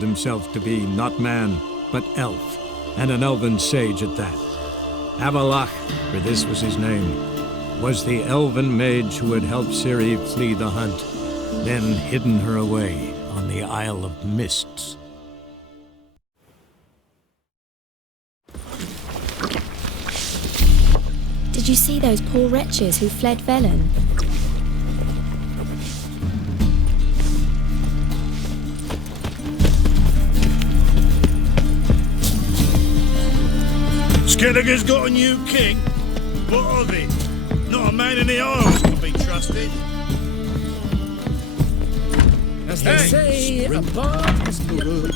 himself to be not man, but elf, and an elven sage at that. Avalach, for this was his name, was the elven mage who had helped Ciri flee the hunt, then hidden her away on the Isle of Mists. Did you see those poor wretches who fled Velen? Skellige's got a new king? What of it? Not a man in the Isles can be trusted. As they say, a bar is good.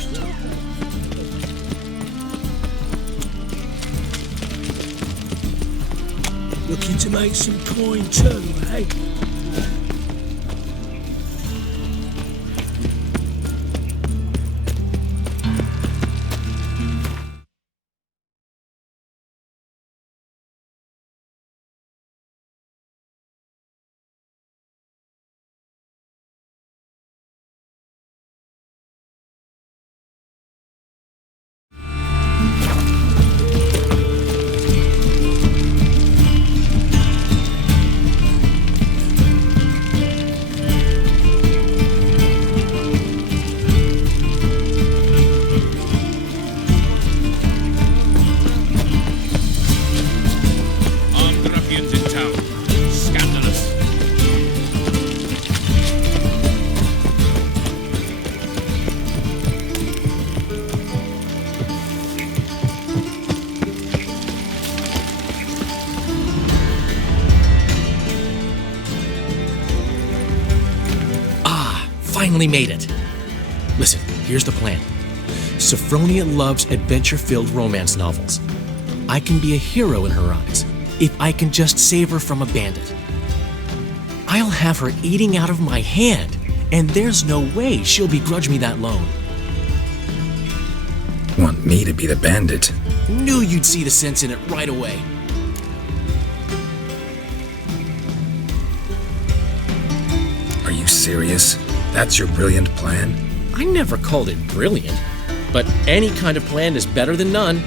Looking to make some coin too, eh? Finally made it. Listen, here's the plan. Sophronia loves adventure-filled romance novels. I can be a hero in her eyes if I can just save her from a bandit. I'll have her eating out of my hand, and there's no way she'll begrudge me that loan. Want me to be the bandit? Knew you'd see the sense in it right away. Are you serious? That's your brilliant plan? I never called it brilliant, but any kind of plan is better than none.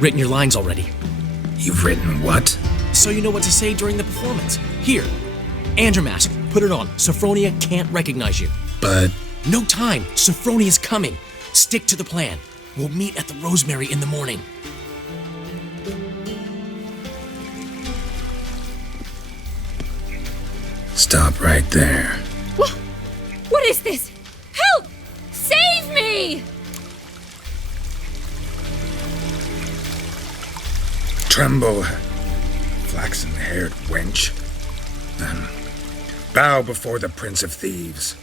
Written your lines already. You've written what? So you know what to say during the performance. Here, Andromask, put it on. Sophronia can't recognize you. But... No time. Sophronia's coming. Stick to the plan. We'll meet at the Rosemary in the morning. Stop right there. What is this? Help! Save me! Tremble, flaxen-haired wench. Then bow before the Prince of Thieves.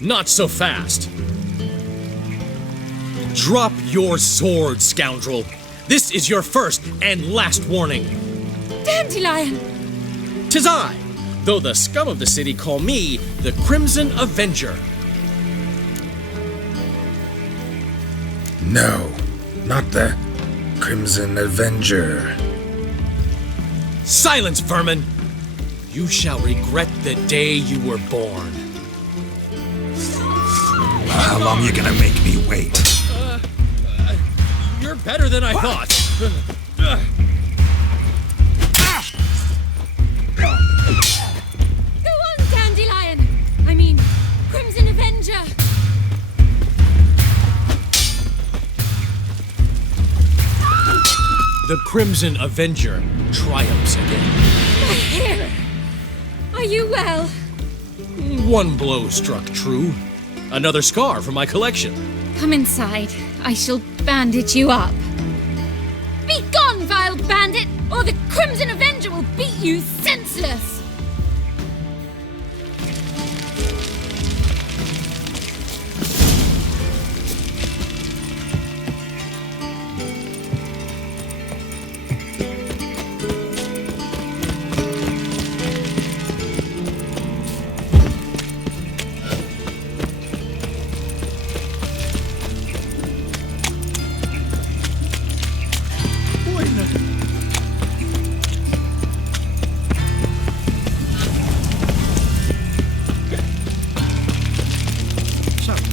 Not so fast. Drop your sword, scoundrel. This is your first and last warning. Dandelion! 'Tis I, though the scum of the city call me the Crimson Avenger. No, not the Crimson Avenger. Silence, vermin! You shall regret the day you were born. How long you gonna make me wait? You're better than I thought. Go on, Dandelion! I mean, Crimson Avenger! The Crimson Avenger triumphs again. My hair! Are you well? One blow struck true. Another scar from my collection. Come inside. I shall bandage you up. Be gone, vile bandit, or the Crimson Avenger will beat you senseless!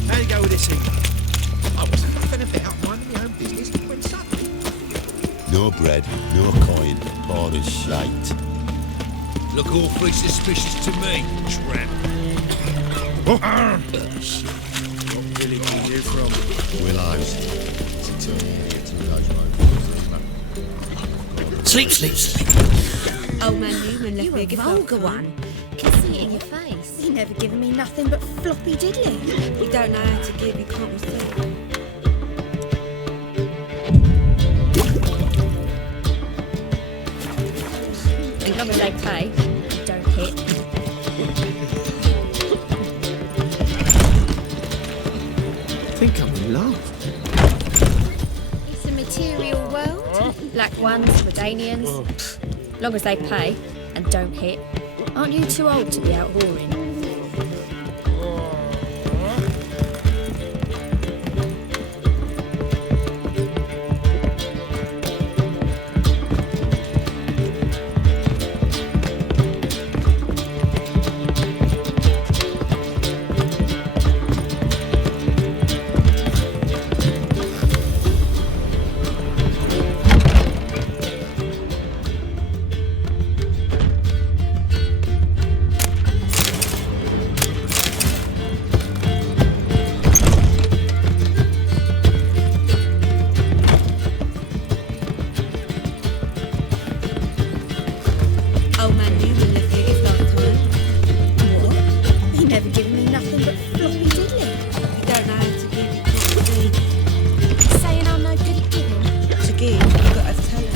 How you go with this evening? I was huffing about minding my own business when suddenly... No bread, no coin, or a shite. Look awfully suspicious to me, tramp. What village are you from? Willows. It's a turn here to Willows Road. Sleep, sleep, sleep. Old man Newman left You me a a gift vulgar last time. one. Can see it in your face. He never given me nothing but floppy diddly. You don't know how to give, you can't receive. As long as they pay, don't hit. I think I'm in love. It's a material world. Black ones, Redanians. Long as they pay and don't hit. Aren't you too old to be out whoring? Old man Newman left me a gift last time. What? He never given me nothing but floppy diddly. You don't know how to give, you can't receive. Saying I'm no good at giving. To give, you've got to tell them.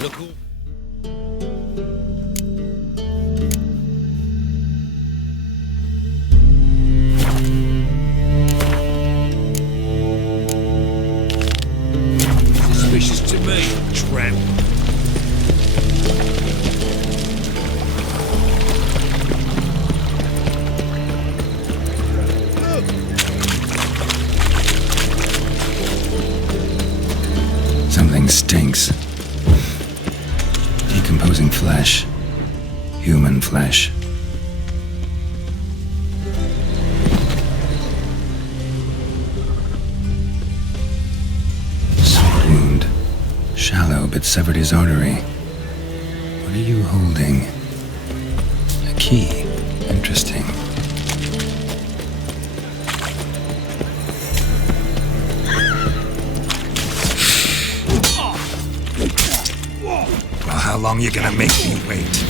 Look all... Suspicious to me, tramp. Something stinks. Decomposing flesh. Human flesh. Sweet wound. Shallow but severed his artery. What are you holding? A key. Interesting. Well, how long you gonna make me wait?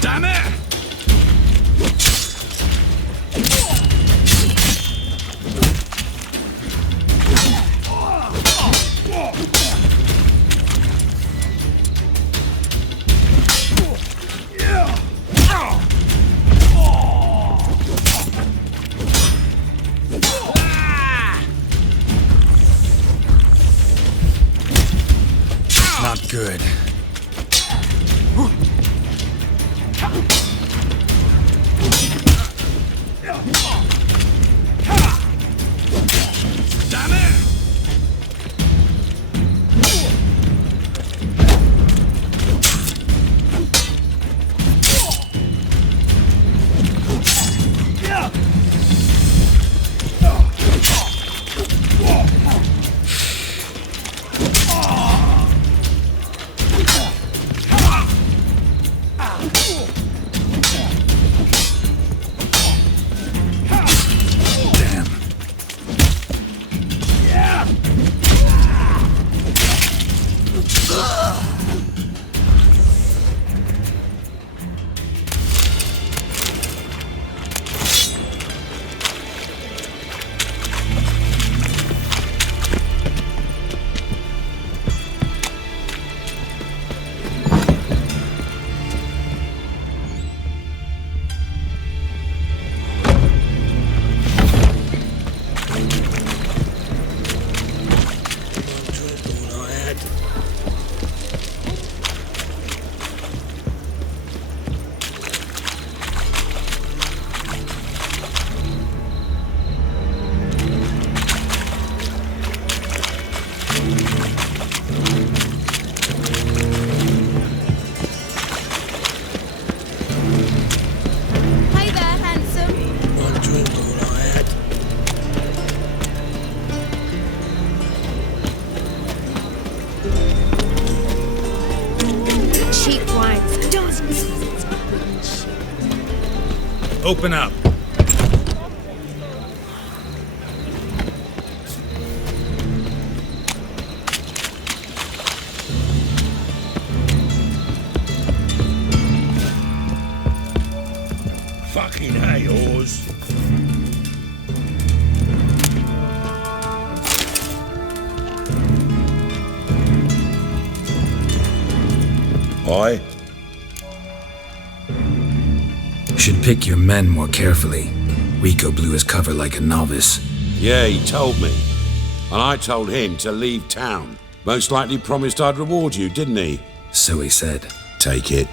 Damn it! Open up. Fucking hey, Oars. Aye? You should pick your men more carefully. Rico blew his cover like a novice. Yeah, he told me. And I told him to leave town. Most likely promised I'd reward you, didn't he? So he said. Take it.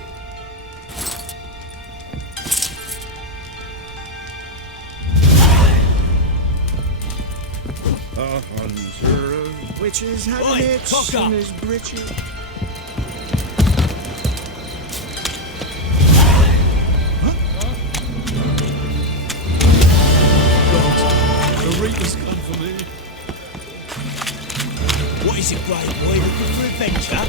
A hunter of witches had Oi, mitts cock in up. his breeches. The Reaper's come for me. What is it, brave boy? Looking for adventure?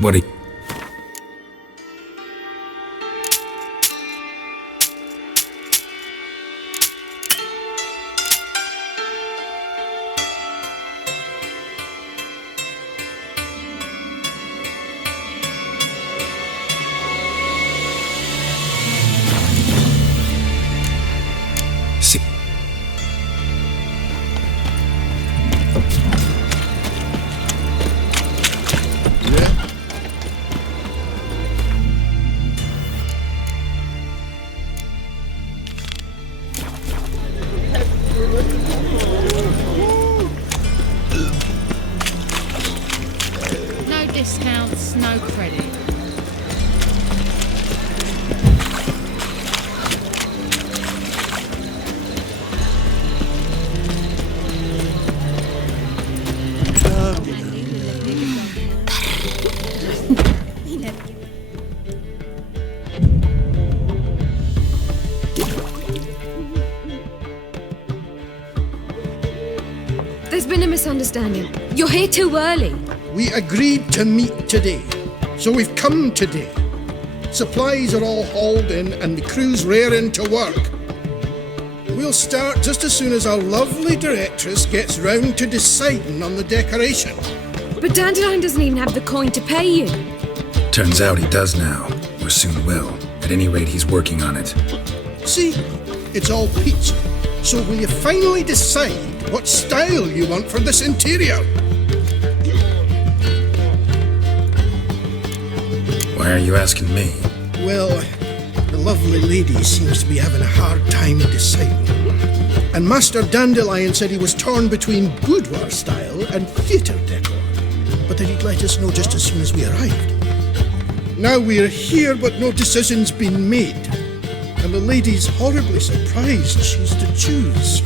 What See. No discounts, no credit. There's been a misunderstanding. You're here too early. We agreed to meet today, so we've come today. Supplies are all hauled in and the crew's raring to work. We'll start just as soon as our lovely directress gets round to deciding on the decoration. But Dandelion doesn't even have the coin to pay you. Turns out he does now, or soon will. At any rate, he's working on it. See, it's all peachy. So will you finally decide what style you want for this interior? Why are you asking me? Well, the lovely lady seems to be having a hard time deciding. And Master Dandelion said he was torn between boudoir style and theatre decor, but that he'd let us know just as soon as we arrived. Now we're here, but no decision's been made. And the lady's horribly surprised she's to choose.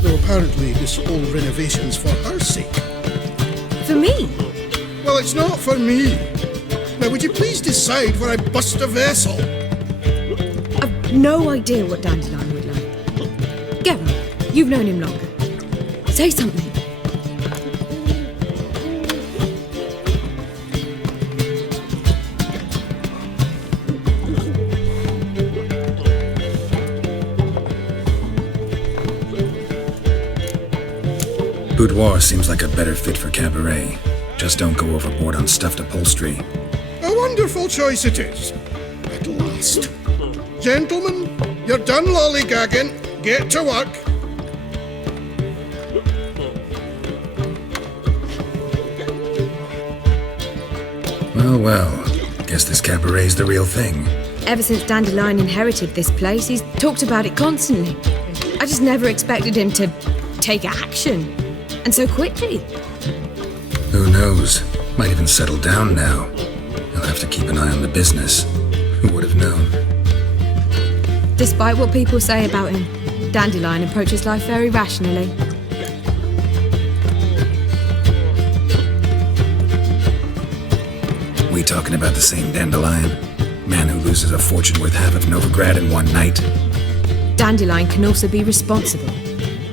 Though apparently this whole renovation's for her sake. For me? Well, it's not for me. Now, would you please decide where I bust a vessel? I've no idea what Dandelion would like. Gavin, you've known him longer. Say something. Boudoir seems like a better fit for cabaret. Just don't go overboard on stuffed upholstery. A wonderful choice it is. At last. Gentlemen, you're done lollygagging. Get to work. Oh well, guess this cabaret's the real thing. Ever since Dandelion inherited this place, he's talked about it constantly. I just never expected him to take action. And so quickly. Who knows? Might even settle down now. He'll have to keep an eye on the business. Who would have known? Despite what people say about him, Dandelion approaches life very rationally. We talking about the same Dandelion? Man who loses a fortune worth half of Novigrad in one night? Dandelion can also be responsible.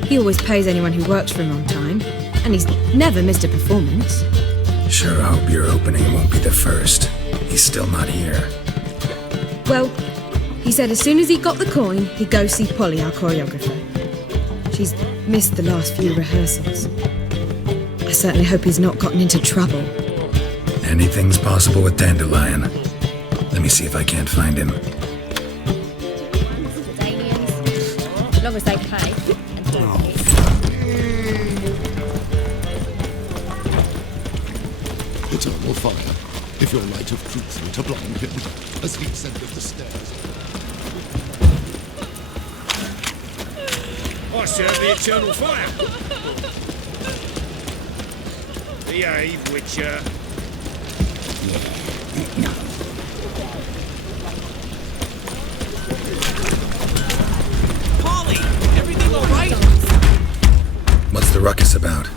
He always pays anyone who works for him on time, and he's never missed a performance. Sure hope your opening won't be the first. He's still not here. Well, he said as soon as he got the coin, he'd go see Polly, our choreographer. She's missed the last few rehearsals. I certainly hope he's not gotten into trouble. Anything's possible with Dandelion. Let me see if I can't find him. As long as they pay and don't miss. Eternal fire, if your light of truth were to blind him, as he ascended the stairs. I serve the eternal fire. Behave, Witcher. Polly, everything all right? What's the ruckus about?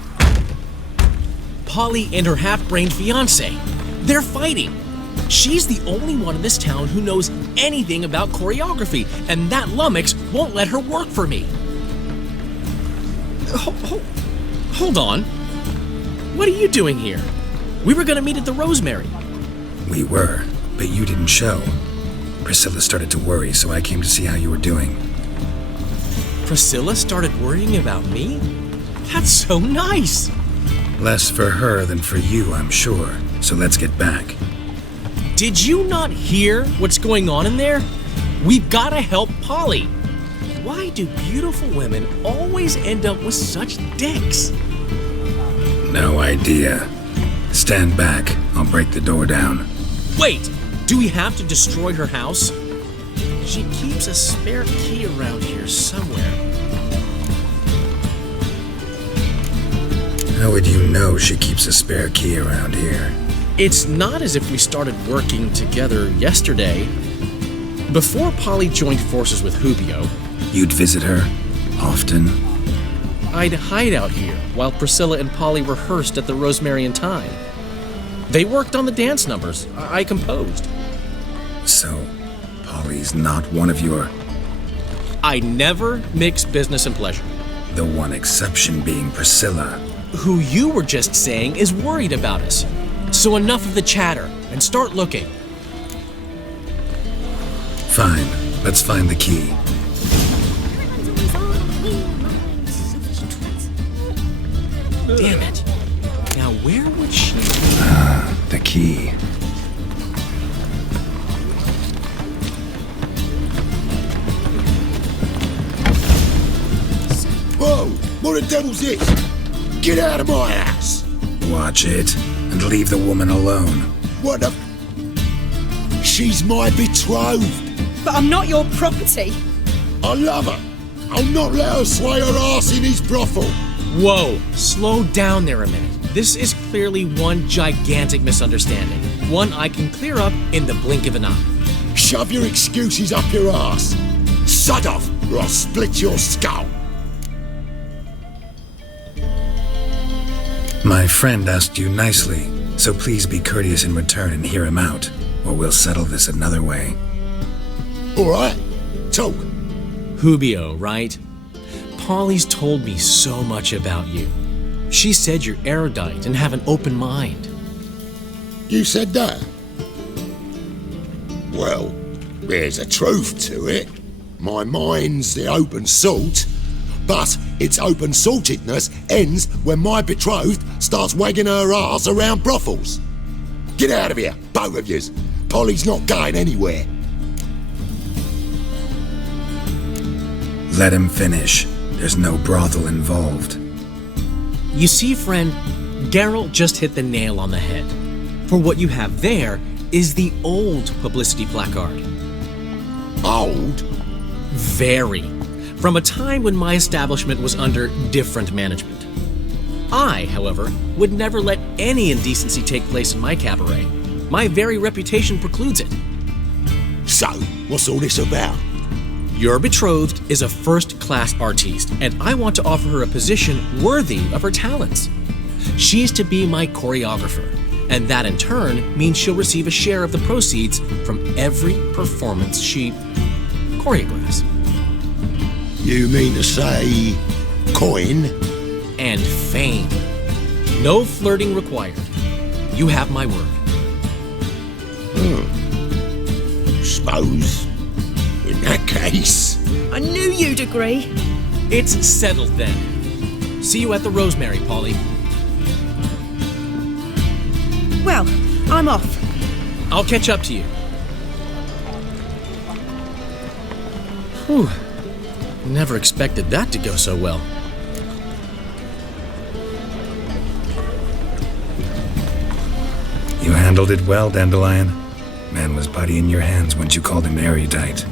Polly and her half-brained fiancé. They're fighting. She's the only one in this town who knows anything about choreography, and that lummox won't let her work for me. Hold on. What are you doing here? We were gonna meet at the Rosemary. We were, but you didn't show. Priscilla started to worry, so I came to see how you were doing. Priscilla started worrying about me? That's so nice. Less for her than for you, I'm sure. So let's get back. Did you not hear what's going on in there? We've gotta help Polly. Why do beautiful women always end up with such dicks? No idea. Stand back. I'll break the door down. Wait! Do we have to destroy her house? She keeps a spare key around here somewhere. How would you know she keeps a spare key around here? It's not as if we started working together yesterday. Before Polly joined forces with Hubio, You'd visit her? Often? I'd hide out here while Priscilla and Polly rehearsed at the Rosemary and Thyme. They worked on the dance numbers I composed. So, Polly's not one of your... I never mix business and pleasure. The one exception being Priscilla. Who you were just saying is worried about us. So enough of the chatter and start looking. Fine, let's find the key. Damn it. Now where would she... The key. Whoa! What the devil's this? Get out of my house! Watch it, and leave the woman alone. What the... She's my betrothed! But I'm not your property. I love her! I'll not let her sway her ass in his brothel! Whoa, slow down there a minute. This is clearly one gigantic misunderstanding. One I can clear up in the blink of an eye. Shove your excuses up your ass! Sod off, or I'll split your skull! My friend asked you nicely, so please be courteous in return and hear him out, or we'll settle this another way. Alright, talk. Hubio, right? Polly's told me so much about you. She said you're erudite and have an open mind. You said that? Well, there's a truth to it. My mind's the open salt, but its open saltedness ends when my betrothed starts wagging her ass around brothels. Get out of here, both of yous. Polly's not going anywhere. Let him finish. There's no brothel involved. You see, friend, Geralt just hit the nail on the head. For what you have there is the old publicity placard. Old? Very. From a time when my establishment was under different management. I, however, would never let any indecency take place in my cabaret. My very reputation precludes it. So, what's all this about? Your betrothed is a first-class artiste, and I want to offer her a position worthy of her talents. She's to be my choreographer, and that in turn means she'll receive a share of the proceeds from every performance she choreographs. You mean to say coin? And fame. No flirting required. You have my word. Suppose, in that case... I knew you'd agree. It's settled then. See you at the Rosemary, Polly. Well, I'm off. I'll catch up to you. Whew. Never expected that to go so well. You handled it well, Dandelion. Man was body in your hands once you called him erudite.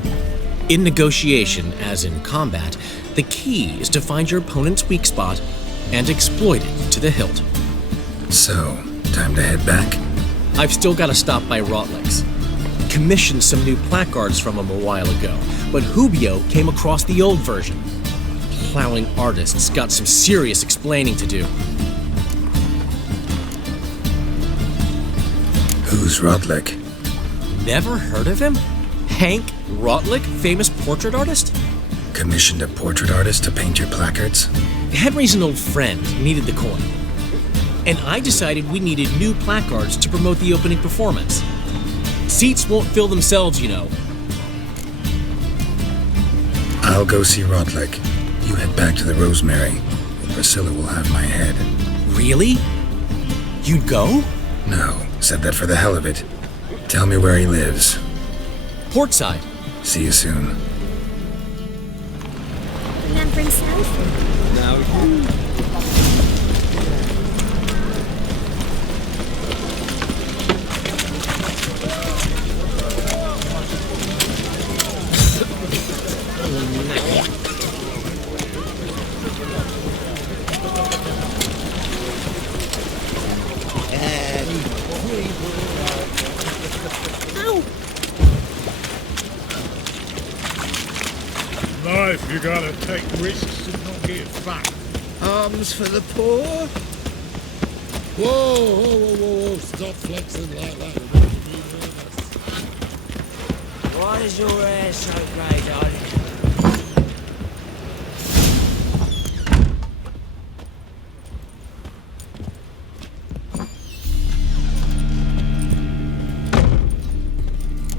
In negotiation, as in combat, the key is to find your opponent's weak spot and exploit it to the hilt. So, time to head back? I've still got to stop by Rotlick's. Commissioned some new placards from him a while ago, but Hubio came across the old version. Plowing artists got some serious explaining to do. Who's Rotlick? Never heard of him? Hank Rotlick, famous portrait artist? Commissioned a portrait artist to paint your placards? Henry's an old friend, needed the coin. And I decided we needed new placards to promote the opening performance. Seats won't fill themselves, you know. I'll go see Rotlick. You head back to the Rosemary. Priscilla will have my head. Really? You'd go? No, said that for the hell of it. Tell me where he lives. Portside. See you soon. Remember himself? Now you... Life, you gotta take risks and not get fucked. Arms for the poor? Whoa, whoa, whoa, whoa, whoa, stop flexing like that. It makes me nervous. Why is your hair so grey, darling?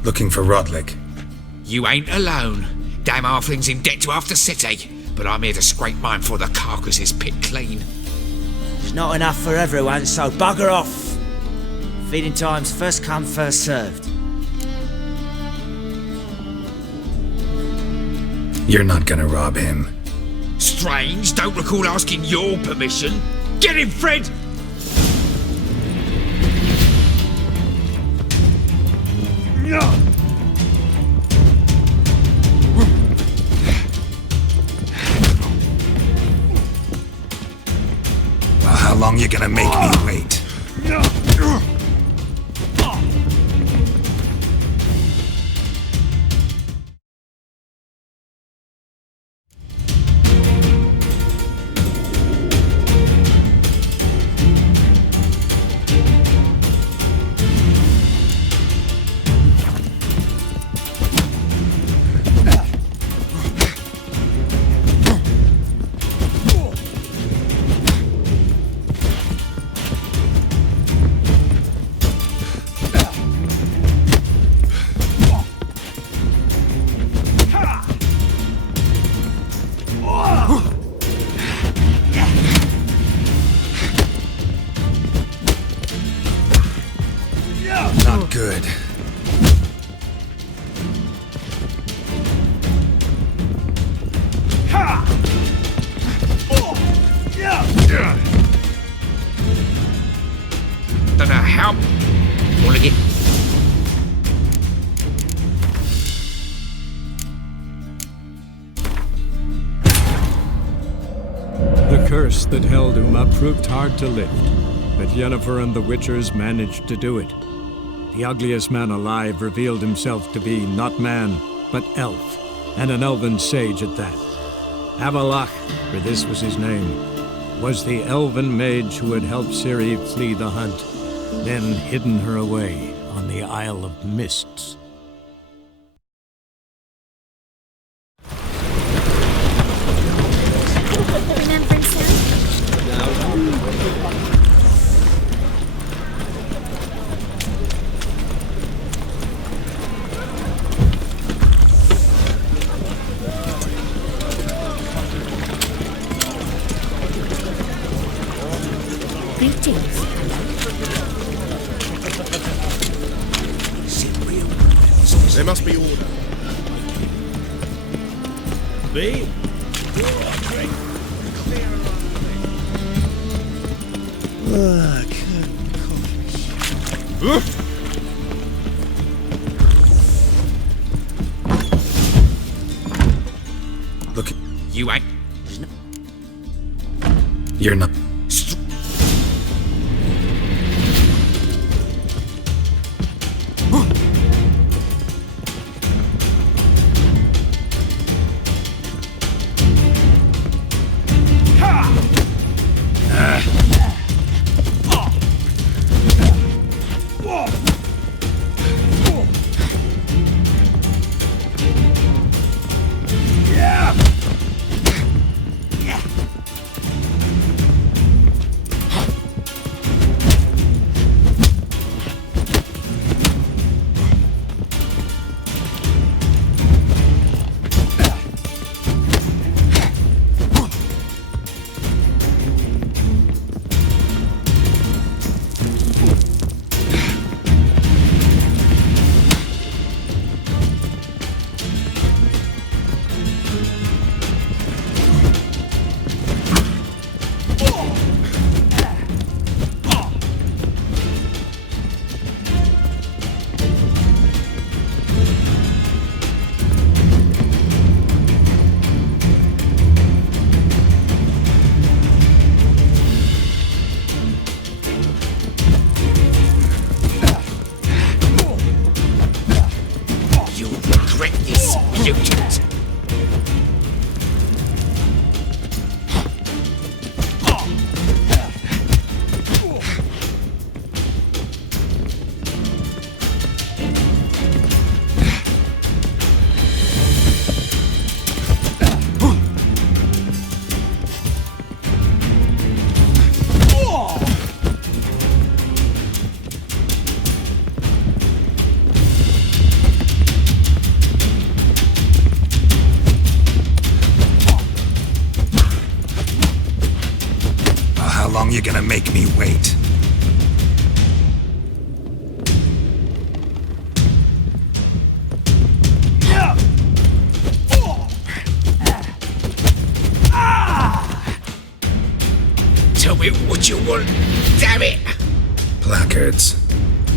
Looking for Rotlick. You ain't alone. Damn halfling's in debt to half the city, but I'm here to scrape mine for the carcass is pit clean. There's not enough for everyone, so bugger off. Feeding time's first come, first served. You're not gonna rob him. Strange, don't recall asking your permission. Get him, Fred! No! Well, how long you gonna make me wait? curse that held Uma proved hard to lift, but Yennefer and the Witchers managed to do it. The ugliest man alive revealed himself to be not man, but elf, and an elven sage at that. Avalach, for this was his name, was the elven mage who had helped Ciri flee the hunt, then hidden her away on the Isle of Mists. Remembrance now? Greetings. There must be order. B? Look, You ain't. you're not. Mutant! How long you gonna make me wait? Tell me what you want, damn it! Placards.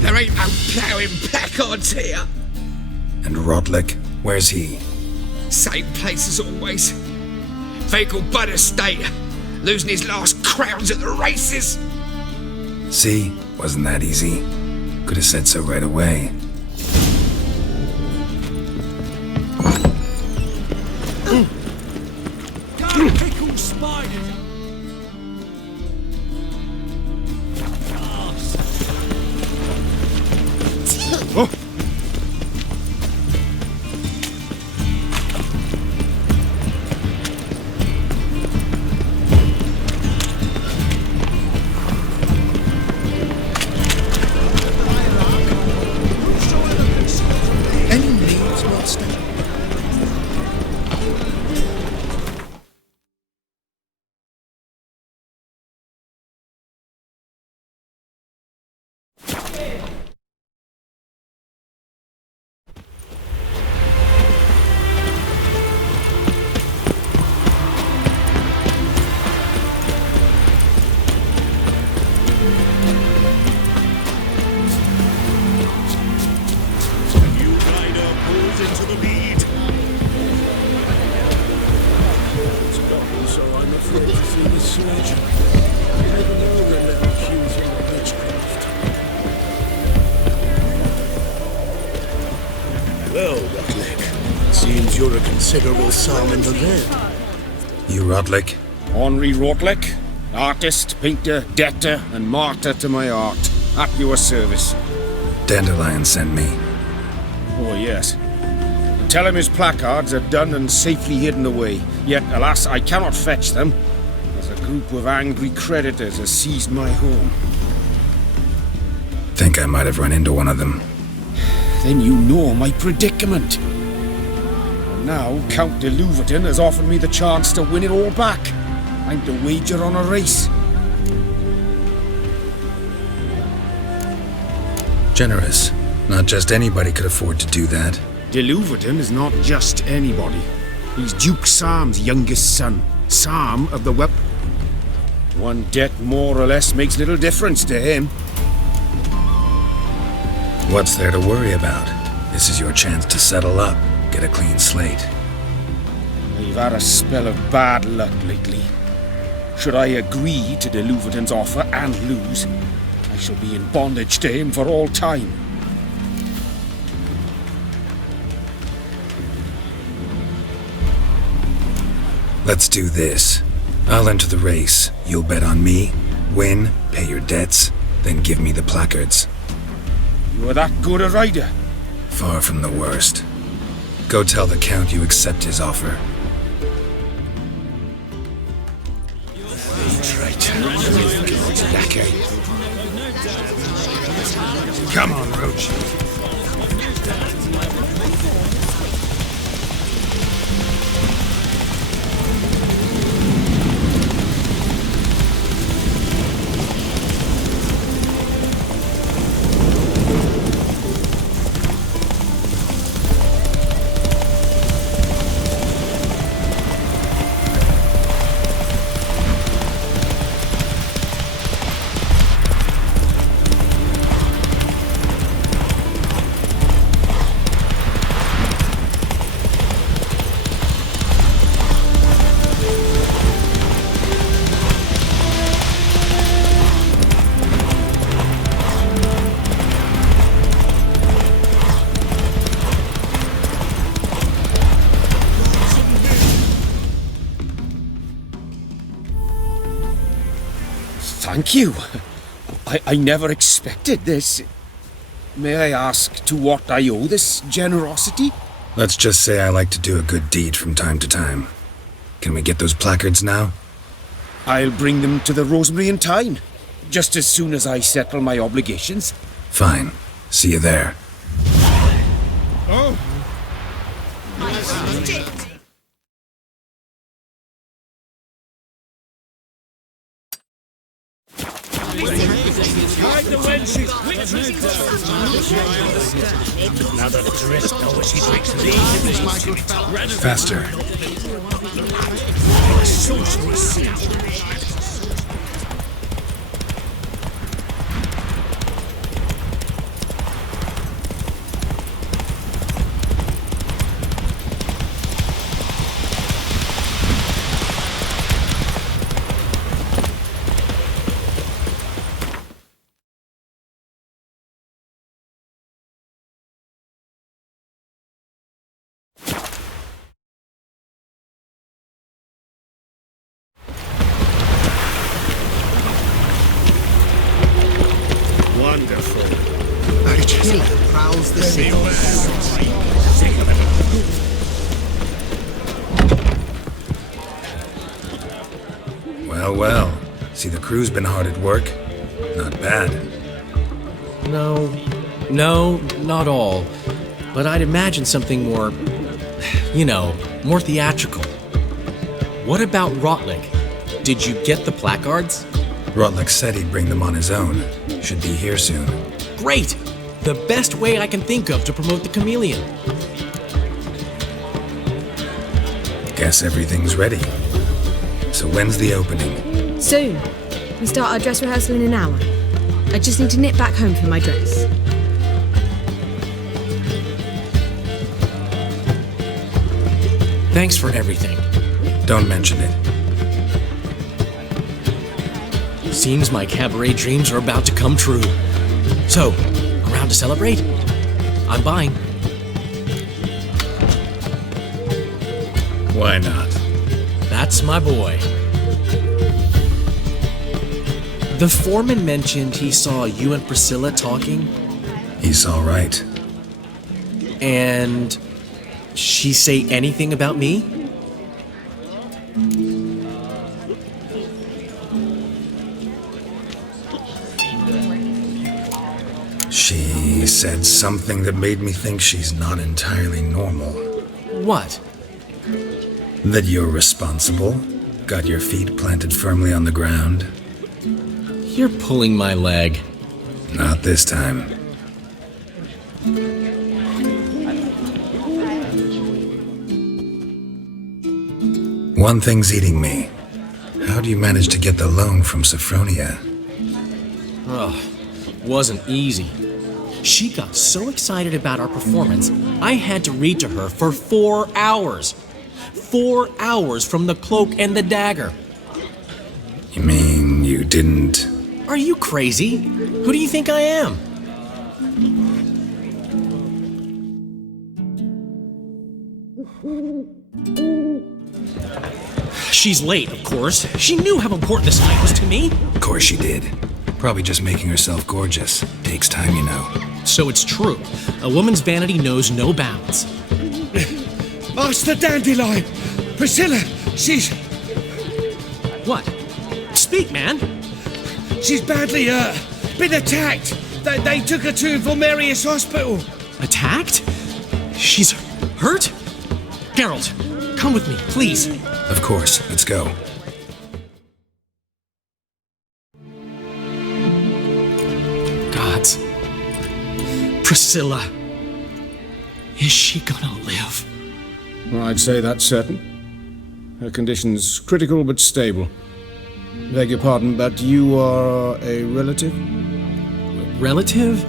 There ain't no ploughing placards here. And Rodlick, where's he? Same place as always. Vehicle Bud Estate. Losing his last crowns at the races. See? Wasn't that easy? Could have said so right away. Can't pickle spiders. Oh. Well, Rotlick, seems you're a considerable psalm in the vein. You Rotlick? Henri Rotlick, artist, painter, debtor, and martyr to my art. At your service. Dandelion sent me. Oh, yes. Tell him his placards are done and safely hidden away. Yet, alas, I cannot fetch them, as a group of angry creditors has seized my home. Think I might have run into one of them. Then you know my predicament. And now, Count de Louverton has offered me the chance to win it all back. I'm to wager on a race. Generous. Not just anybody could afford to do that. De Louverton is not just anybody. He's Duke Sam's youngest son. Sam of the One debt more or less makes little difference to him. What's there to worry about? This is your chance to settle up, get a clean slate. I've had a spell of bad luck lately. Should I agree to de Louverton's offer and lose, I shall be in bondage to him for all time. Let's do this. I'll enter the race. You'll bet on me, win, pay your debts, then give me the placards. You are that good a rider? Far from the worst. Go tell the Count you accept his offer. Come on, Roach. Thank you. I never expected this. May I ask to what I owe this generosity? Let's just say I like to do a good deed from time to time. Can we get those placards now? I'll bring them to the Rosemary in time, just as soon as I settle my obligations. Fine. See you there. Oh! Hide the wenches, quickly! Now that it's rest, oh, she takes these. Faster. Wonderful. A chill prowls the city. Well. See, the crew's been hard at work. Not bad. No, not all. But I'd imagine something more, more theatrical. What about Rotlick? Did you get the placards? Rotlick said he'd bring them on his own. Should be here soon. Great! The best way I can think of to promote the chameleon. Guess everything's ready. So when's the opening? Soon. We start our dress rehearsal in an hour. I just need to nip back home for my dress. Thanks for everything. Don't mention it. Seems my cabaret dreams are about to come true. So, around to celebrate? I'm buying. Why not? That's my boy. The foreman mentioned he saw you and Priscilla talking. He's all right. And she say anything about me? She said something that made me think she's not entirely normal. What? That you're responsible, got your feet planted firmly on the ground. You're pulling my leg. Not this time. One thing's eating me. How do you manage to get the loan from Sophronia? Ugh, wasn't easy. She got so excited about our performance, I had to read to her for 4 hours. 4 hours from the cloak and the dagger. You mean you didn't... Are you crazy? Who do you think I am? She's late, of course. She knew how important this night was to me. Of course she did. Probably just making herself gorgeous. Takes time, you know. So it's true. A woman's vanity knows no bounds. Master Dandelion! Priscilla, she's... What? Speak, man. She's badly been attacked. They took her to Vulmerius Hospital. Attacked? She's hurt? Geralt, come with me, please. Of course, let's go. Gods. Priscilla. Is she gonna live? Well, I'd say that's certain. Her condition's critical but stable. Beg your pardon, but you are a relative? Relative?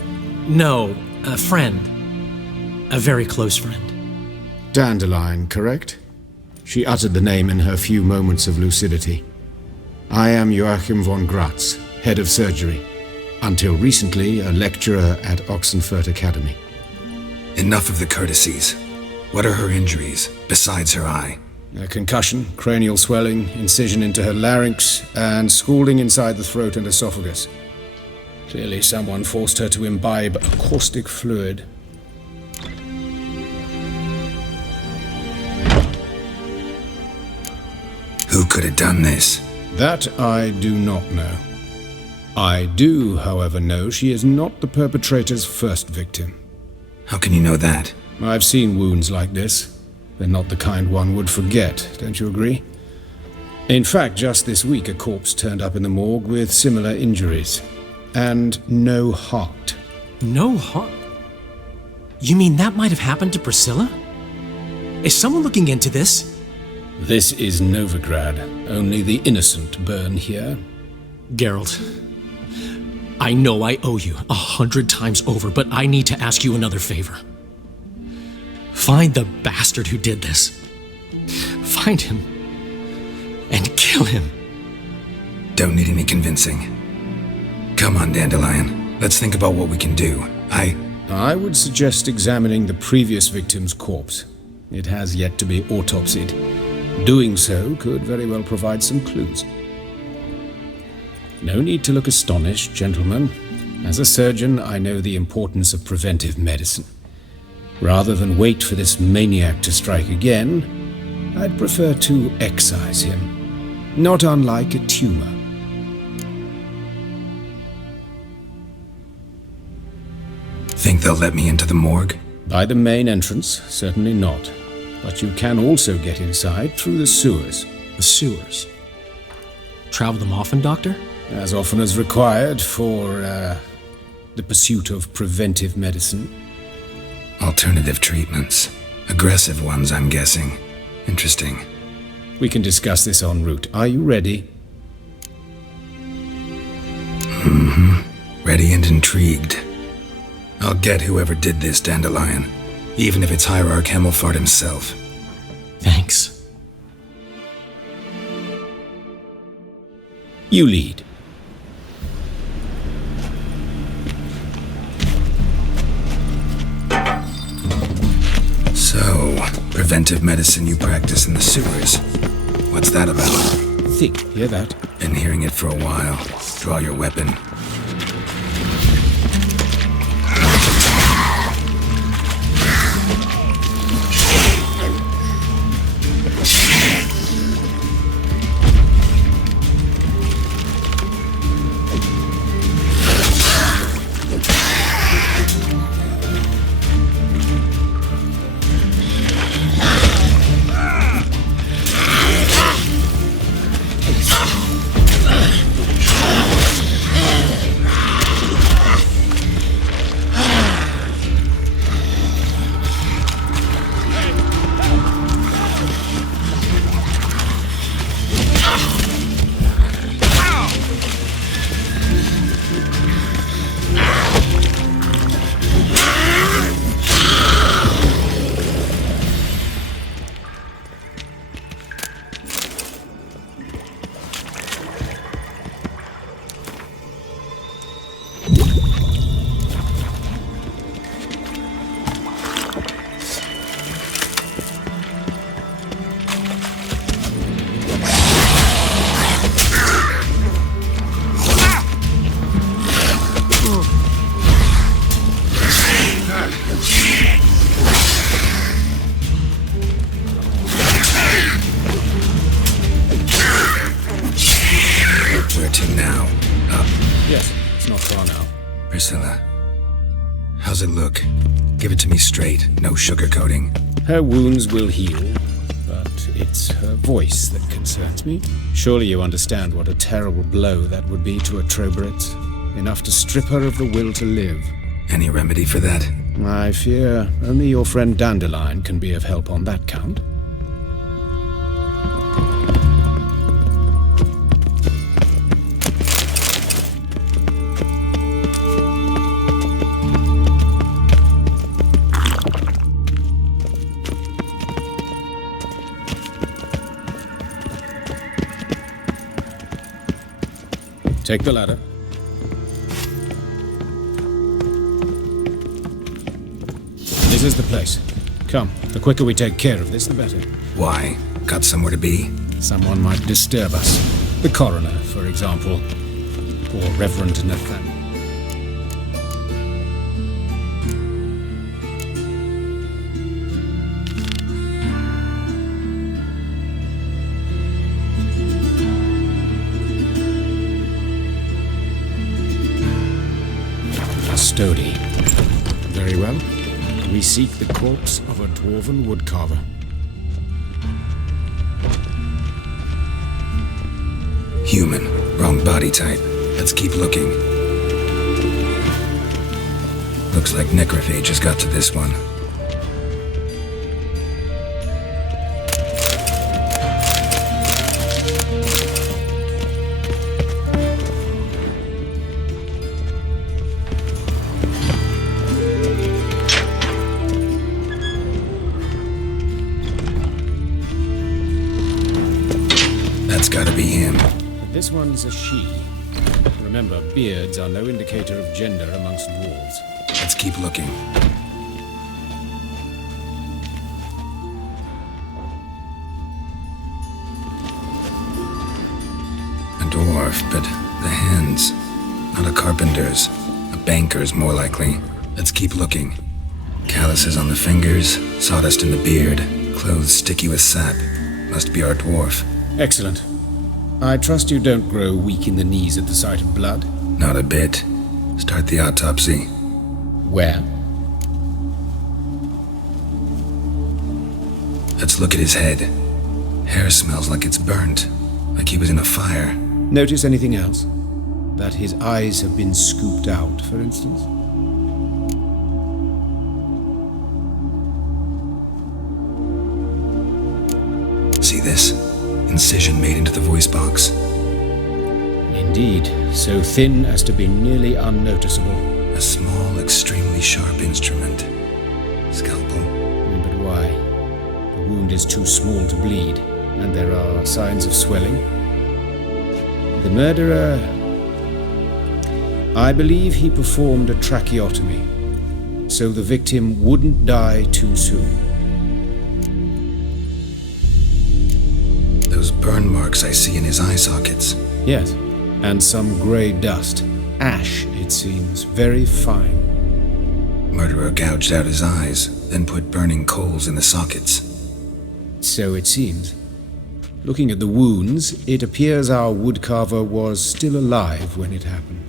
No, a friend. A very close friend. Dandelion, correct? She uttered the name in her few moments of lucidity. I am Joachim von Gratz, head of surgery. Until recently, a lecturer at Oxenfurt Academy. Enough of the courtesies. What are her injuries, besides her eye? A concussion, cranial swelling, incision into her larynx, and scalding inside the throat and esophagus. Clearly someone forced her to imbibe a caustic fluid. Who could have done this? That I do not know. I do, however, know she is not the perpetrator's first victim. How can you know that? I've seen wounds like this. They're not the kind one would forget, don't you agree? In fact, just this week a corpse turned up in the morgue with similar injuries. And no heart. No heart? You mean that might have happened to Priscilla? Is someone looking into this? This is Novigrad. Only the innocent burn here. Geralt, I know I owe you 100 times over, but I need to ask you another favor. Find the bastard who did this. Find him and kill him. Don't need any convincing. Come on, Dandelion. Let's think about what we can do. I would suggest examining the previous victim's corpse. It has yet to be autopsied. Doing so could very well provide some clues. No need to look astonished, gentlemen. As a surgeon, I know the importance of preventive medicine. Rather than wait for this maniac to strike again, I'd prefer to excise him. Not unlike a tumor. Think they'll let me into the morgue? By the main entrance, certainly not. But you can also get inside through the sewers. The sewers? Travel them often, Doctor? As often as required for, the pursuit of preventive medicine. Alternative treatments. Aggressive ones, I'm guessing. Interesting. We can discuss this en route. Are you ready? Ready and intrigued. I'll get whoever did this, Dandelion. Even if it's Hierarch Hemmelfart himself. Thanks. You lead. preventive medicine you practice in the sewers. What's that about? Thick, hear that? Been hearing it for a while. Draw your weapon. Where to now? Up. Yes, it's not far now. Priscilla, how's it look? Give it to me straight, no sugarcoating. Her wounds will heal, but it's her voice that concerns me. Surely you understand what a terrible blow that would be to a Troberet. Enough to strip her of the will to live. Any remedy for that? I fear only your friend Dandelion can be of help on that count. Take the ladder. This is the place. Come, the quicker we take care of this, the better. Why? Got somewhere to be? Someone might disturb us. The coroner, for example. Or Reverend Nathan. Custody. Very well. We seek the corpse of a dwarven woodcarver. Human. Wrong body type. Let's keep looking. Looks like necrophage has got to this one. That's gotta be him. But this one's a she. Remember, beards are no indicator of gender amongst dwarves. Let's keep looking. A dwarf, but the hands. Not a carpenter's. A banker's, more likely. Let's keep looking. Calluses on the fingers, sawdust in the beard, clothes sticky with sap. Must be our dwarf. Excellent. I trust you don't grow weak in the knees at the sight of blood? Not a bit. Start the autopsy. Where? Let's look at his head. Hair smells like it's burnt, like he was in a fire. Notice anything else? That his eyes have been scooped out, for instance? See this? Incision made into the voice box. Indeed, so thin as to be nearly unnoticeable. A small, extremely sharp instrument. Scalpel. But why? The wound is too small to bleed, and there are signs of swelling. The murderer... I believe he performed a tracheotomy, so the victim wouldn't die too soon. Those burn marks I see in his eye sockets. Yes, and some grey dust. Ash, it seems, very fine. Murderer gouged out his eyes, then put burning coals in the sockets. So it seems. Looking at the wounds, it appears our woodcarver was still alive when it happened.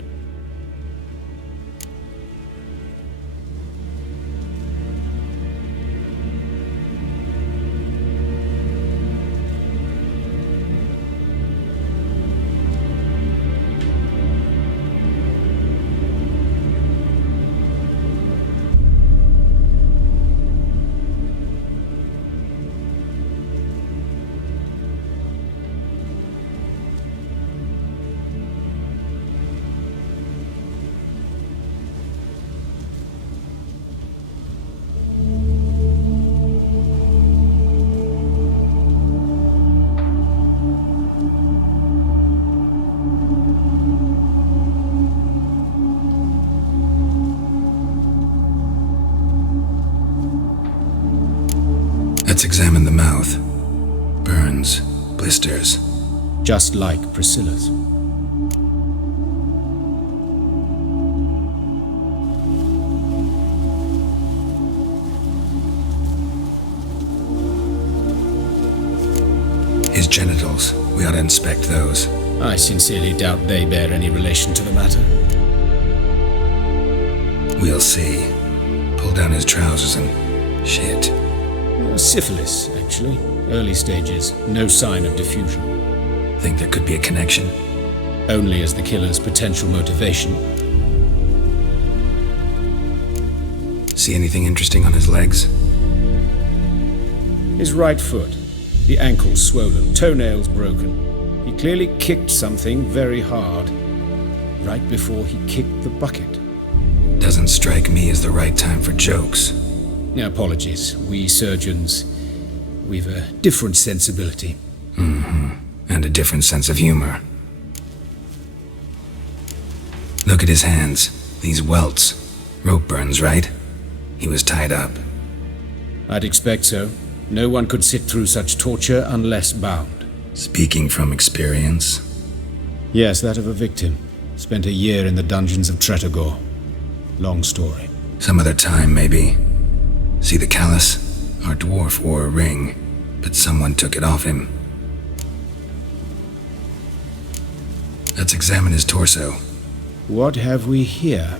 Let's examine the mouth. Burns, blisters. Just like Priscilla's. His genitals. We ought to inspect those. I sincerely doubt they bear any relation to the matter. We'll see. Pull down his trousers and... shit. Syphilis, actually. Early stages. No sign of diffusion. Think there could be a connection? Only as the killer's potential motivation. See anything interesting on his legs? His right foot. The ankles swollen, toenails broken. He clearly kicked something very hard. Right before he kicked the bucket. Doesn't strike me as the right time for jokes. Apologies. We surgeons, we've a different sensibility. Mm-hmm. And a different sense of humor. Look at his hands. These welts. Rope burns, right? He was tied up. I'd expect so. No one could sit through such torture unless bound. Speaking from experience? Yes, that of a victim. Spent a year in the dungeons of Tretogor. Long story. Some other time, maybe. See the callus? Our dwarf wore a ring, but someone took it off him. Let's examine his torso. What have we here?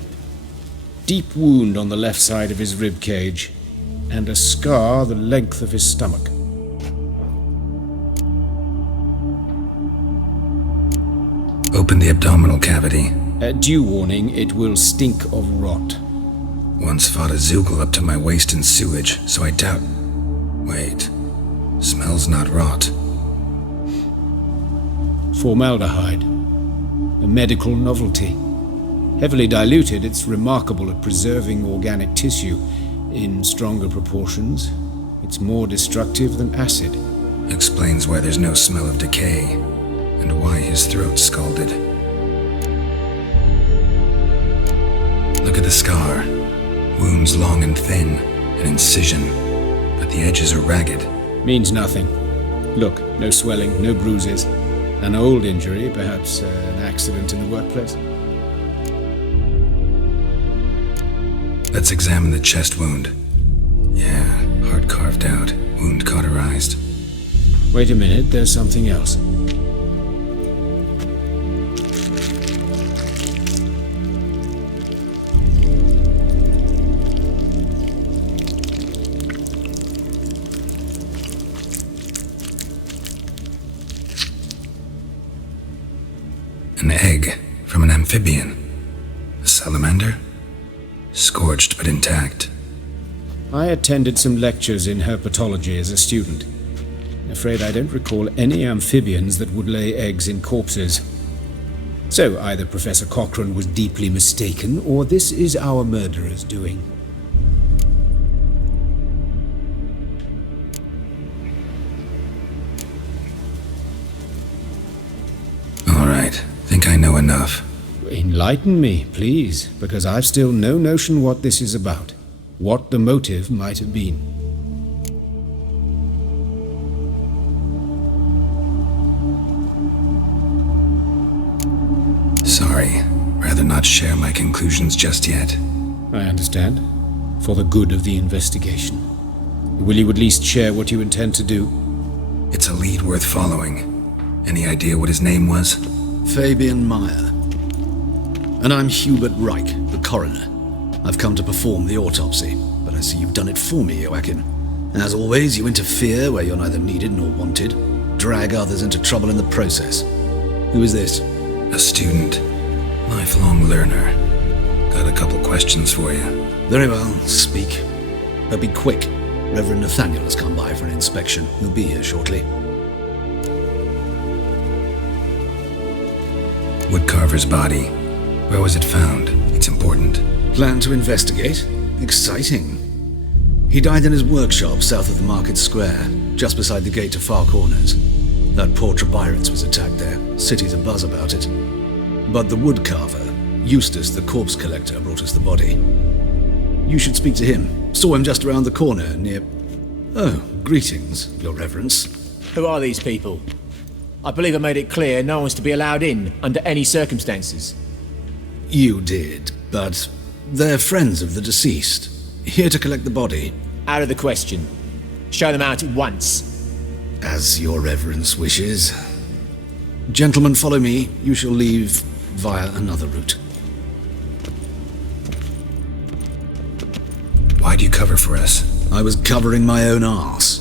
Deep wound on the left side of his rib cage, and a scar the length of his stomach. Open the abdominal cavity. Due warning, it will stink of rot. Once fought a Zugel up to my waist in sewage, so I doubt... Wait. Smells not rot. Formaldehyde. A medical novelty. Heavily diluted, it's remarkable at preserving organic tissue. In stronger proportions, it's more destructive than acid. Explains why there's no smell of decay, and why his throat's scalded. Look at the scar. Wounds long and thin, an incision, but the edges are ragged. Means nothing. Look, no swelling, no bruises. An old injury, perhaps an accident in the workplace. Let's examine the chest wound. Yeah, heart carved out, wound cauterized. Wait a minute, there's something else. An egg from an amphibian. A salamander? Scorched but intact. I attended some lectures in herpetology as a student. Afraid I don't recall any amphibians that would lay eggs in corpses. So either Professor Cochrane was deeply mistaken, or this is our murderer's doing. All right, think I know enough. Enlighten me, please, because I've still no notion what this is about. What the motive might have been. Sorry. Rather not share my conclusions just yet. I understand. For the good of the investigation. Will you at least share what you intend to do? It's a lead worth following. Any idea what his name was? Fabian Meyer. And I'm Hubert Reich, the coroner. I've come to perform the autopsy, but I see you've done it for me, Joachim. As always, you interfere where you're neither needed nor wanted, drag others into trouble in the process. Who is this? A student. Lifelong learner. Got a couple questions for you. Very well, speak. But be quick. Reverend Nathaniel has come by for an inspection. He'll be here shortly. Woodcarver's body. Where was it found? It's important. Plan to investigate? Exciting. He died in his workshop south of the market square, just beside the gate to Far Corners. That poor Trebirates was attacked there. City's abuzz about it. But the woodcarver, Eustace the corpse collector, brought us the body. You should speak to him. Saw him just around the corner near... Oh, greetings, your reverence. Who are these people? I believe I made it clear no one's to be allowed in under any circumstances. You did, but they're friends of the deceased. Here to collect the body. Out of the question. Show them out at once. As your reverence wishes. Gentlemen, follow me. You shall leave via another route. Why'd you cover for us? I was covering my own arse.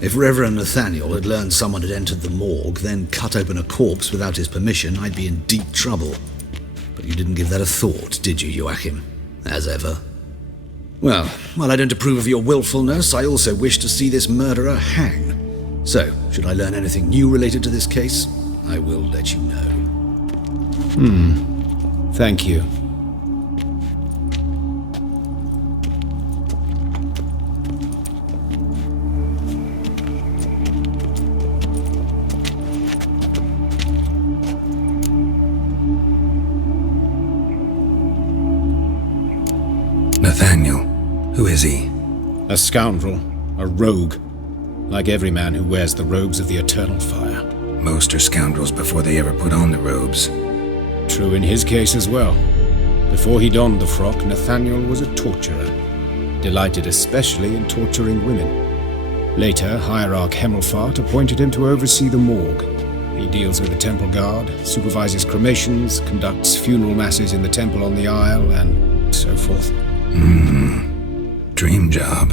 If Reverend Nathaniel had learned someone had entered the morgue, then cut open a corpse without his permission, I'd be in deep trouble. But you didn't give that a thought, did you, Joachim? As ever. Well, while I don't approve of your willfulness, I also wish to see this murderer hang. So, should I learn anything new related to this case, I will let you know. Thank you. Nathaniel. Who is he? A scoundrel. A rogue. Like every man who wears the robes of the eternal fire. Most are scoundrels before they ever put on the robes. True in his case as well. Before he donned the frock, Nathaniel was a torturer. Delighted especially in torturing women. Later, Hierarch Hemmelfart appointed him to oversee the morgue. He deals with the temple guard, supervises cremations, conducts funeral masses in the temple on the Isle, and so forth. Dream job.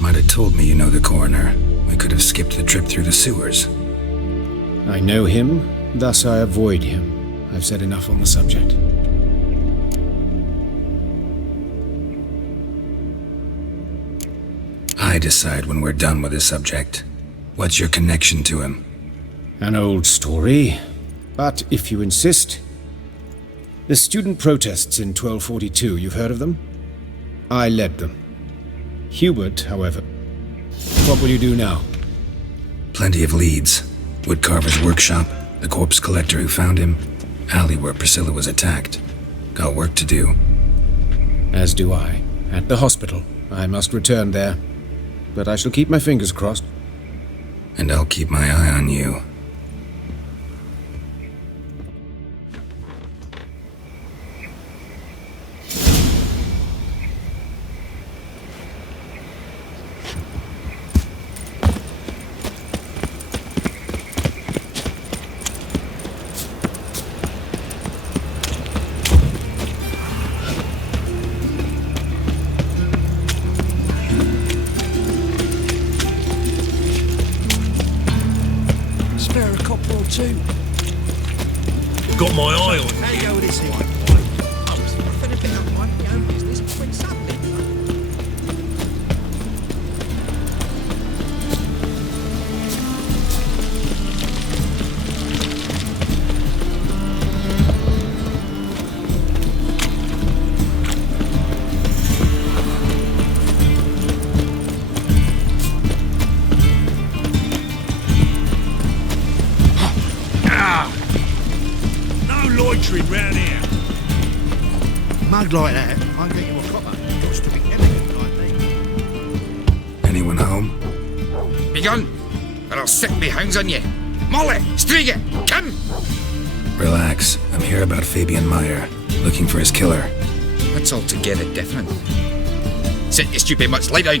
Might have told me you know the coroner. We could have skipped the trip through the sewers. I know him, thus I avoid him. I've said enough on the subject. I decide when we're done with the subject. What's your connection to him? An old story, but if you insist... The student protests in 1242, you've heard of them? I led them. Hubert, however. What will you do now? Plenty of leads. Woodcarver's workshop, the corpse collector who found him, alley where Priscilla was attacked. Got work to do. As do I. At the hospital. I must return there. But I shall keep my fingers crossed. And I'll keep my eye on you. Got my eye on There you go with this one. I was nothing a bit of my own business when suddenly... loitering round here. Mug like that, I can get you a copper. Got to be elegant like me. Anyone home? Be gone, or I'll set me hounds on you. Molly, Striga, come! Relax. I'm here about Fabian Meyer, looking for his killer. That's altogether different. Sit, you stupid mutts, lie down!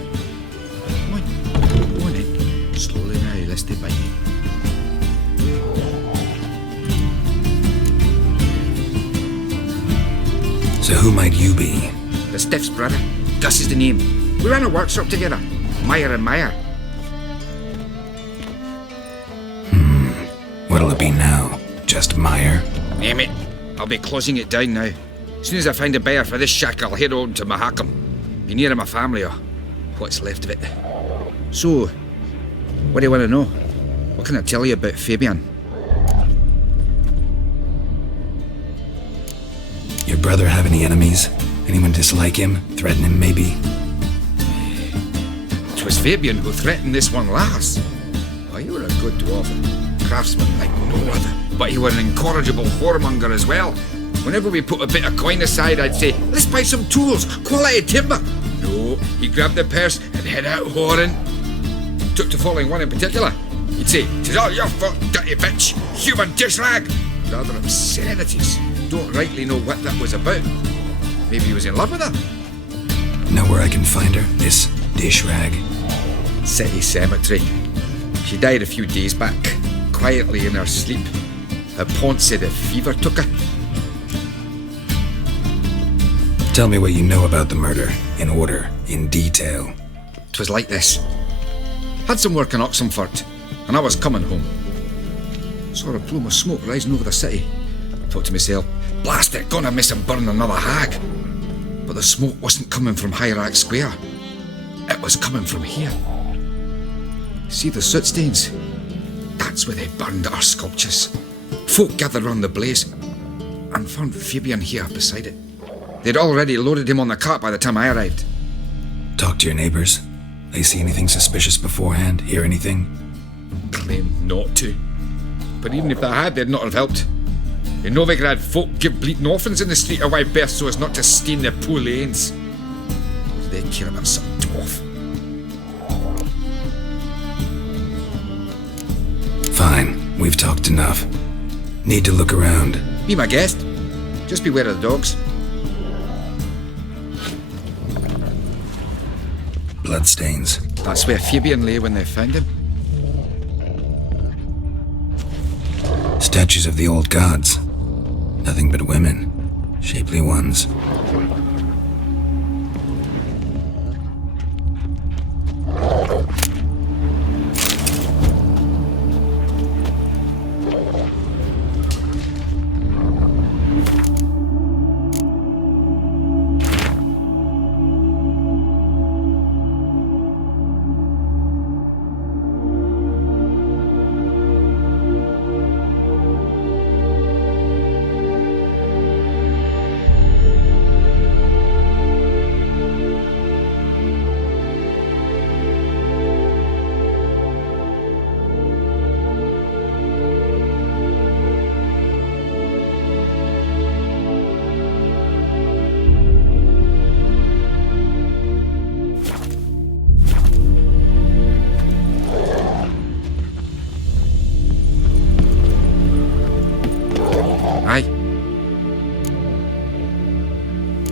Come on then. Slowly now, let's stay by me. So who might you be? The Stiff's brother. Gus is the name. We ran a workshop together. Meyer and Meyer. What'll it be now? Just Meyer? Name it. I'll be closing it down now. As soon as I find a buyer for this shack, I'll head on to Mahakam. Be near my family or what's left of it. So, what do you want to know? What can I tell you about Fabian? Your brother have any enemies? Anyone dislike him? Threaten him, maybe? 'Twas Fabian who threatened this one last. Oh, you were a good dwarf. Craftsman like no other. But he were an incorrigible whoremonger as well. Whenever we put a bit of coin aside, I'd say, let's buy some tools, quality timber. No, he grabbed the purse and head out whoring. Took to following one in particular. He'd say, "'Tis all your fault, dirty bitch, human dish rag." Rather obscenities. Don't rightly know what that was about. Maybe he was in love with her. Know where I can find her? This dish rag? City Cemetery. She died a few days back, quietly in her sleep. Her pont said a fever took her. Tell me what you know about the murder, in order, in detail. 'Twas like this. Had some work in Oxenford, and I was coming home. Saw a plume of smoke rising over the city. Thought to myself, blast it, gonna miss and burn another hag. But the smoke wasn't coming from Hierarch Square. It was coming from here. See the soot stains? That's where they burned our sculptures. Folk gathered round the blaze and found Fabian here beside it. They'd already loaded him on the cart by the time I arrived. Talk to your neighbors. They see anything suspicious beforehand? Hear anything? Claimed not to. But even if they had, they'd not have helped. In Novigrad, folk give bleating orphans in the street a wide berth so as not to stain their poor lanes. What do they care about some dwarf? Fine, we've talked enough. Need to look around. Be my guest. Just beware of the dogs. Bloodstains. That's where Fabian lay when they found him. Statues of the old gods. Nothing but women. Shapely ones.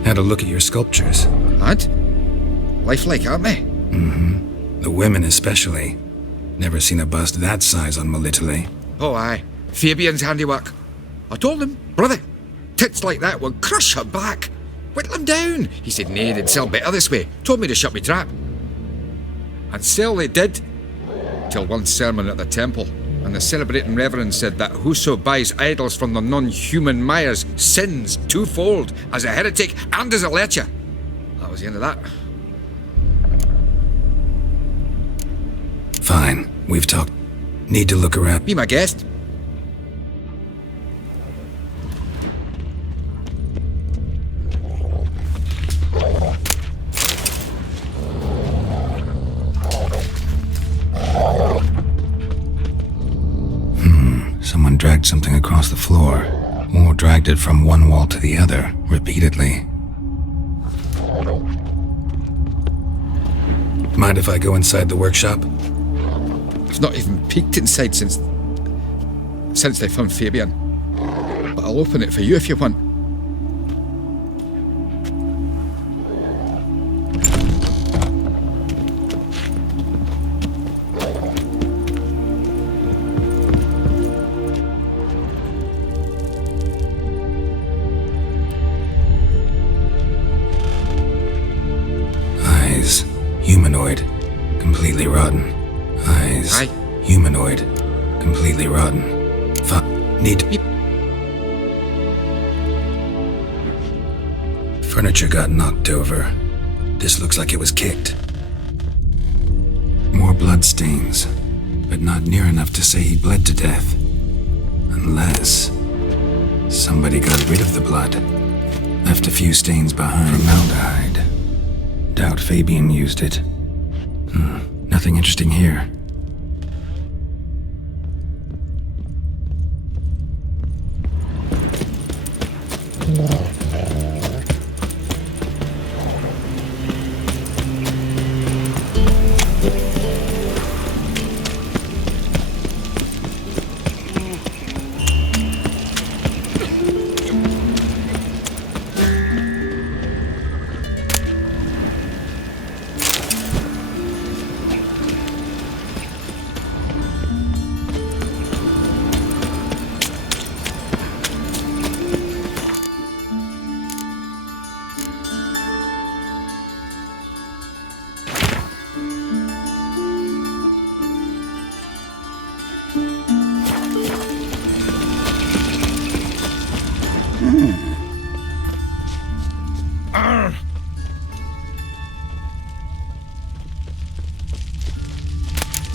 Had a look at your sculptures. Had? Lifelike, aren't they? Mm-hmm. The women especially. Never seen a bust that size on Melitele. Oh, aye. Fabian's handiwork. I told him, brother, tits like that would crush her back. Whittle him down. He said, nay, they'd sell better this way. Told me to shut me trap. And sell they did. Till one sermon at the temple. And the celebrating reverend said that whoso buys idols from the non-human Myers sins twofold, as a heretic and as a lecher. That was the end of that. Fine, we've talked. Need to look around. Be my guest. Someone dragged something across the floor, or dragged it from one wall to the other, repeatedly. Mind if I go inside the workshop? I've not even peeked inside since since they found Fabian. But I'll open it for you if you want. Eyes, humanoid, completely rotten. Eyes, humanoid, completely rotten. Need furniture got knocked over. This looks like it was kicked. More blood stains, but not near enough to say he bled to death. Unless somebody got rid of the blood. Left a few stains behind. Formaldehyde. Doubt Fabian used it. Nothing interesting here.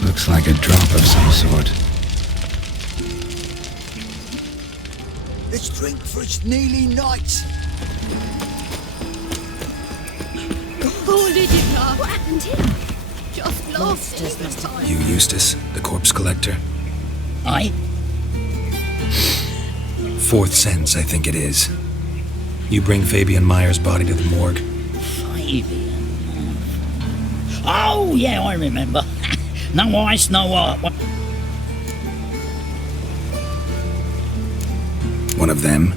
Looks like a drop of some sort. Let's drink for it's nearly night. Oh, did you know? What happened here? Just lost it this time. You, Eustace, the corpse collector? Aye? Fourth sense, I think it is. You bring Fabian Meyer's body to the morgue. Fabian? Oh, yeah, I remember. No ice, no art. One of them?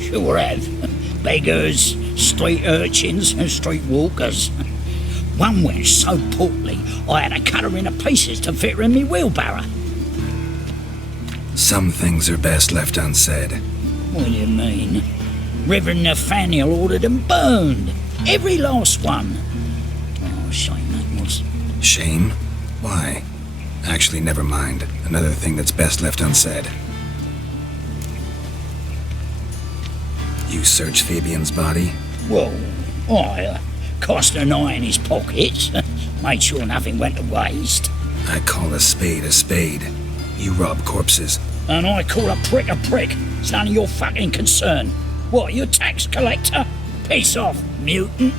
Sure have. Beggars, street urchins, and street walkers. One went so portly, I had to cut her into pieces to fit her in me wheelbarrow. Some things are best left unsaid. What do you mean? Reverend Nathaniel ordered them burned. Every last one. Oh, shame that was. Shame? Why? Actually, never mind. Another thing that's best left unsaid. You searched Fabian's body? Well, I cast an eye in his pockets. Made sure nothing went to waste. I call a spade a spade. You rob corpses. And I call a prick a prick. It's none of your fucking concern. What, you tax collector? Piss off, mutant.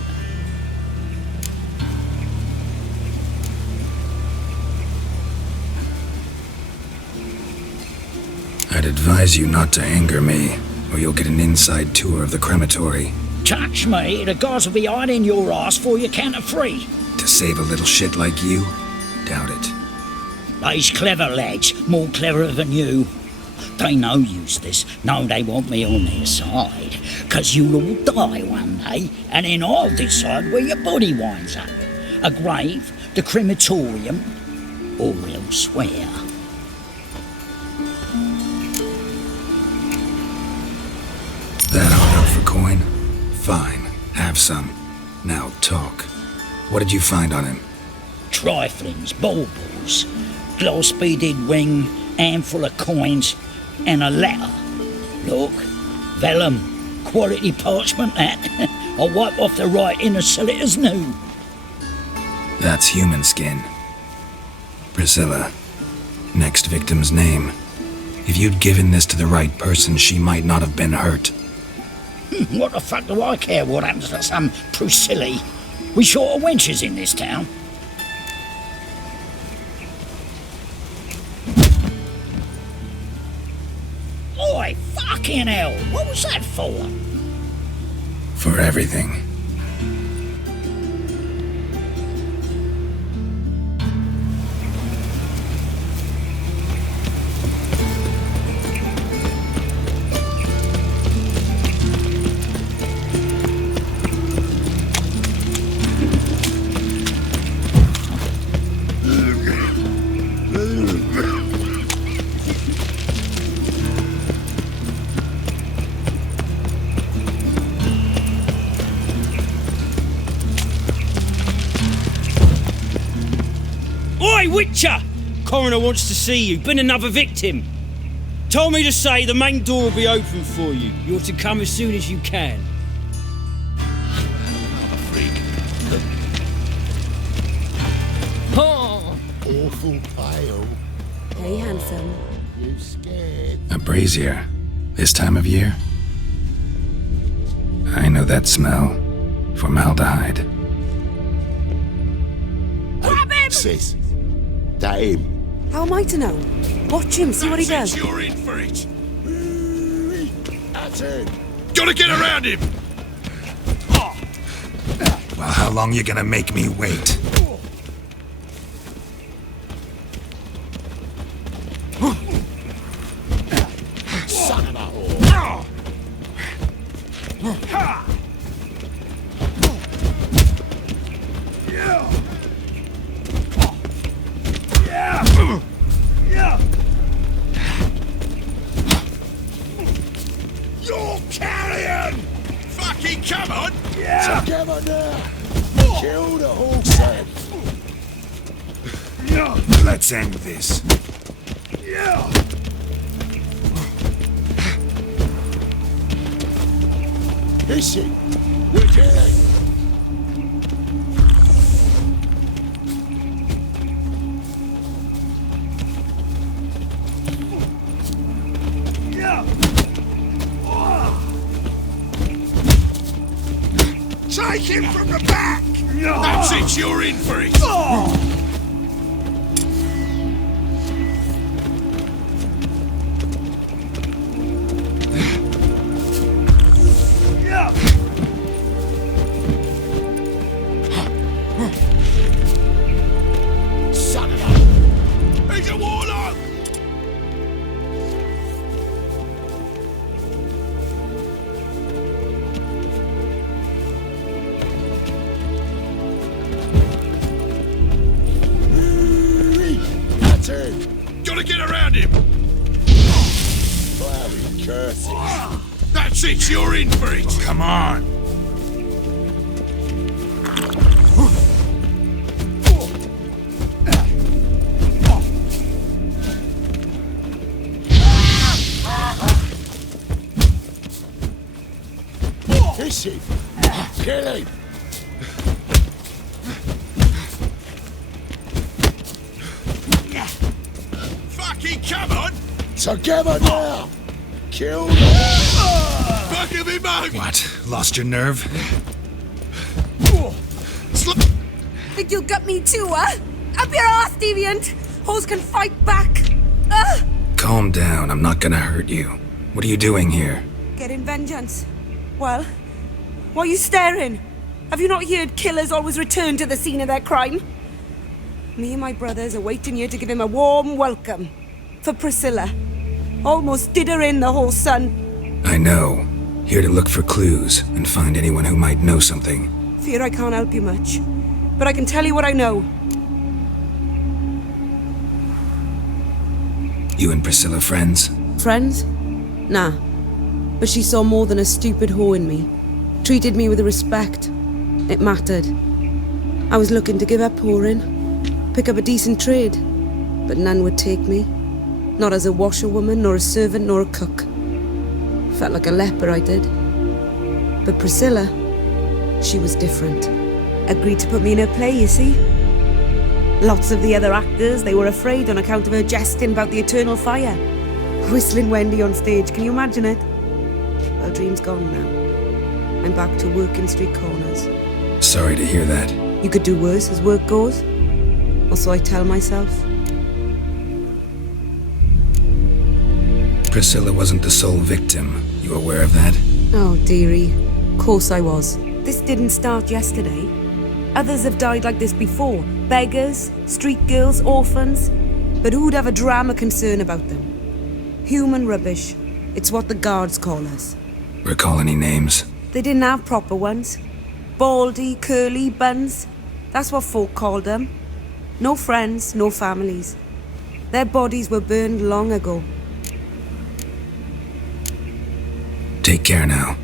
I'd advise you not to anger me, or you'll get an inside tour of the crematory. Touch me, the guards will be hiding your ass for your count of free. To save a little shit like you? Doubt it. They's clever lads, more cleverer than you. They know Eustace, know they want me on their side, 'cause you'll all die one day, and then I'll decide where your body winds up. A grave, the crematorium, or elsewhere. That all out for coin? Fine, have some. Now talk. What did you find on him? Triflings, baubles, glass-beaded ring, handful of coins, and a letter. Look, vellum, quality parchment that. I'll wipe off the writing and sell it as new. That's human skin. Priscilla. Next victim's name. If you'd given this to the right person, she might not have been hurt. What the fuck do I care what happens to some Priscilla? We short of wenches in this town. Oi, fucking hell! What was that for? For everything. Witcher! Coroner wants to see you. Been another victim. Told me to say the main door will be open for you. You're to come as soon as you can. Oh. Awful pale. Hey, handsome. You scared? A brazier. This time of year? I know that smell. Formaldehyde. Grab him! Sis, that him. How am I to know? Watch him, see what he does. You're in for it. That's him. Gotta get around him. Well, how long you gonna make me wait? Son of a whore. You're carrion! Fucking come on! Together now. Kill the horse then. Let's end this. Is she? We're killing. Take him from the back! That's it, you're in for it! Son of a... He's a warlock! That's him. Gotta get around him! Bloody curses. That's it, you're in for it! Come on. Is she? Kill him. Fucking come on! Together now. Kill the horse. Fuck him, he mug! What? Lost your nerve? Think you'll gut me too, huh? Up your ass, deviant! Hoes can fight back! Calm down. I'm not gonna hurt you. What are you doing here? Getting vengeance. Well, why are you staring? Have you not heard killers always return to the scene of their crime? Me and my brothers are waiting here to give him a warm welcome. For Priscilla. Almost did her in, the whole son. I know. Here to look for clues and find anyone who might know something. Fear I can't help you much. But I can tell you what I know. You and Priscilla friends? Friends? Nah. But she saw more than a stupid whore in me. Treated me with respect. It mattered. I was looking to give up whoring. Pick up a decent trade. But none would take me. Not as a washerwoman, nor a servant, nor a cook. Felt like a leper, I did. But Priscilla, she was different. Agreed to put me in her play, you see. Lots of the other actors, they were afraid on account of her jesting about the eternal fire. Whistling Wendy on stage, can you imagine it? Well, dream's gone now. I'm back to working street corners. Sorry to hear that. You could do worse as work goes. Or so I tell myself. Priscilla wasn't the sole victim. You aware of that? Oh, dearie. Course I was. This didn't start yesterday. Others have died like this before. Beggars, street girls, orphans. But who'd have a drama concern about them? Human rubbish. It's what the guards call us. Recall any names? They didn't have proper ones. Baldy, curly, buns. That's what folk called them. No friends, no families. Their bodies were burned long ago. Take care now.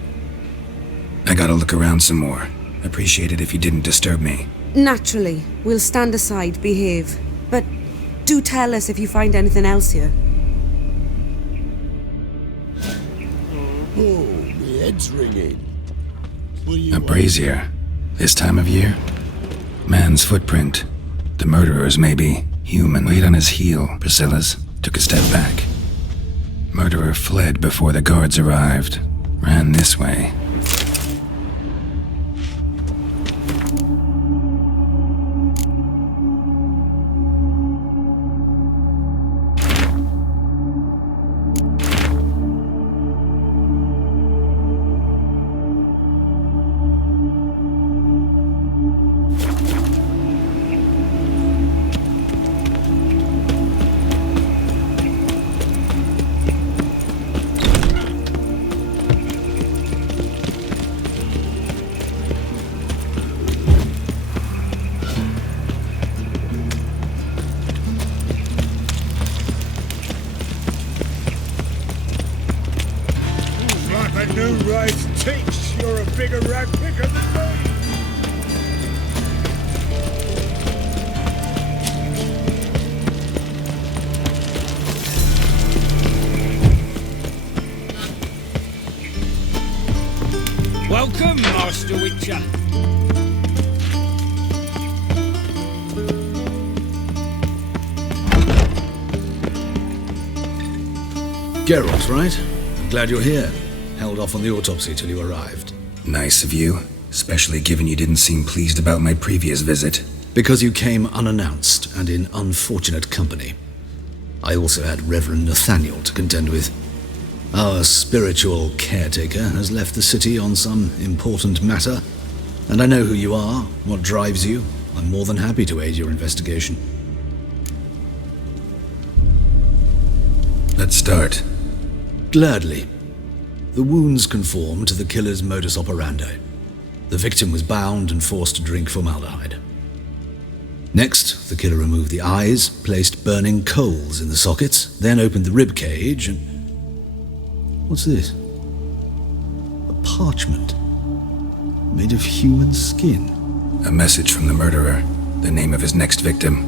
I gotta look around some more. Appreciate it if you didn't disturb me. Naturally, we'll stand aside, behave. But Do tell us if you find anything else here. Oh, my head's ringing. A brazier. This time of year? Man's footprint. The murderer's maybe. Human. Weight on his heel. Priscilla's. Took a step back. Murderer fled before the guards arrived. Ran this way. New rice takes. You're a bigger rag picker than me. Welcome, Master Witcher. Geralt, right? I'm glad you're here. Held off on the autopsy till you arrived. Nice of you, especially given you didn't seem pleased about my previous visit. Because you came unannounced and in unfortunate company. I also had Reverend Nathaniel to contend with. Our spiritual caretaker has left the city on some important matter, and I know who you are, what drives you. I'm more than happy to aid your investigation. Let's start. Gladly. The wounds conform to the killer's modus operandi. The victim was bound and forced to drink formaldehyde. Next, the killer removed the eyes, placed burning coals in the sockets, then opened the rib cage and... What's this? A parchment. Made of human skin. A message from the murderer. The name of his next victim.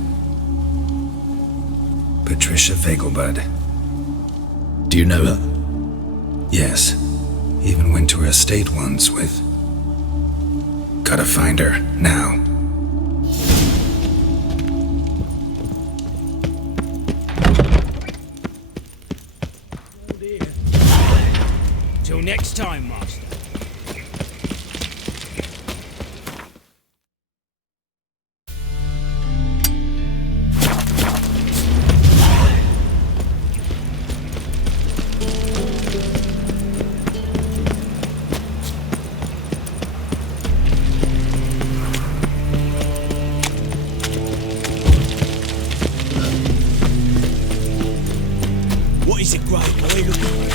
Patricia Vegelbud. Do you know her? Yes. Even went to her estate once with... Gotta find her, now. Till next time, Master. What is it, Grey Boy? Looking for?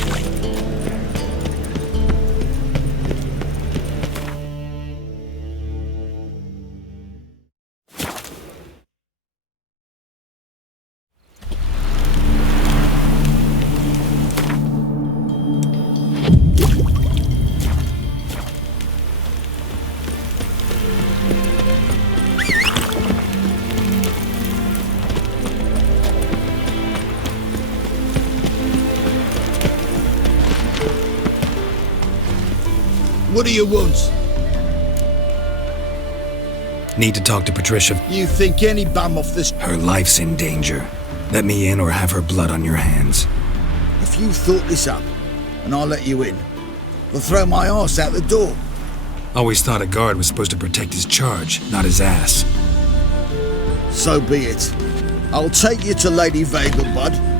What do you want? Need to talk to Patricia. You think any bum off this... Her life's in danger. Let me in or have her blood on your hands. If you thought this up, and I'll let you in, I'll throw my arse out the door. Always thought a guard was supposed to protect his charge, not his ass. So be it. I'll take you to Lady Vegelbud.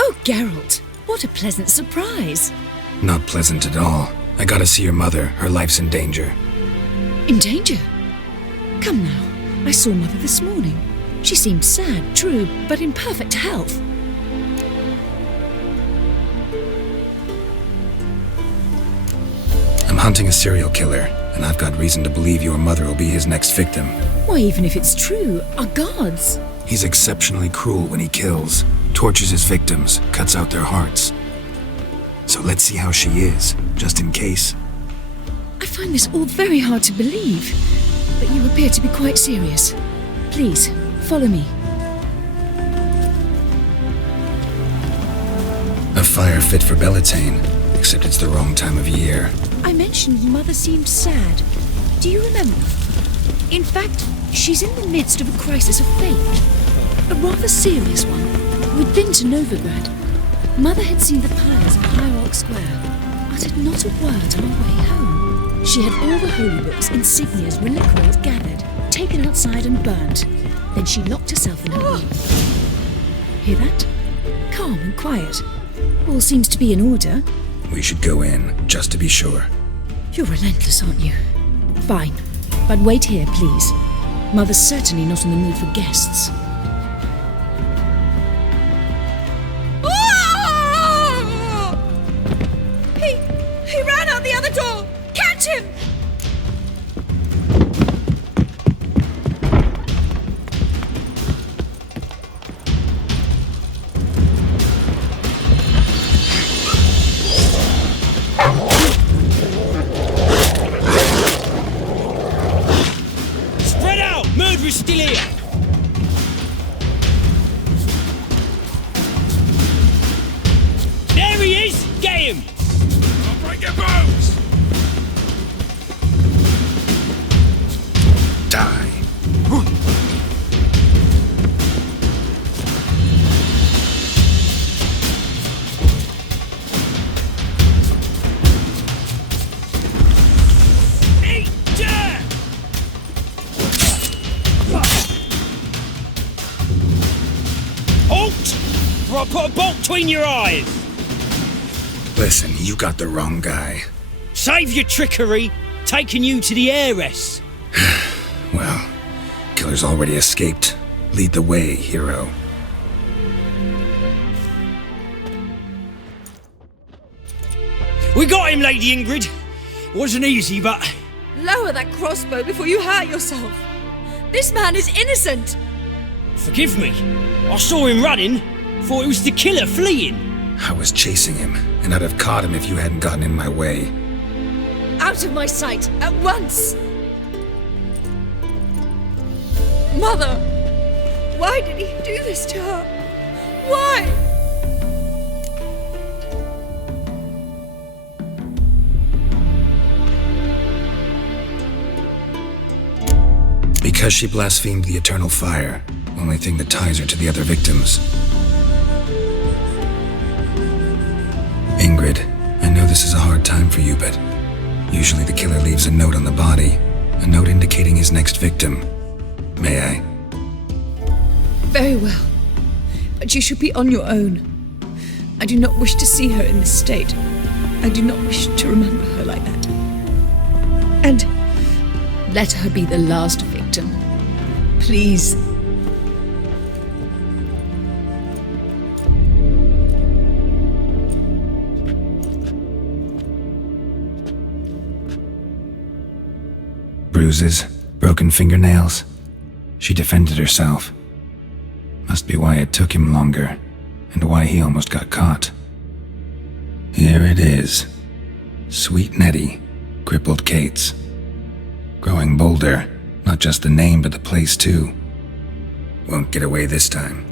Oh, Geralt, what a pleasant surprise. Not pleasant at all. I gotta see your mother. Her life's in danger. In danger? Come now. I saw Mother this morning. She seemed sad, true, but in perfect health. I'm hunting a serial killer, and I've got reason to believe your mother will be his next victim. Why, even if it's true, our guards... He's exceptionally cruel when he kills, tortures his victims, cuts out their hearts. So let's see how she is, just in case. I find this all very hard to believe, but you appear to be quite serious. Please, follow me. A fire fit for Bellatane, except it's the wrong time of year. I mentioned Mother seemed sad. Do you remember? In fact, she's in the midst of a crisis of faith. A rather serious one. We'd been to Novigrad. Mother had seen the pyres in Hierarch Square, uttered not a word on her way home. She had all the holy books, insignias, reliquaries gathered, taken outside and burnt. Then she locked herself in her room. Hear that? Calm and quiet. All seems to be in order. We should go in, just to be sure. You're relentless, aren't you? Fine. But wait here, please. Mother's certainly not in the mood for guests. He ran out the other door! Catch him! Spread out! Murderer's still here! There he is! Get him! I'll break your bones! Die. Eat dirt! Halt! Or I'll put a bolt between your eyes! Listen, you got the wrong guy. Save your trickery, taking you to the heiress. Well, killer's already escaped. Lead the way, hero. We got him, Lady Ingrid. Wasn't easy, but... Lower that crossbow before you hurt yourself. This man is innocent. Forgive me. I saw him running. Thought it was the killer fleeing. I was chasing him, and I'd have caught him if you hadn't gotten in my way. Out of my sight, at once! Mother! Why did he do this to her? Why? Because she blasphemed the eternal fire. Only thing that ties her to the other victims. Ingrid, I know this is a hard time for you, but usually the killer leaves a note on the body. A note indicating his next victim. May I? Very well. But you should be on your own. I do not wish to see her in this state. I do not wish to remember her like that. And let her be the last victim. Please. Bruises, broken fingernails. She defended herself. Must be why it took him longer, and why he almost got caught. Here it is. Sweet Nettie, crippled Kate's. Growing bolder, not just the name but the place too. Won't get away this time.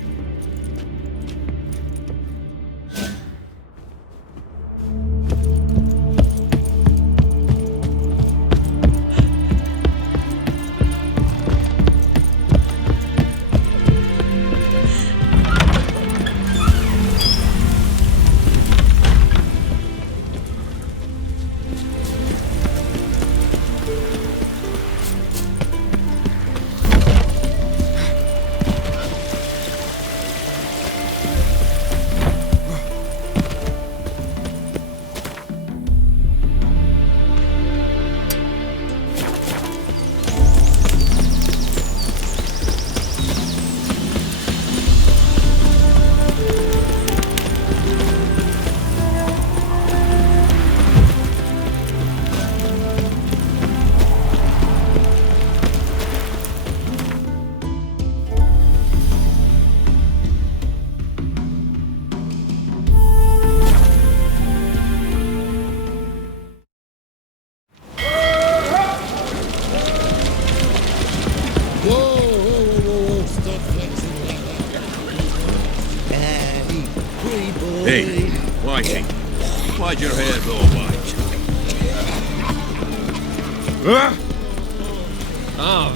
Whoa, stop flexing like that. Hey, pretty boy. Hey, Whitey, why'd your hair go white? Huh? Oh.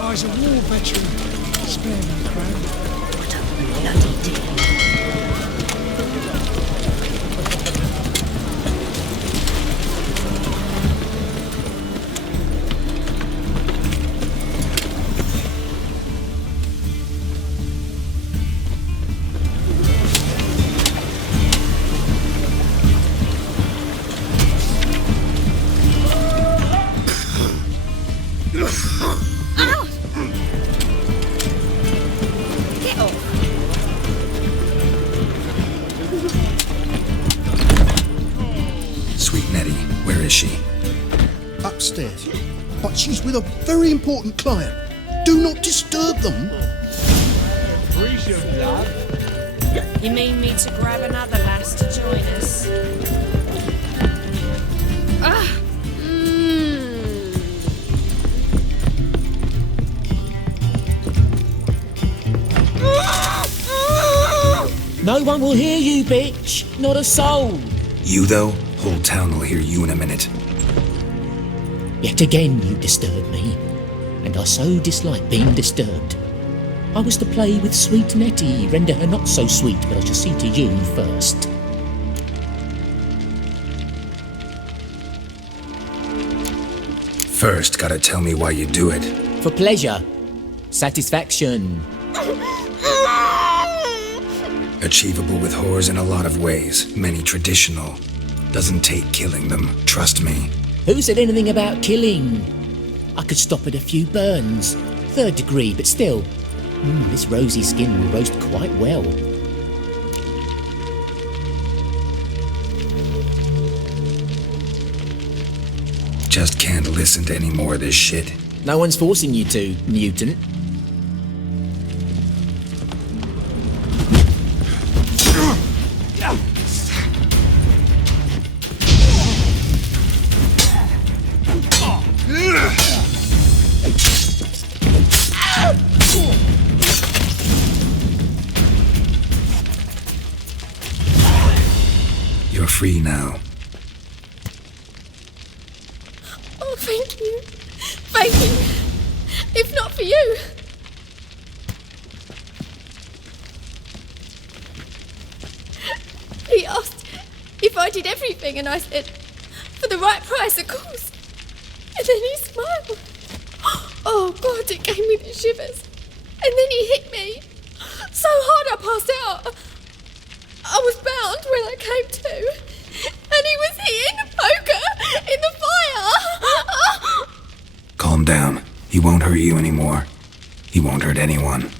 I was a war veteran. Spare me, Crab. What a bloody deal. Upstairs. But she's with a very important client. Do not disturb them. You mean me to grab another lass to join us? No one will hear you, bitch. Not a soul. You, though? Whole town will hear you in a minute. Yet again you disturb me, and I so dislike being disturbed. I was to play with sweet Nettie, render her not so sweet, but I shall see to you first. First, gotta tell me why you do it. For pleasure. Satisfaction. Achievable with whores in a lot of ways, many traditional. Doesn't take killing them, trust me. Who said anything about killing? I could stop at a few burns. 3rd degree, but still. This rosy skin will roast quite well. Just can't listen to any more of this shit. No one's forcing you to, mutant. You're free now. Oh, thank you. Thank you. If not for you. He asked if I did everything, and I said, for the right price, of course. And then he smiled. Oh, God, it gave me the shivers. And then he hit me so hard I passed out. I was bound when I came to, and he was hitting the poker in the fire. Calm down. He won't hurt you anymore. He won't hurt anyone.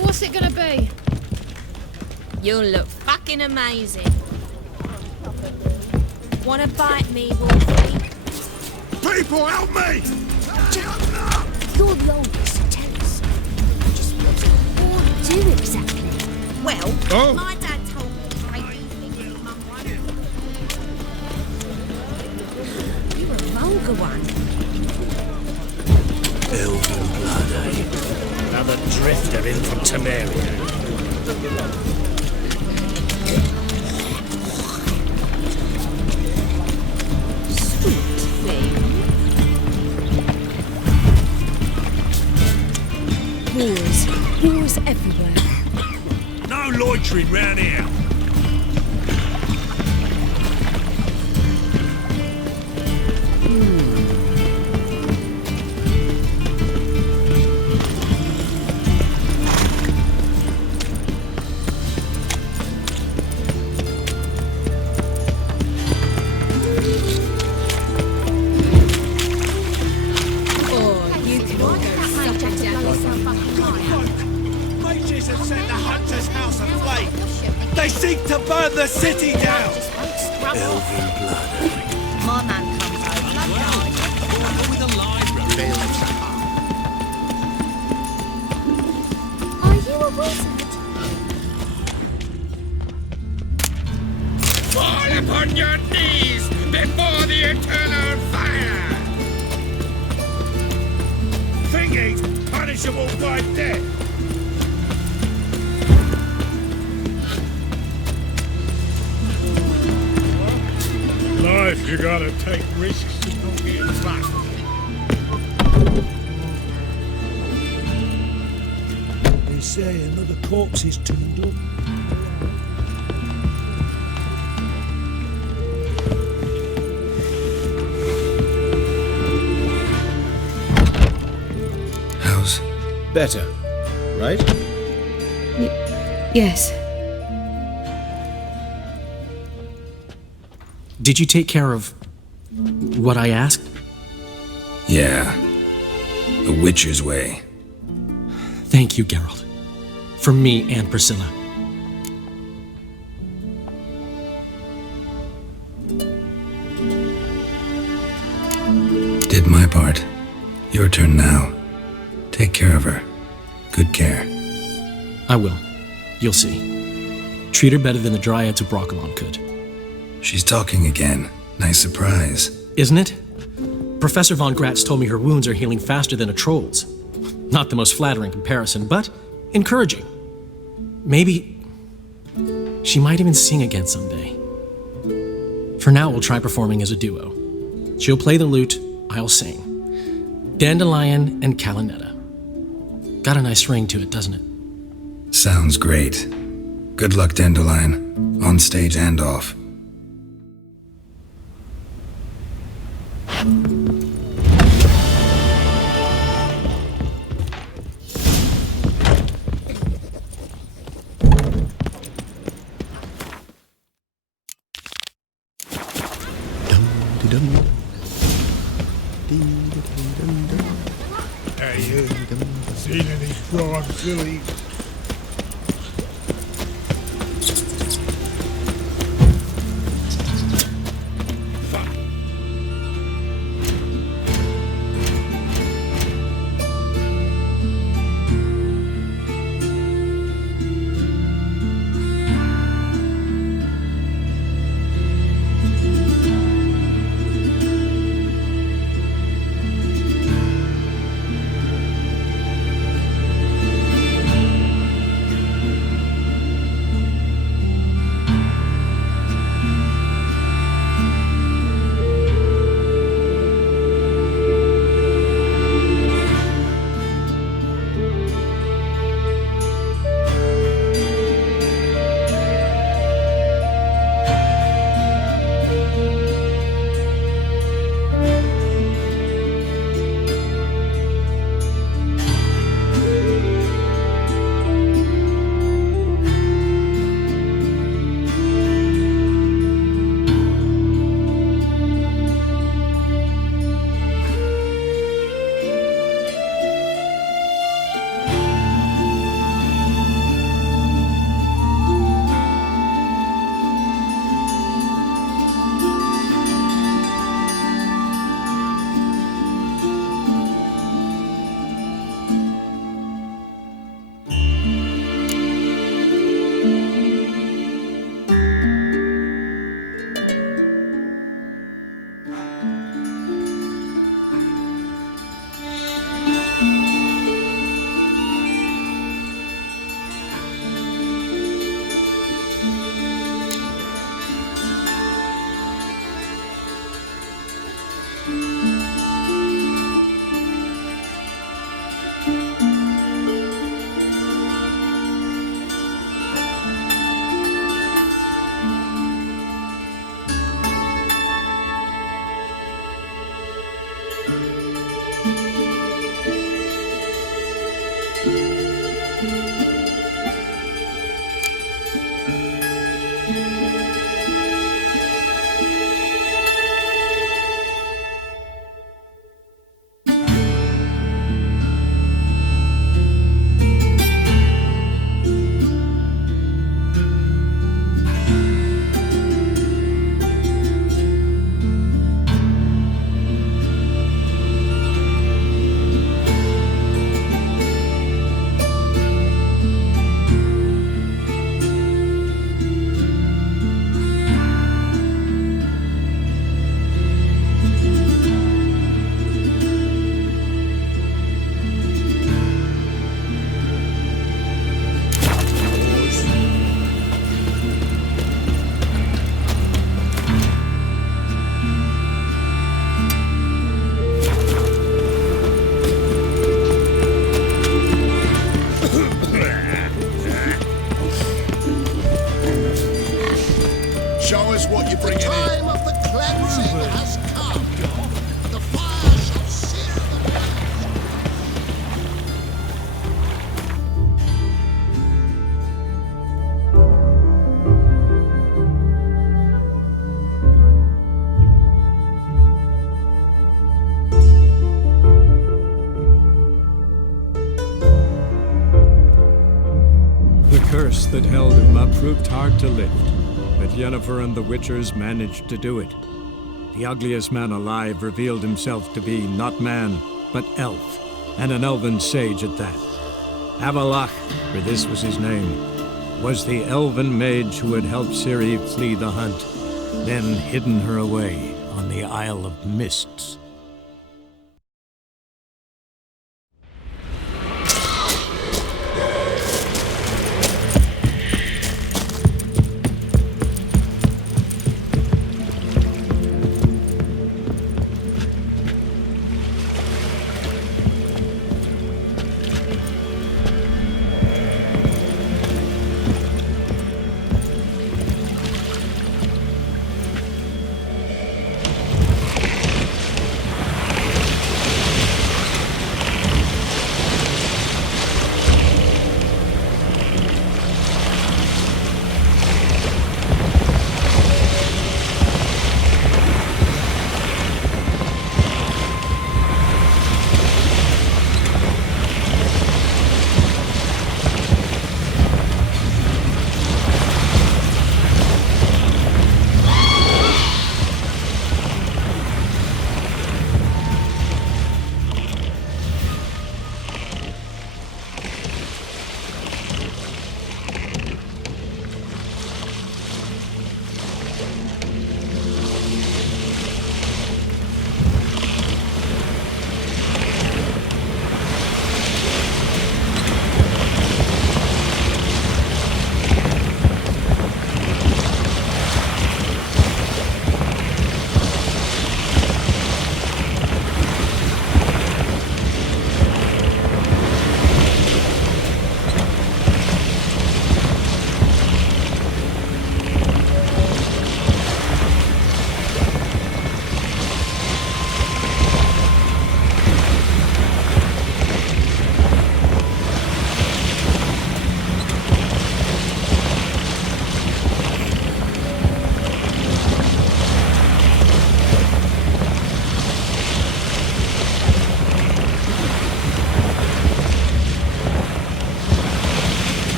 What's it gonna be? You'll look fucking amazing. Wanna bite me, Wolfie? People, help me! You're the oldest, so tell us. Just what do you do exactly? Well, my dad told me to say things his mum wanted. You're a vulgar one. Elven blood, eh? Another drifter in from Temeria. Sweet thing. Wars everywhere. No loitering round here. Burn the city down! Elven blood. My man comes over. With a library. Are you a wizard? Fall upon your knees before the eternal fire! Thingy's punishable by death. Life, you gotta take risks to not get fucked. They say another corpse is turned up. How's... Better, right? Yes. Did you take care of what I asked? Yeah. The Witcher's way. Thank you, Geralt. For me and Priscilla. Did my part. Your turn now. Take care of her. Good care. I will. You'll see. Treat her better than the Dryads of Broccolon could. She's talking again. Nice surprise. Isn't it? Professor von Gratz told me her wounds are healing faster than a troll's. Not the most flattering comparison, but encouraging. Maybe she might even sing again someday. For now, we'll try performing as a duo. She'll play the lute, I'll sing. Dandelion and Calinetta. Got a nice ring to it, doesn't it? Sounds great. Good luck, Dandelion. On stage and off. Hey, you seen any prime silly? that held Uma proved hard to lift, but Yennefer and the Witchers managed to do it. The ugliest man alive revealed himself to be not man, but elf, and an elven sage at that. Avalach, for this was his name, was the elven mage who had helped Ciri flee the hunt, then hidden her away on the Isle of Mists.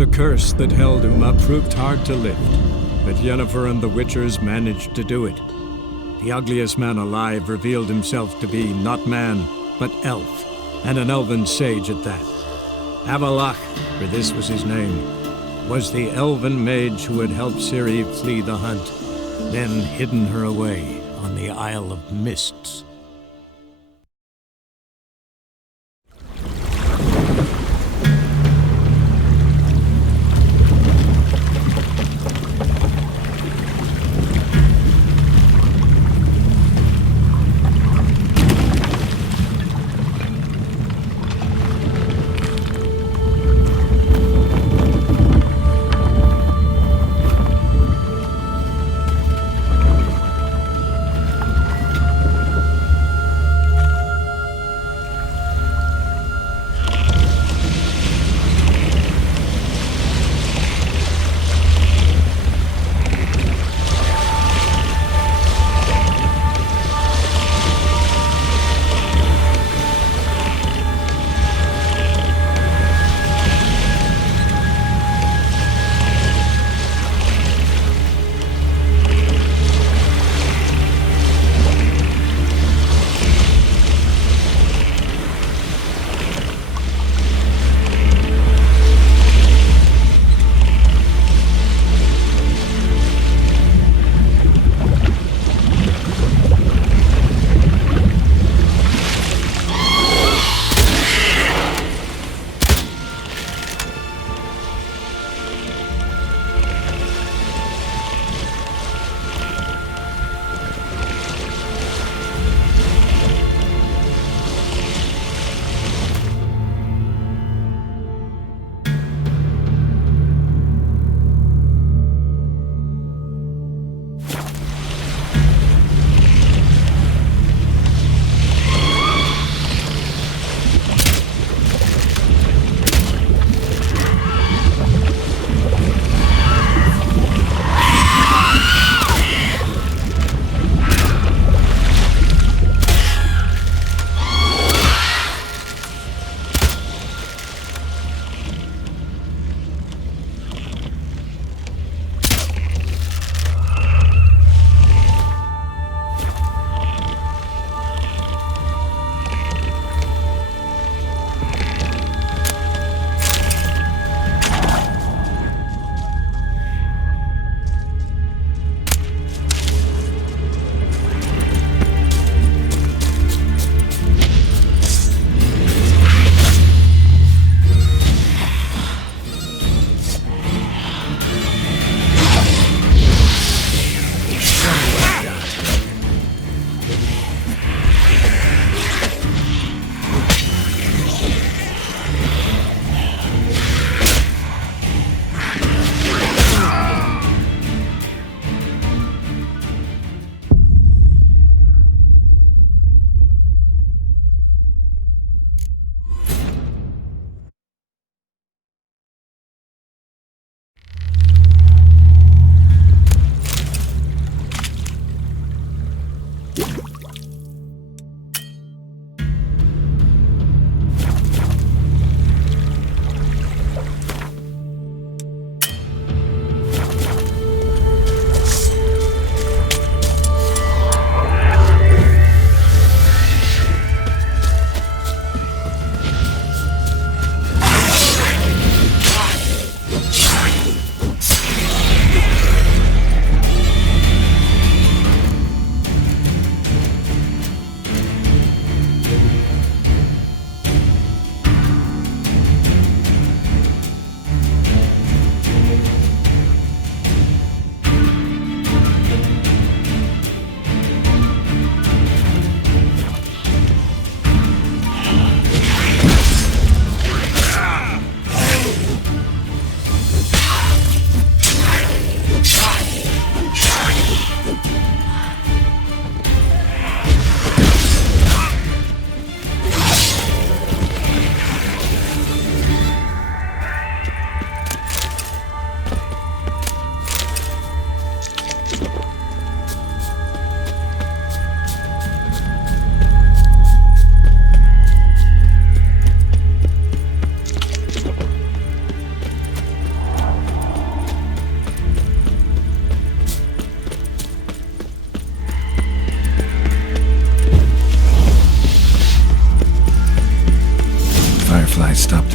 The curse that held Uma proved hard to lift, but Yennefer and the Witchers managed to do it. The ugliest man alive revealed himself to be not man, but elf, and an elven sage at that. Avalach, for this was his name, was the elven mage who had helped Ciri flee the hunt, then hidden her away on the Isle of Mists.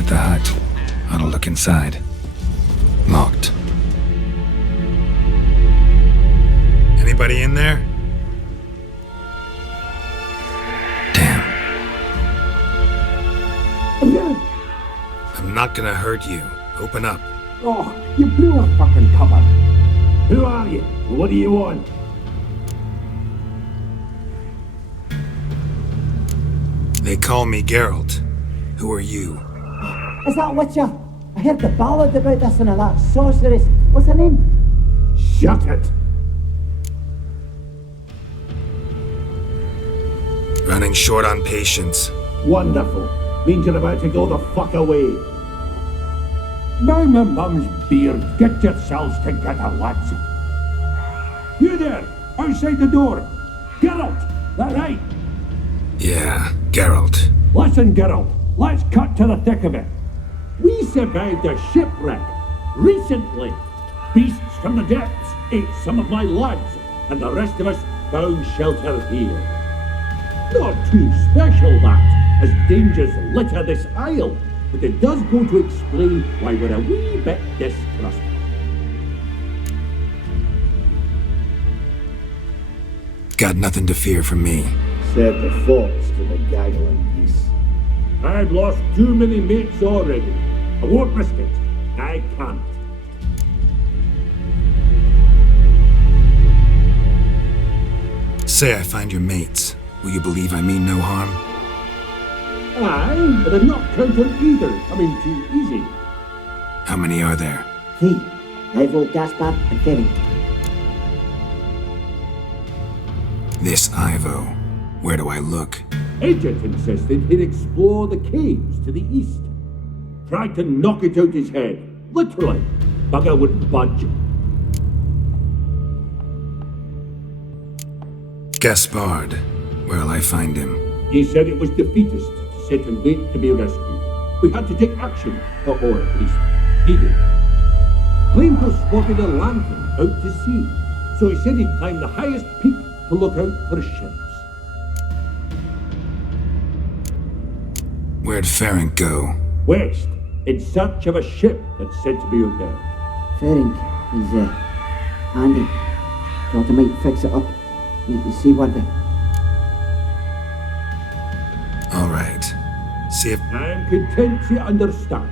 at the hut. Ought to look inside. Locked. Anybody in there? I'm not gonna hurt you. Open up. Oh, you blew a fucking cupboard. Who are you? What do you want? They call me Geralt. Who are you? Is that Witcher? I heard the ballad about this and that sorceress. What's her name? Shut it! Running short on patience. Wonderful. Means you're about to go the fuck away. By my mum's beard, get yourselves together, lads. You there, outside the door. Geralt, that right? Yeah, Geralt. Listen, Geralt, let's cut to the thick of it. We survived a shipwreck recently. Beasts from the depths ate some of my lads, and the rest of us found shelter here. Not too special, that, as dangers litter this isle, but it does go to explain why we're a wee bit distrustful. Got nothing to fear from me. Said the fox to the gaggling geese. I've lost too many mates already. I won't risk it. I can't. Say I find your mates. Will you believe I mean no harm? Aye, but I'm not counting either coming too easy. How many are there? 3. Ivo, Gaspar, and Ferenc. This Ivo. Where do I look? Agent insisted he'd explore the caves to the east. Tried to knock it out his head. Literally. Bugger wouldn't budge. Gaspard. Where'll I find him? He said it was defeatist to sit and wait to be rescued. We had to take action, or at least he did. Claimed to have spotted a lantern out to sea, so he said he'd climb the highest peak to look out for ships. Where'd Ferenc go? West, in search of a ship that's said to be out there. Ferenc, he's handy. Thought I might fix it up, make you seaworthy. All right. See if I'm content to understand.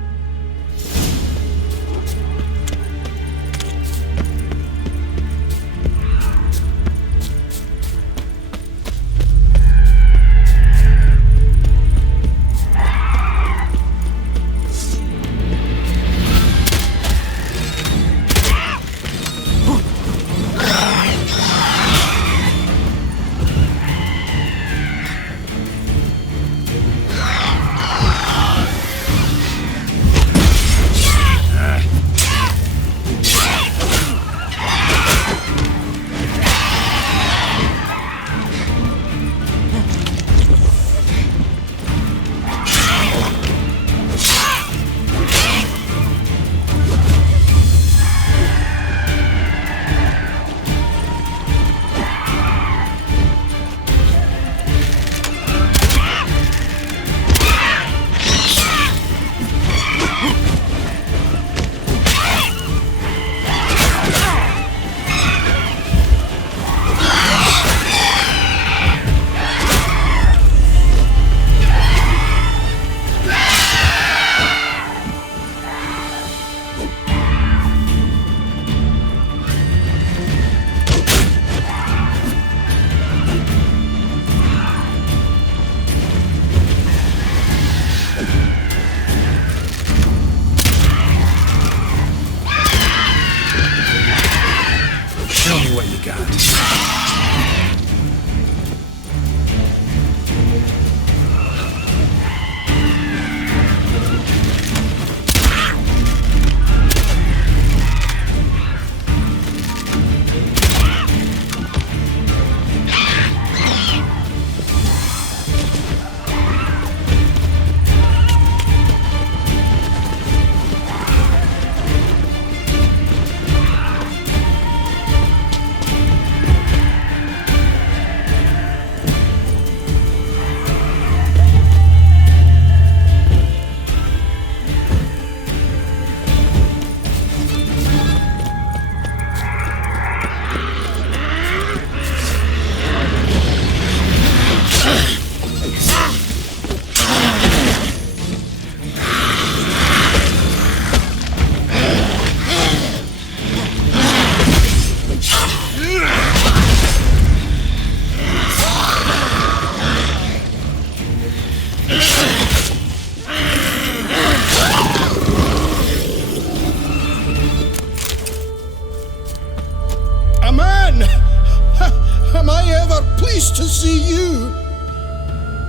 ever pleased to see you.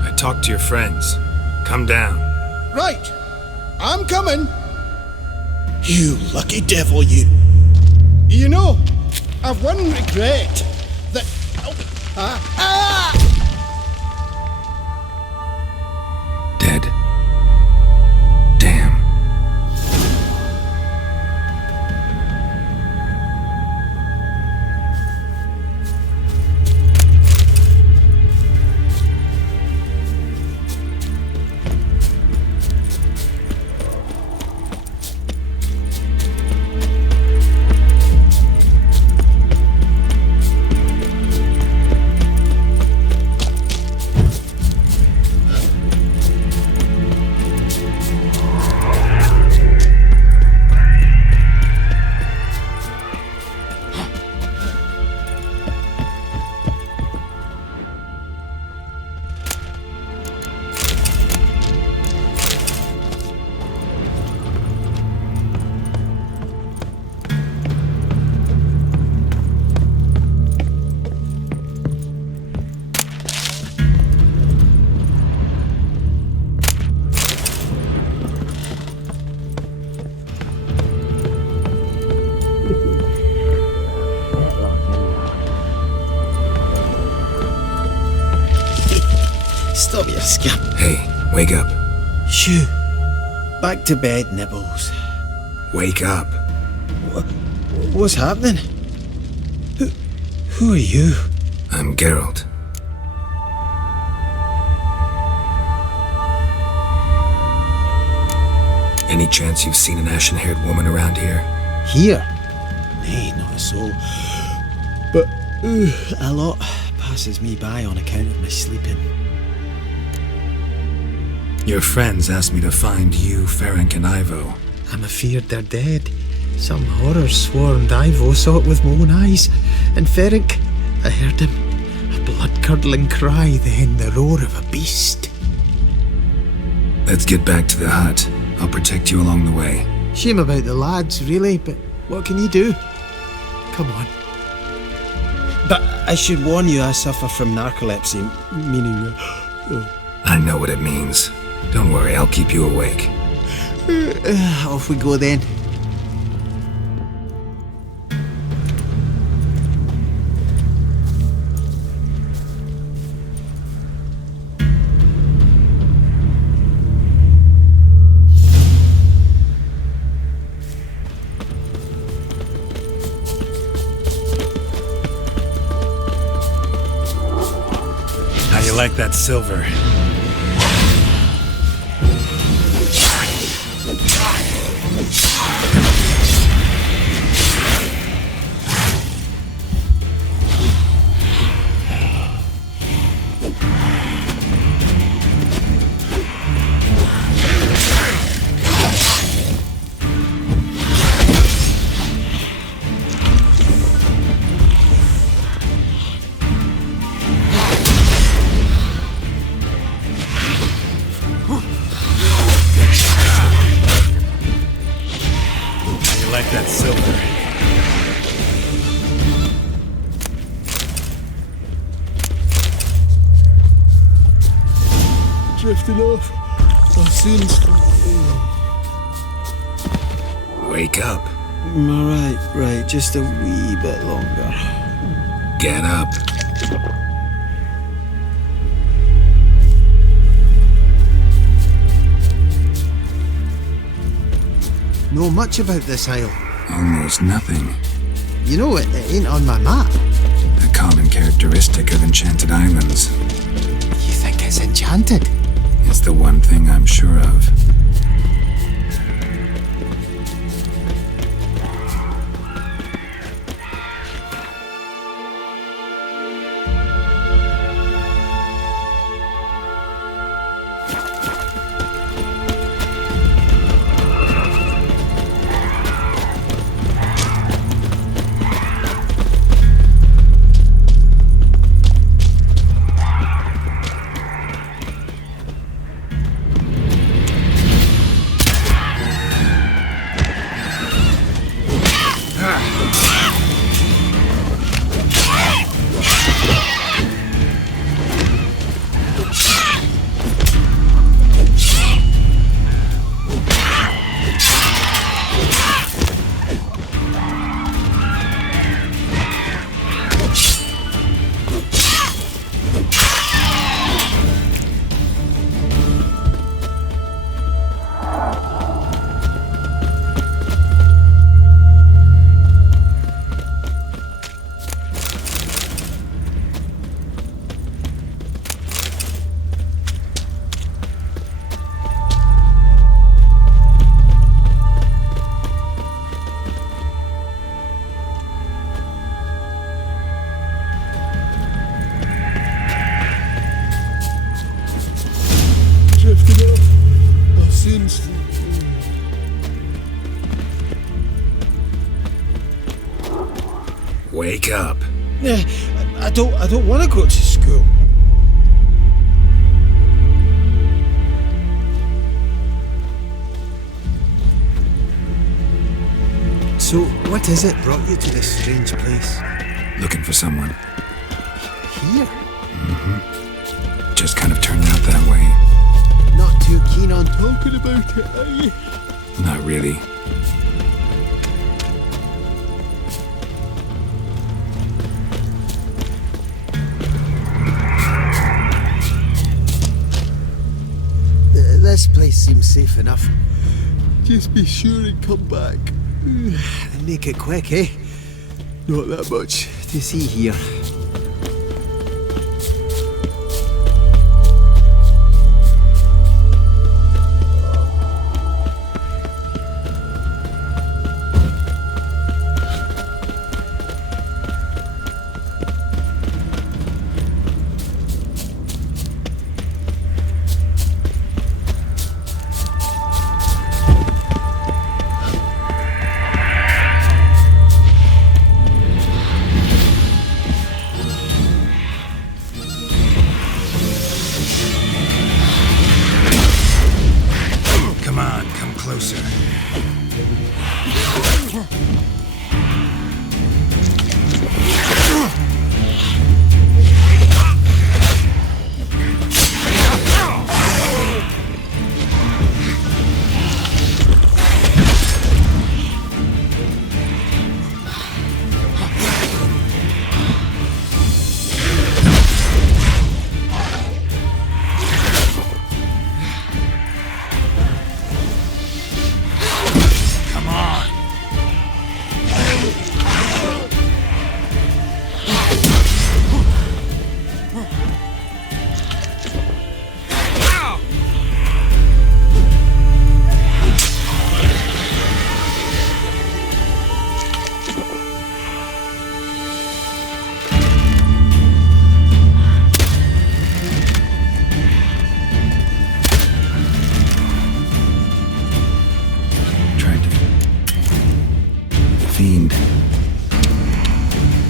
I talked to your friends. Come down. Right. I'm coming. You lucky devil, you. You know, I've one regret. That... Dead. Damn. Stop your scamp. Hey, wake up. Shoo. Back to bed, Nibbles. Wake up. What's happening? Who are you? I'm Geralt. Any chance you've seen an ashen-haired woman around here? Here? Nay, not a soul. But a lot passes me by on account of my sleeping. Your friends asked me to find you, Ferenc, and Ivo. I'm afeard they're dead. Some horrors swarmed Ivo, saw it with my own eyes. And Ferenc, I heard him. A blood-curdling cry, then the roar of a beast. Let's get back to the hut. I'll protect you along the way. Shame about the lads, really, but what can you do? Come on. But I should warn you, I suffer from narcolepsy, meaning... I know what it means. Don't worry, I'll keep you awake. Off we go then. How you like that silver? Like that silver. Drifting off. I'll soon... Wake up. Right, just a wee bit longer. Get up. Know much about this isle? Almost nothing. You know, it ain't on my map. A common characteristic of enchanted islands. You think it's enchanted? It's the one thing I'm sure of. Wake up. I don't want to go to school. So, what is it brought you to this strange place? Looking for someone. Here? Mm-hmm. Just kind of turned out that way. Not too keen on talking about it, are you? Not really. This place seems safe enough. Just be sure and come back. And make it quick, eh? Not that much to see here.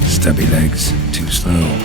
Stubby legs, too slow.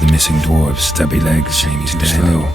of the missing dwarves, stubby legs, shame he's dead. Slow.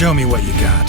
Show me what you got.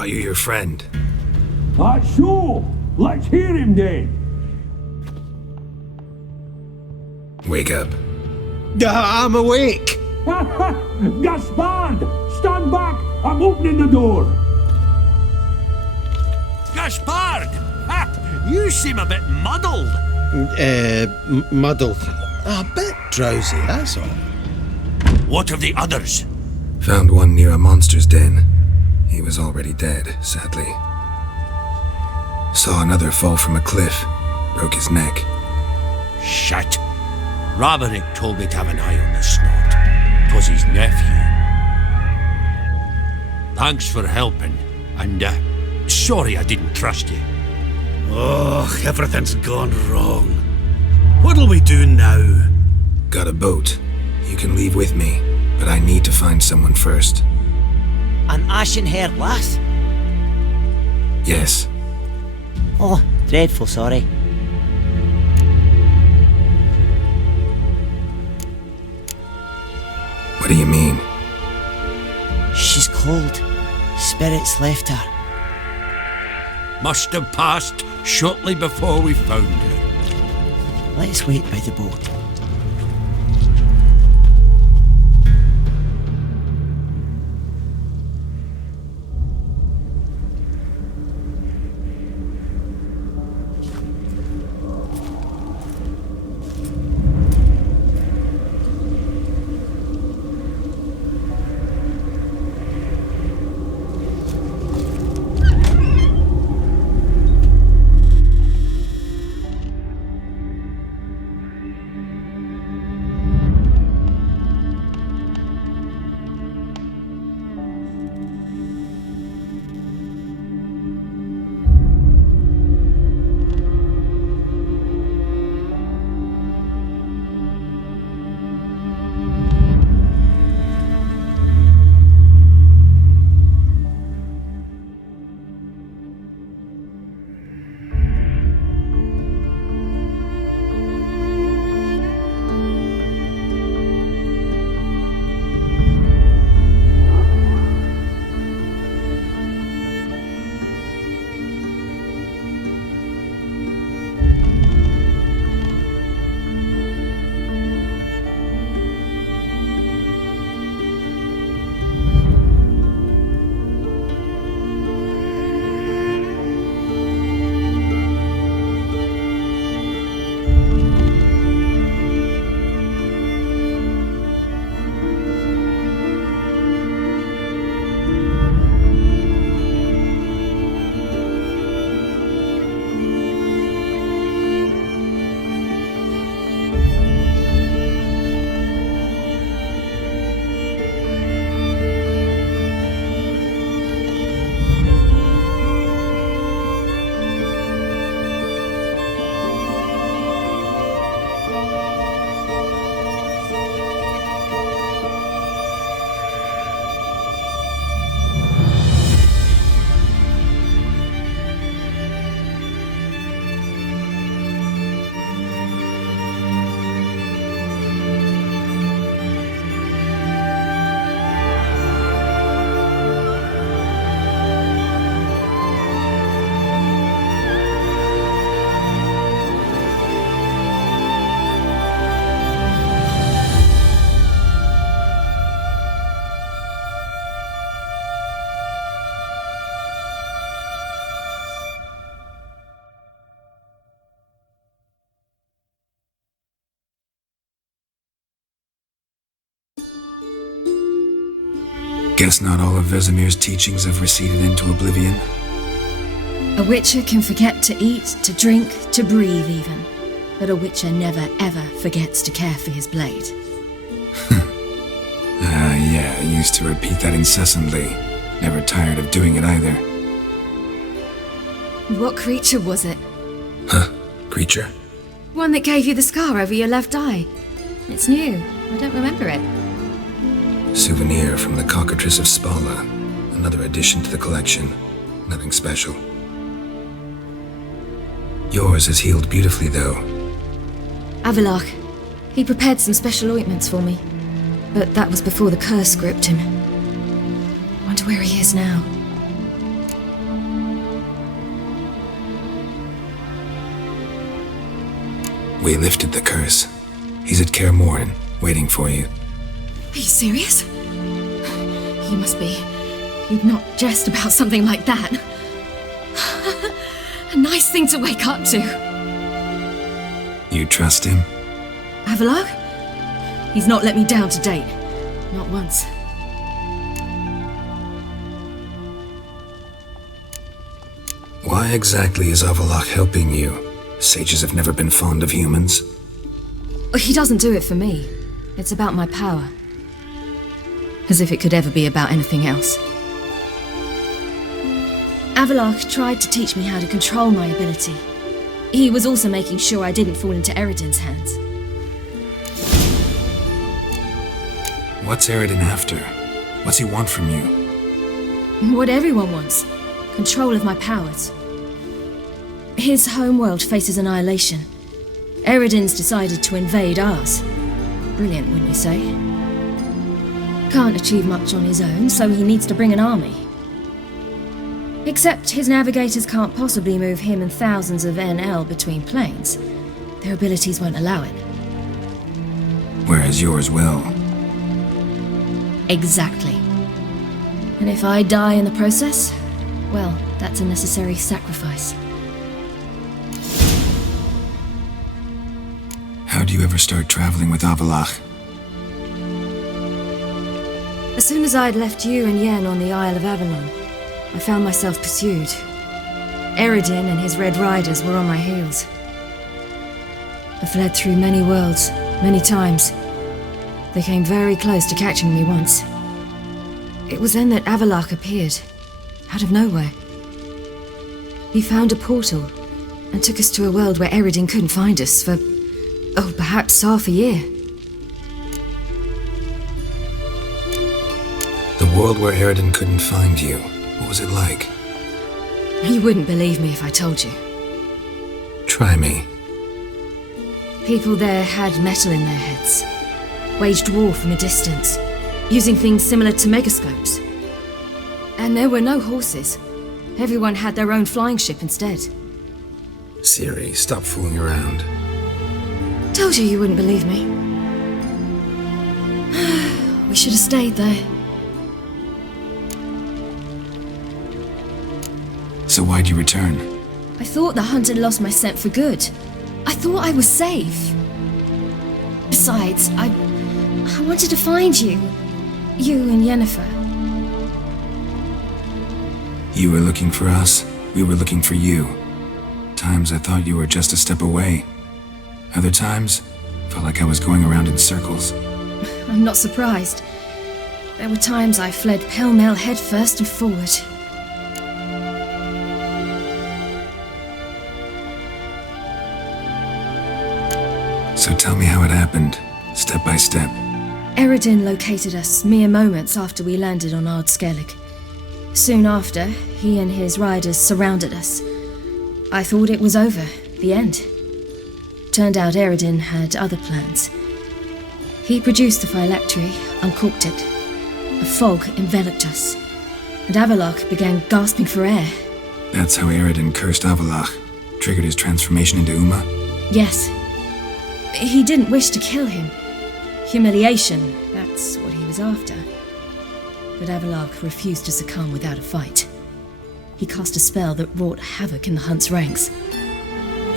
brought you your friend. That's so. Let's hear him then. Wake up. I'm awake. Gaspard! Stand back! I'm opening the door. Gaspard! Ha! You seem a bit muddled. Muddled. A bit drowsy, that's all. What of the others? Found one near a monster's den. He was already dead, sadly. Saw another fall from a cliff. Broke his neck. Shit. Roderick told me to have an eye on the snot. 'Twas his nephew. Thanks for helping, and sorry I didn't trust you. Oh, everything's gone wrong. What'll we do now? Got a boat. You can leave with me, but I need to find someone first. An ashen-haired lass? Yes. Oh, dreadful sorry. What do you mean? She's cold. Spirits left her. Must have passed shortly before we found her. Let's wait by the boat. Guess not all of Vesemir's teachings have receded into oblivion. A witcher can forget to eat, to drink, to breathe even. But a witcher never ever forgets to care for his blade. Yeah, I used to repeat that incessantly. Never tired of doing it either. What creature was it? Huh? Creature? One that gave you the scar over your left eye. It's new. I don't remember it. Souvenir from the Cockatrice of Spala. Another addition to the collection. Nothing special. Yours has healed beautifully, though. Avalach. He prepared some special ointments for me. But that was before the curse gripped him. Wonder where he is now. We lifted the curse. He's at Kaer Morhen, waiting for you. Are you serious? You must be. You'd not jest about something like that. A nice thing to wake up to. You trust him? Avalok? He's not let me down to date. Not once. Why exactly is Avalok helping you? Sages have never been fond of humans. He doesn't do it for me. It's about my power. As if it could ever be about anything else. Avalok tried to teach me how to control my ability. He was also making sure I didn't fall into Eredin's hands. What's Eredin after? What's he want from you? What everyone wants. Control of my powers. His homeworld faces annihilation. Eredin's decided to invade ours. Brilliant, wouldn't you say? Can't achieve much on his own, so he needs to bring an army. Except his navigators can't possibly move him and thousands of NL between planes. Their abilities won't allow it. Whereas yours will. Exactly. And if I die in the process, well, that's a necessary sacrifice. How do you ever start traveling with Avalok? As soon as I'd left you and Yen on the Isle of Avalon, I found myself pursued. Eredin and his Red Riders were on my heels. I fled through many worlds, many times. They came very close to catching me once. It was then that Avalok appeared, out of nowhere. He found a portal and took us to a world where Eredin couldn't find us for, perhaps half a year. The world where Eredin couldn't find you. What was it like? You wouldn't believe me if I told you. Try me. People there had metal in their heads, waged war from a distance, using things similar to megascopes. And there were no horses. Everyone had their own flying ship instead. Ciri, stop fooling around. Told you wouldn't believe me. We should have stayed there. So why'd you return? I thought the hunt had lost my scent for good. I thought I was safe. Besides, I wanted to find you. You and Yennefer. You were looking for us. We were looking for you. Times I thought you were just a step away. Other times, felt like I was going around in circles. I'm not surprised. There were times I fled pell-mell headfirst and forward. So tell me how it happened, step by step. Eredin located us mere moments after we landed on Ard Skellig. Soon after, he and his riders surrounded us. I thought it was over, the end. Turned out Eredin had other plans. He produced the phylactery, uncorked it. A fog enveloped us, and Avalok began gasping for air. That's how Eredin cursed Avalok, triggered his transformation into Uma? Yes. He didn't wish to kill him. Humiliation, that's what he was after. But Avalok refused to succumb without a fight. He cast a spell that wrought havoc in the hunt's ranks.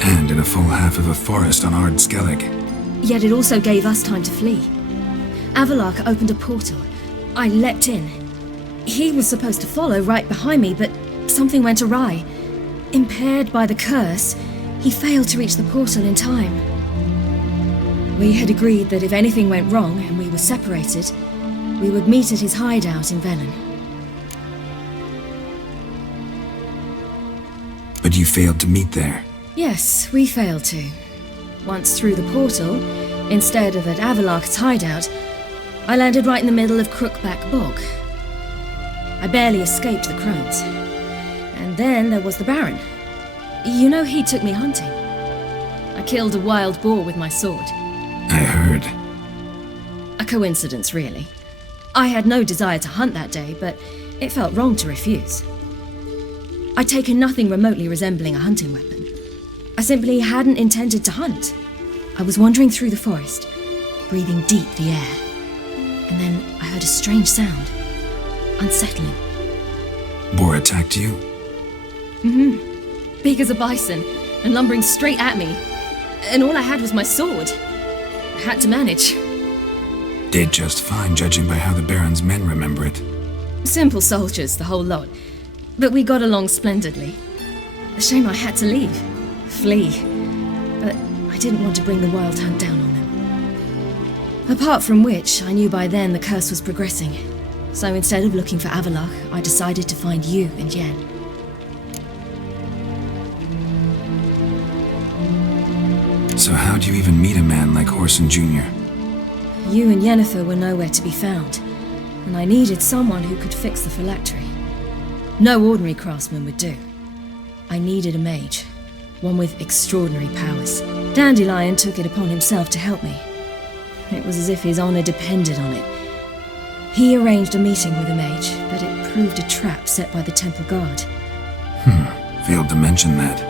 And in a full half of a forest on Ard Skellig. Yet it also gave us time to flee. Avalok opened a portal. I leapt in. He was supposed to follow right behind me, but something went awry. Impaired by the curse, he failed to reach the portal in time. We had agreed that if anything went wrong and we were separated, we would meet at his hideout in Velen. But you failed to meet there. Yes, we failed to. Once through the portal, instead of at Avalok's hideout, I landed right in the middle of Crookback Bog. I barely escaped the crones. And then there was the Baron. You know, he took me hunting. I killed a wild boar with my sword. I heard. A coincidence, really. I had no desire to hunt that day, but it felt wrong to refuse. I'd taken nothing remotely resembling a hunting weapon. I simply hadn't intended to hunt. I was wandering through the forest, breathing deep the air, and then I heard a strange sound. Unsettling. Boar attacked you? Big as a bison, and lumbering straight at me. And all I had was my sword. I had to manage. Did just fine, judging by how the Baron's men remember it. Simple soldiers, the whole lot. But we got along splendidly. A shame I had to leave. Flee. But I didn't want to bring the wild hunt down on them. Apart from which, I knew by then the curse was progressing. So instead of looking for Avallac'h, I decided to find you and Yen. So how'd you even meet a man like Whoreson Jr.? You and Yennefer were nowhere to be found, and I needed someone who could fix the phylactery. No ordinary craftsman would do. I needed a mage, one with extraordinary powers. Dandelion took it upon himself to help me. It was as if his honor depended on it. He arranged a meeting with a mage, but it proved a trap set by the temple guard. Failed to mention that.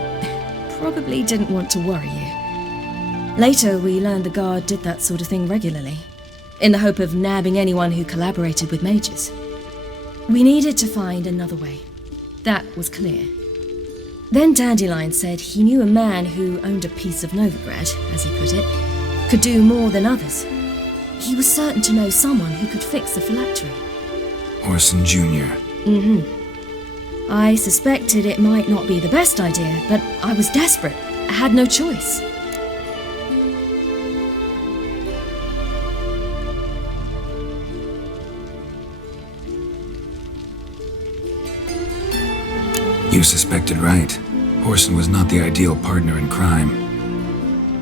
Probably didn't want to worry you. Later, we learned the guard did that sort of thing regularly, in the hope of nabbing anyone who collaborated with mages. We needed to find another way. That was clear. Then Dandelion said he knew a man who owned a piece of Novigrad, as he put it, could do more than others. He was certain to know someone who could fix the phylactery. Whoreson Jr. I suspected it might not be the best idea, but I was desperate. I had no choice. You suspected right. Whoreson was not the ideal partner in crime.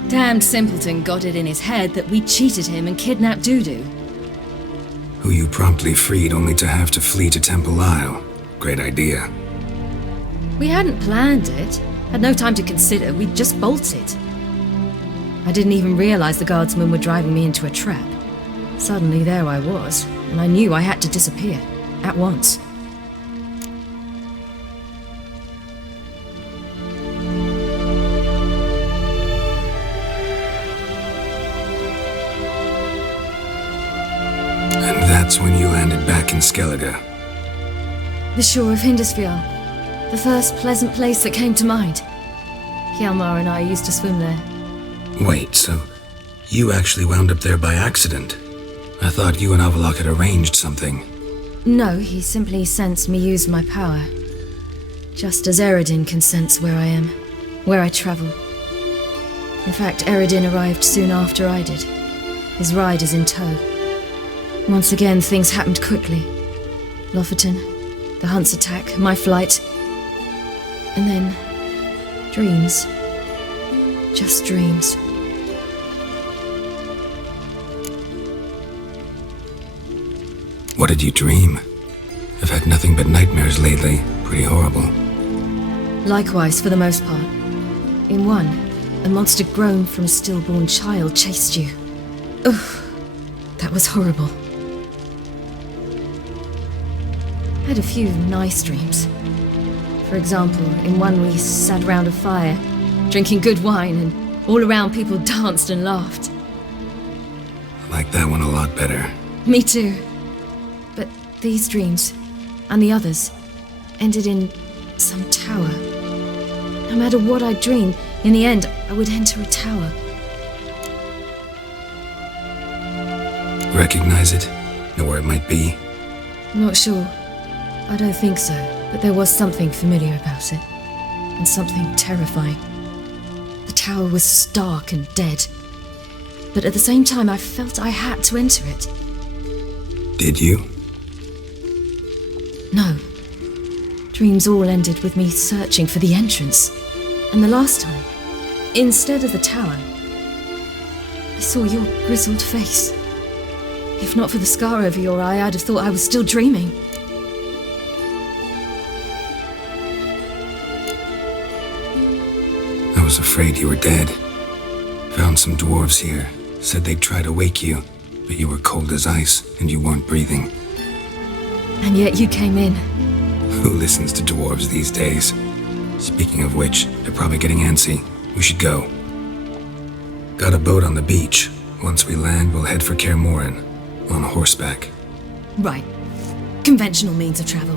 Damned simpleton got it in his head that we cheated him and kidnapped Dudu. Who you promptly freed only to have to flee to Temple Isle. Great idea. We hadn't planned it. Had no time to consider. We just bolted. I didn't even realize the guardsmen were driving me into a trap. Suddenly there I was, and I knew I had to disappear. At once. That's when you landed back in Skellige. The shore of Hindisfjall. The first pleasant place that came to mind. Hjalmar and I used to swim there. Wait, so you actually wound up there by accident? I thought you and Avallac'h had arranged something. No, he simply sensed me use my power. Just as Eredin can sense where I am, where I travel. In fact, Eredin arrived soon after I did. His ride is in tow. Once again, things happened quickly. Lofoten, the hunt's attack, my flight. And then, dreams. Just dreams. What did you dream? I've had nothing but nightmares lately. Pretty horrible. Likewise, for the most part. In one, a monster grown from a stillborn child chased you. Ugh, that was horrible. I had a few nice dreams. For example, in one we sat round a fire, drinking good wine, and all around people danced and laughed. I like that one a lot better. Me too. But these dreams, and the others, ended in some tower. No matter what I dreamed, in the end, I would enter a tower. Recognize it? Know where it might be? Not sure. I don't think so, but there was something familiar about it. And something terrifying. The tower was stark and dead. But at the same time, I felt I had to enter it. Did you? No. Dreams all ended with me searching for the entrance. And the last time, instead of the tower, I saw your grizzled face. If not for the scar over your eye, I'd have thought I was still dreaming. I was afraid you were dead. Found some dwarves here. Said they'd try to wake you, but you were cold as ice and you weren't breathing. And yet you came in. Who listens to dwarves these days? Speaking of which, they're probably getting antsy. We should go. Got a boat on the beach. Once we land, we'll head for Kaer Morhen. On horseback. Right. Conventional means of travel.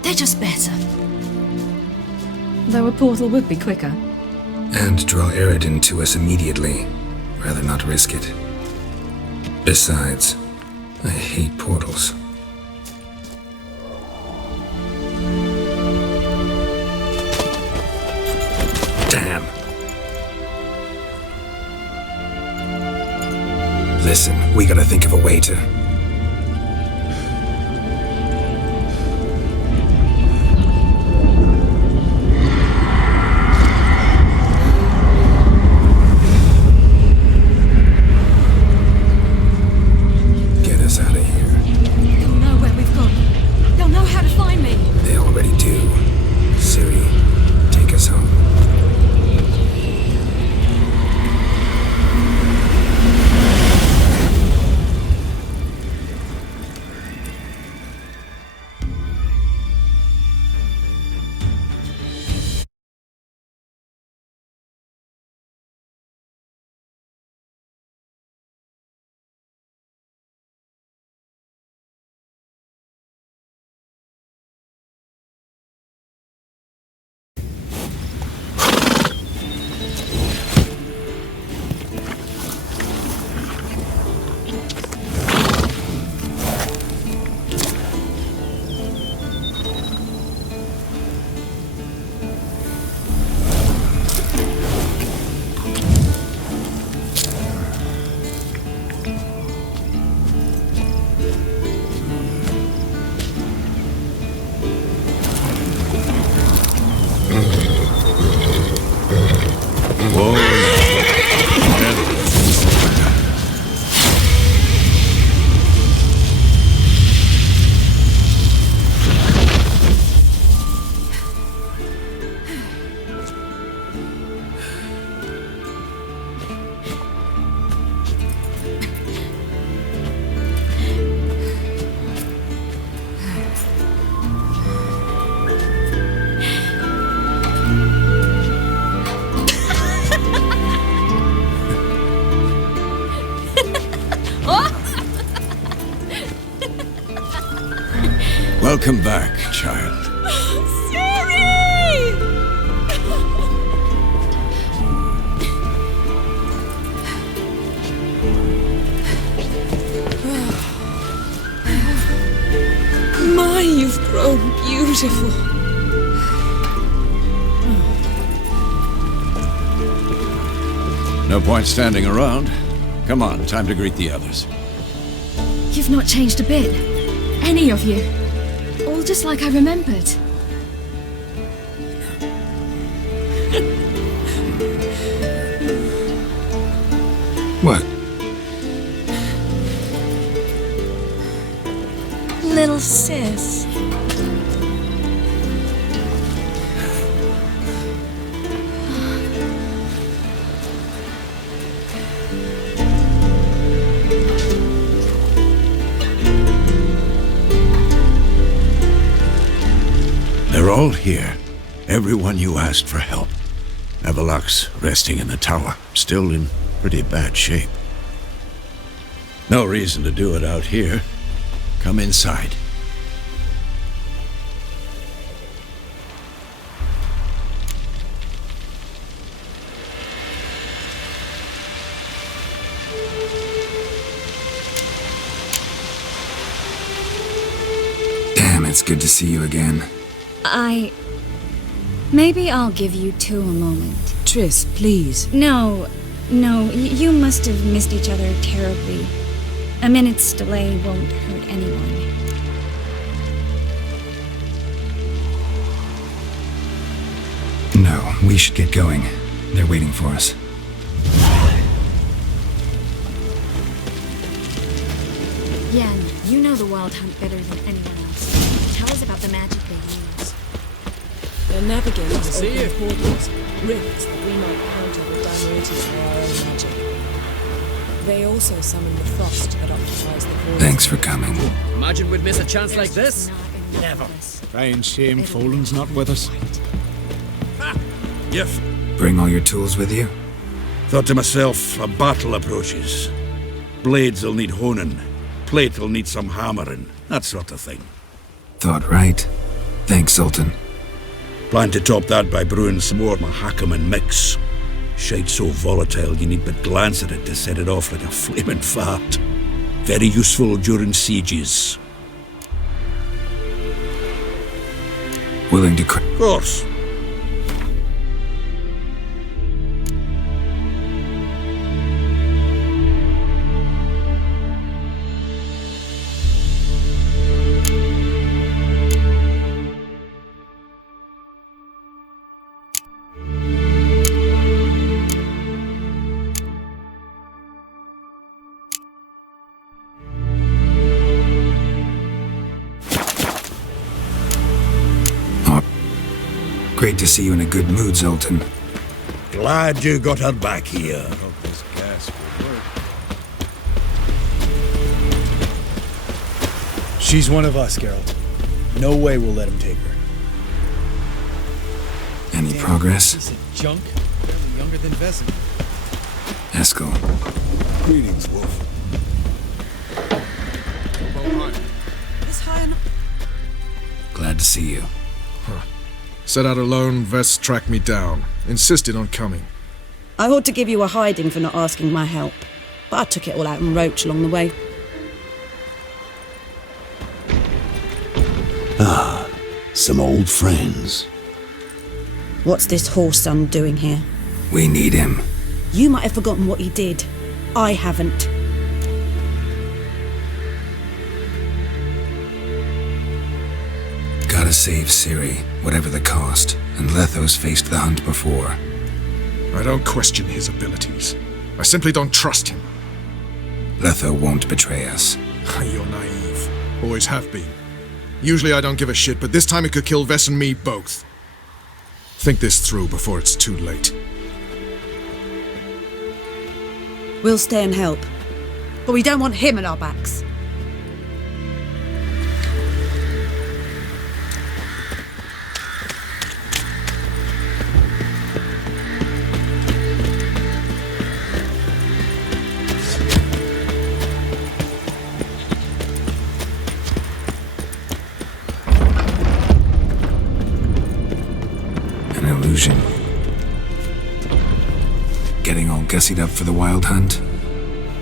They're just better. Though a portal would be quicker. And draw Eridan to us immediately. Rather not risk it. Besides, I hate portals. Damn. Listen, we gotta think of a way to... get us out of here. They'll know where we've gone. They'll know how to find me. They already do. Ciri, take us home. Welcome back, child. Ciri! My, you've grown beautiful. No point standing around. Come on, time to greet the others. You've not changed a bit. Any of you. All just like I remembered. What? Little sis. They're all here. Everyone you asked for help. Avalok's resting in the tower, still in pretty bad shape. No reason to do it out here. Come inside. Damn, it's good to see you again. Maybe I'll give you two a moment. Triss, please. No, you must have missed each other terribly. A minute's delay won't hurt anyone. No, we should get going. They're waiting for us. Yen, you know the Wild Hunt better than anyone else. Tell us about the magic they use. Their navigators open portals, rifts that we might counter with downrouted by our own magic. They also summon the frost that occupies the void. Thanks for coming. Imagine we'd miss a chance like this? Never. Crying shame Folan's not with us. Yif. Bring all your tools with you? Thought to myself, a battle approaches. Blades will need honing. Plate will need some hammering. That sort of thing. Thought right. Thanks, Sultan. Plan to top that by brewing some more Mahakaman mix. Shite so volatile you need but glance at it to set it off like a flaming fart. Very useful during sieges. Willing to Of course. Great to see you in a good mood, Zoltan. Glad you got her back here. She's one of us, Geralt. No way we'll let him take her. Any progress? Piece of junk. Barely younger than Vesemir. Eskel. Greetings, Wolf. Is high enough. Glad to see you. Set out alone, Vess tracked me down. Insisted on coming. I ought to give you a hiding for not asking my help, but I took it all out in Roach along the way. Ah, some old friends. What's this horse son doing here? We need him. You might have forgotten what he did. I haven't. Gotta save Ciri, whatever the cost, and Letho's faced the hunt before. I don't question his abilities. I simply don't trust him. Letho won't betray us. You're naive. Always have been. Usually I don't give a shit, but this time it could kill Vess and me both. Think this through before it's too late. We'll stay and help, but we don't want him at our backs. Getting all gussied up for the wild hunt?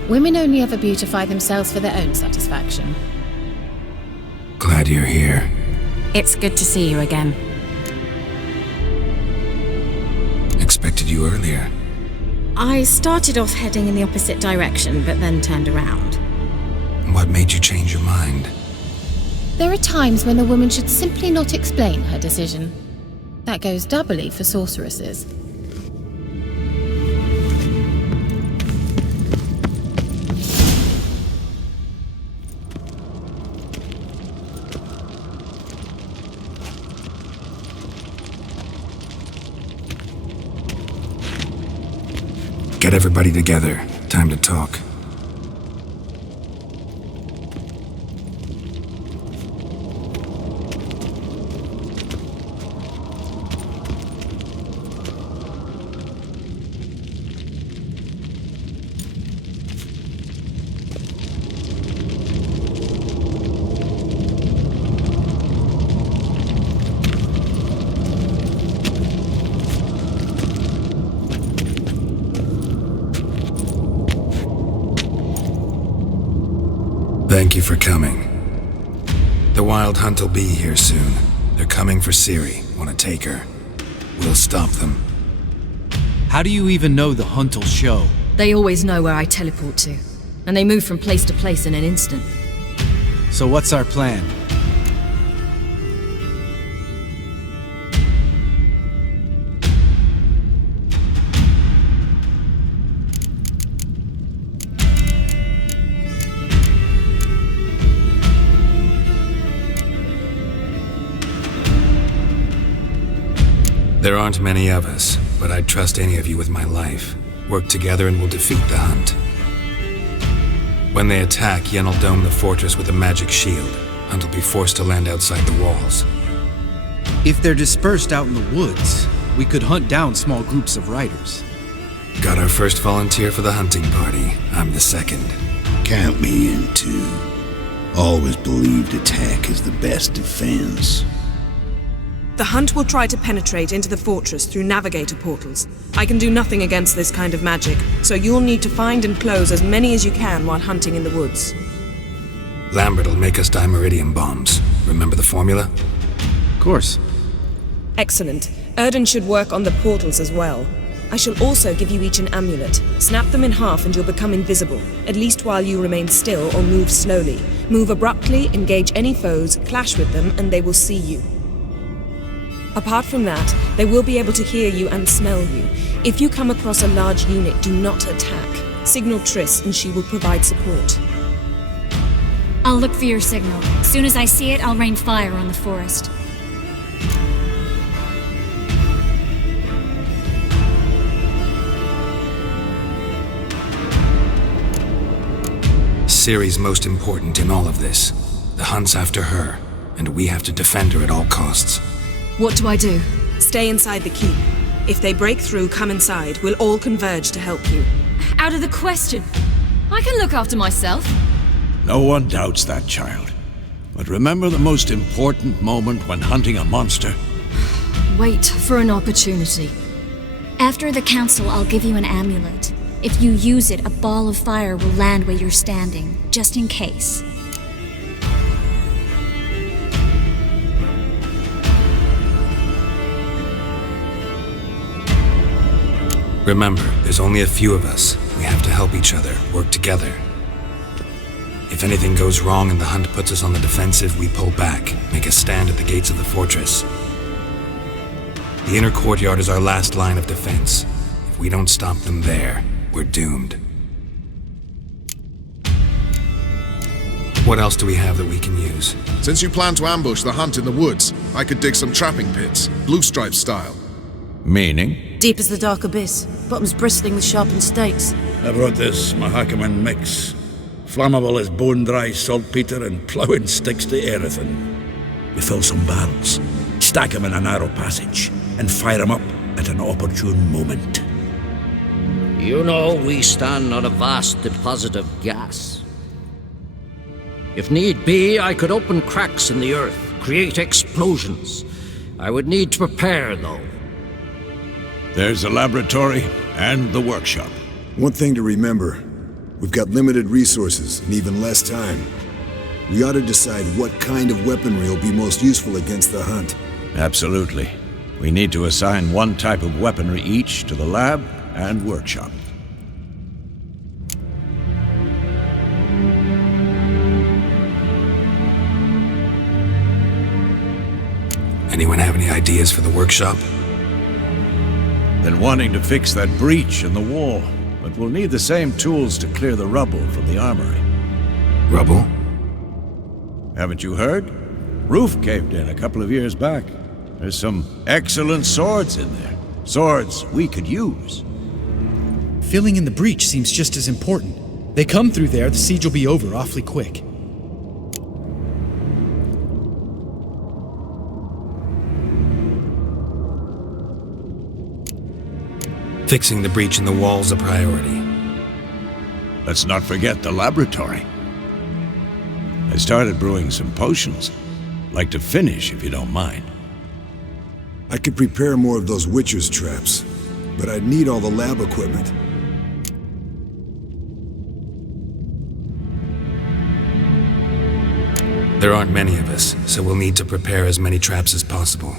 Women only ever beautify themselves for their own satisfaction. Glad you're here. It's good to see you again. Expected you earlier. I started off heading in the opposite direction, but then turned around. What made you change your mind? There are times when a woman should simply not explain her decision. That goes doubly for sorceresses. Get everybody together. Time to talk. Thank you for coming. The Wild Hunt will be here soon. They're coming for Ciri. Want to take her? We'll stop them. How do you even know the Hunt will show? They always know where I teleport to, and they move from place to place in an instant. So what's our plan? There aren't many of us, but I'd trust any of you with my life. Work together and we'll defeat the Hunt. When they attack, Yen will dome the fortress with a magic shield. Hunt will be forced to land outside the walls. If they're dispersed out in the woods, we could hunt down small groups of riders. Got our first volunteer for the hunting party. I'm the second. Count me in too. Always believed attack is the best defense. The hunt will try to penetrate into the fortress through navigator portals. I can do nothing against this kind of magic, so you'll need to find and close as many as you can while hunting in the woods. Lambert'll make us dimeridium bombs. Remember the formula? Of course. Excellent. Erden should work on the portals as well. I shall also give you each an amulet. Snap them in half and you'll become invisible, at least while you remain still or move slowly. Move abruptly, engage any foes, clash with them, and they will see you. Apart from that, they will be able to hear you and smell you. If you come across a large unit, do not attack. Signal Triss and she will provide support. I'll look for your signal. As soon as I see it, I'll rain fire on the forest. Ciri's most important in all of this. The hunt's after her, and we have to defend her at all costs. What do I do? Stay inside the keep. If they break through, come inside. We'll all converge to help you. Out of the question. I can look after myself. No one doubts that, child. But remember the most important moment when hunting a monster? Wait for an opportunity. After the council, I'll give you an amulet. If you use it, a ball of fire will land where you're standing, just in case. Remember, there's only a few of us. We have to help each other, work together. If anything goes wrong and the hunt puts us on the defensive, we pull back, make a stand at the gates of the fortress. The inner courtyard is our last line of defense. If we don't stop them there, we're doomed. What else do we have that we can use? Since you plan to ambush the hunt in the woods, I could dig some trapping pits, blue stripe style. Meaning? Deep as the dark abyss, bottoms bristling with sharpened stakes. I brought this Mahakaman mix. Flammable as bone-dry saltpeter and ploughing sticks to anything. We fill some barrels, stack them in a narrow passage, and fire them up at an opportune moment. You know, we stand on a vast deposit of gas. If need be, I could open cracks in the earth, create explosions. I would need to prepare, though. There's the laboratory and the workshop. One thing to remember, we've got limited resources and even less time. We ought to decide what kind of weaponry will be most useful against the hunt. Absolutely. We need to assign one type of weaponry each to the lab and workshop. Anyone have any ideas for the workshop? Been wanting to fix that breach in the wall, but we'll need the same tools to clear the rubble from the armory. Rubble? Haven't you heard? Roof caved in a couple of years back. There's some excellent swords in there. Swords we could use. Filling in the breach seems just as important. They come through there, the siege will be over awfully quick. Fixing the breach in the wall's a priority. Let's not forget the laboratory. I started brewing some potions. Like to finish, if you don't mind. I could prepare more of those Witcher's traps, but I'd need all the lab equipment. There aren't many of us, so we'll need to prepare as many traps as possible.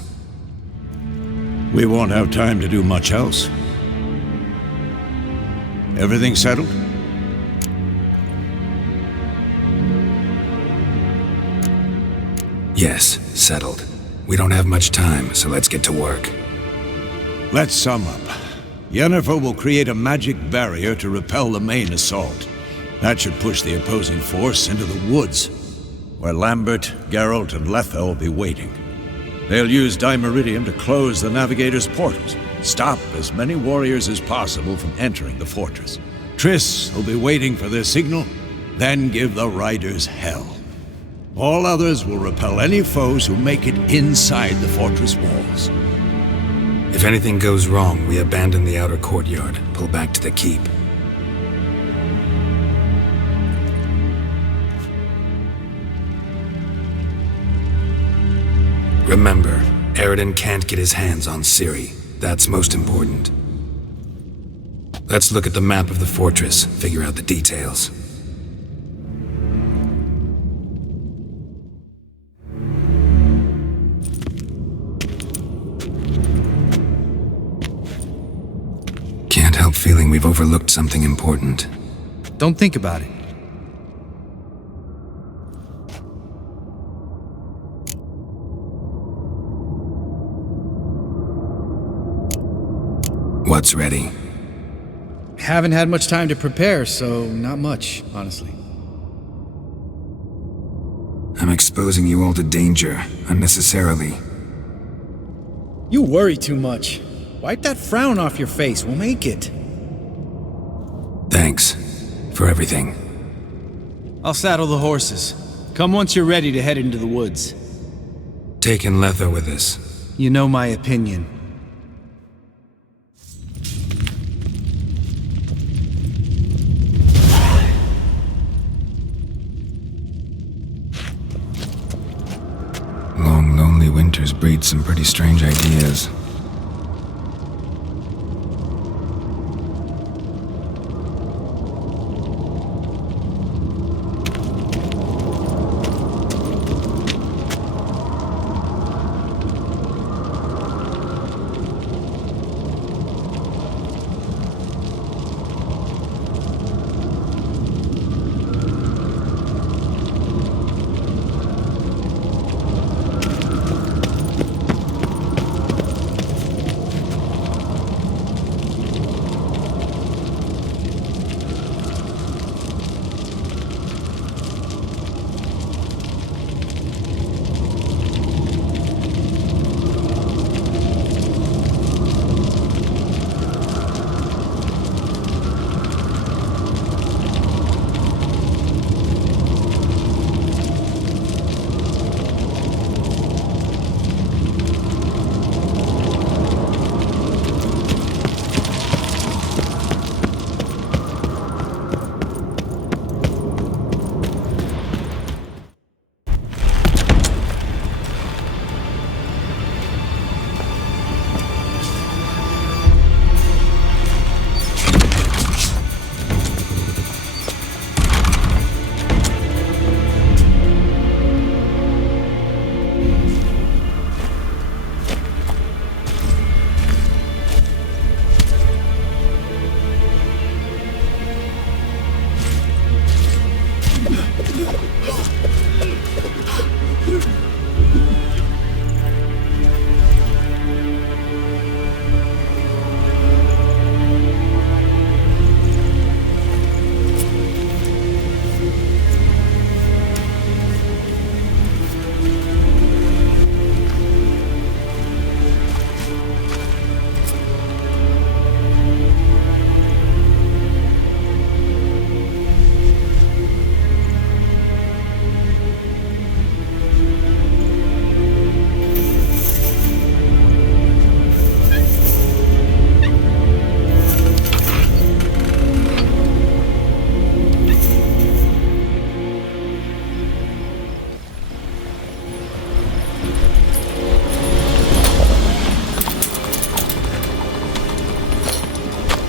We won't have time to do much else. Everything settled? Yes, settled. We don't have much time, so let's get to work. Let's sum up. Yennefer will create a magic barrier to repel the main assault. That should push the opposing force into the woods, where Lambert, Geralt, and Letha will be waiting. They'll use dimeridium to close the navigator's portals, stop as many warriors as possible from entering the fortress. Triss will be waiting for their signal, then give the riders hell. All others will repel any foes who make it inside the fortress walls. If anything goes wrong, we abandon the outer courtyard, pull back to the keep. Remember, Eridan can't get his hands on Ciri. That's most important. Let's look at the map of the fortress, figure out the details. Can't help feeling we've overlooked something important. Don't think about it. What's ready? Haven't had much time to prepare, so not much, honestly. I'm exposing you all to danger, unnecessarily. You worry too much. Wipe that frown off your face, we'll make it. Thanks for everything. I'll saddle the horses. Come once you're ready to head into the woods. Taking Letho with us. You know my opinion. Long, lonely winters breed some pretty strange ideas.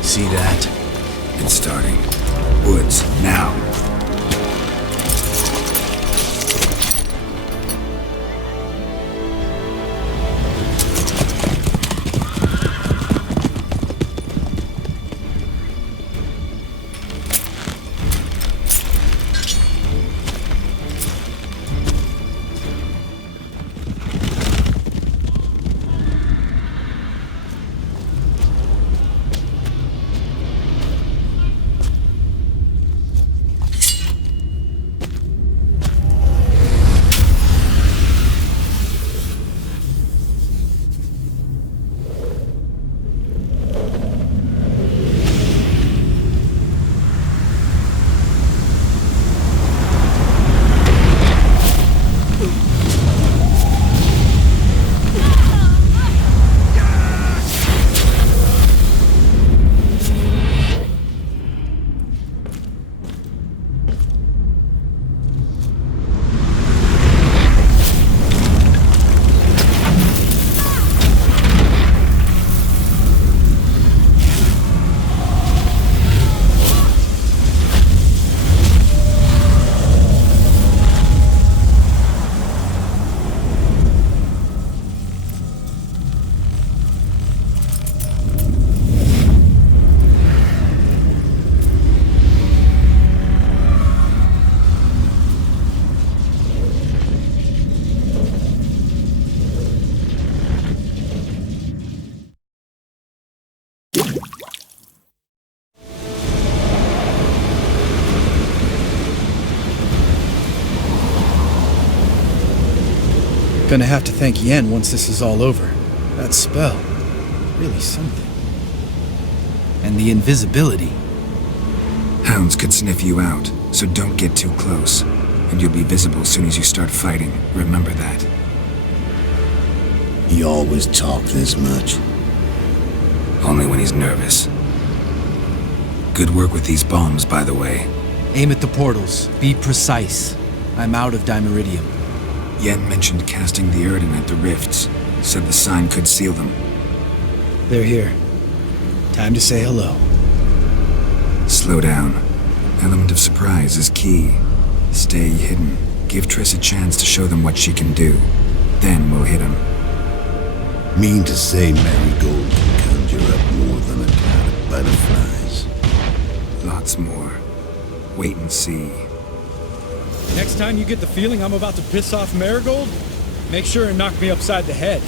See that? It's starting. Woods, now. gonna have to thank Yen once this is all over. That spell, really something. And the invisibility. Hounds could sniff you out, so don't get too close. And you'll be visible as soon as you start fighting. Remember that. He always talk this much. Only when he's nervous. Good work with these bombs, by the way. Aim at the portals. Be precise. I'm out of dimeridium. Yen mentioned casting the Erden at the rifts. Said the sign could seal them. They're here. Time to say hello. Slow down. Element of surprise is key. Stay hidden. Give Triss a chance to show them what she can do. Then we'll hit them. Mean to say Marigold can conjure up more than a cloud of butterflies? Lots more. Wait and see. Next time you get the feeling I'm about to piss off Marigold, make sure and knock me upside the head.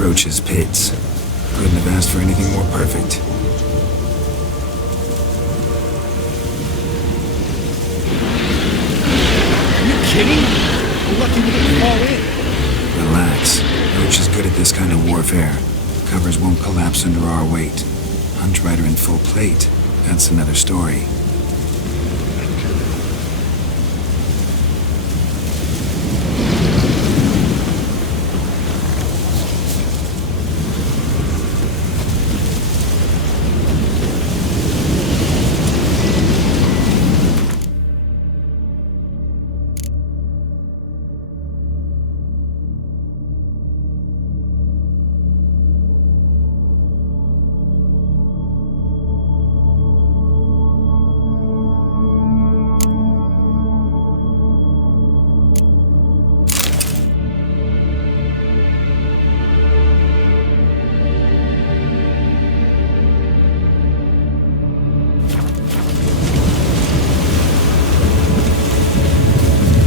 Roach's pits. Couldn't have asked for anything more perfect. Are you kidding? We're lucky we didn't fall in. Relax. Roach is good at this kind of warfare. Covers won't collapse under our weight. Huntrider in full plate. That's another story.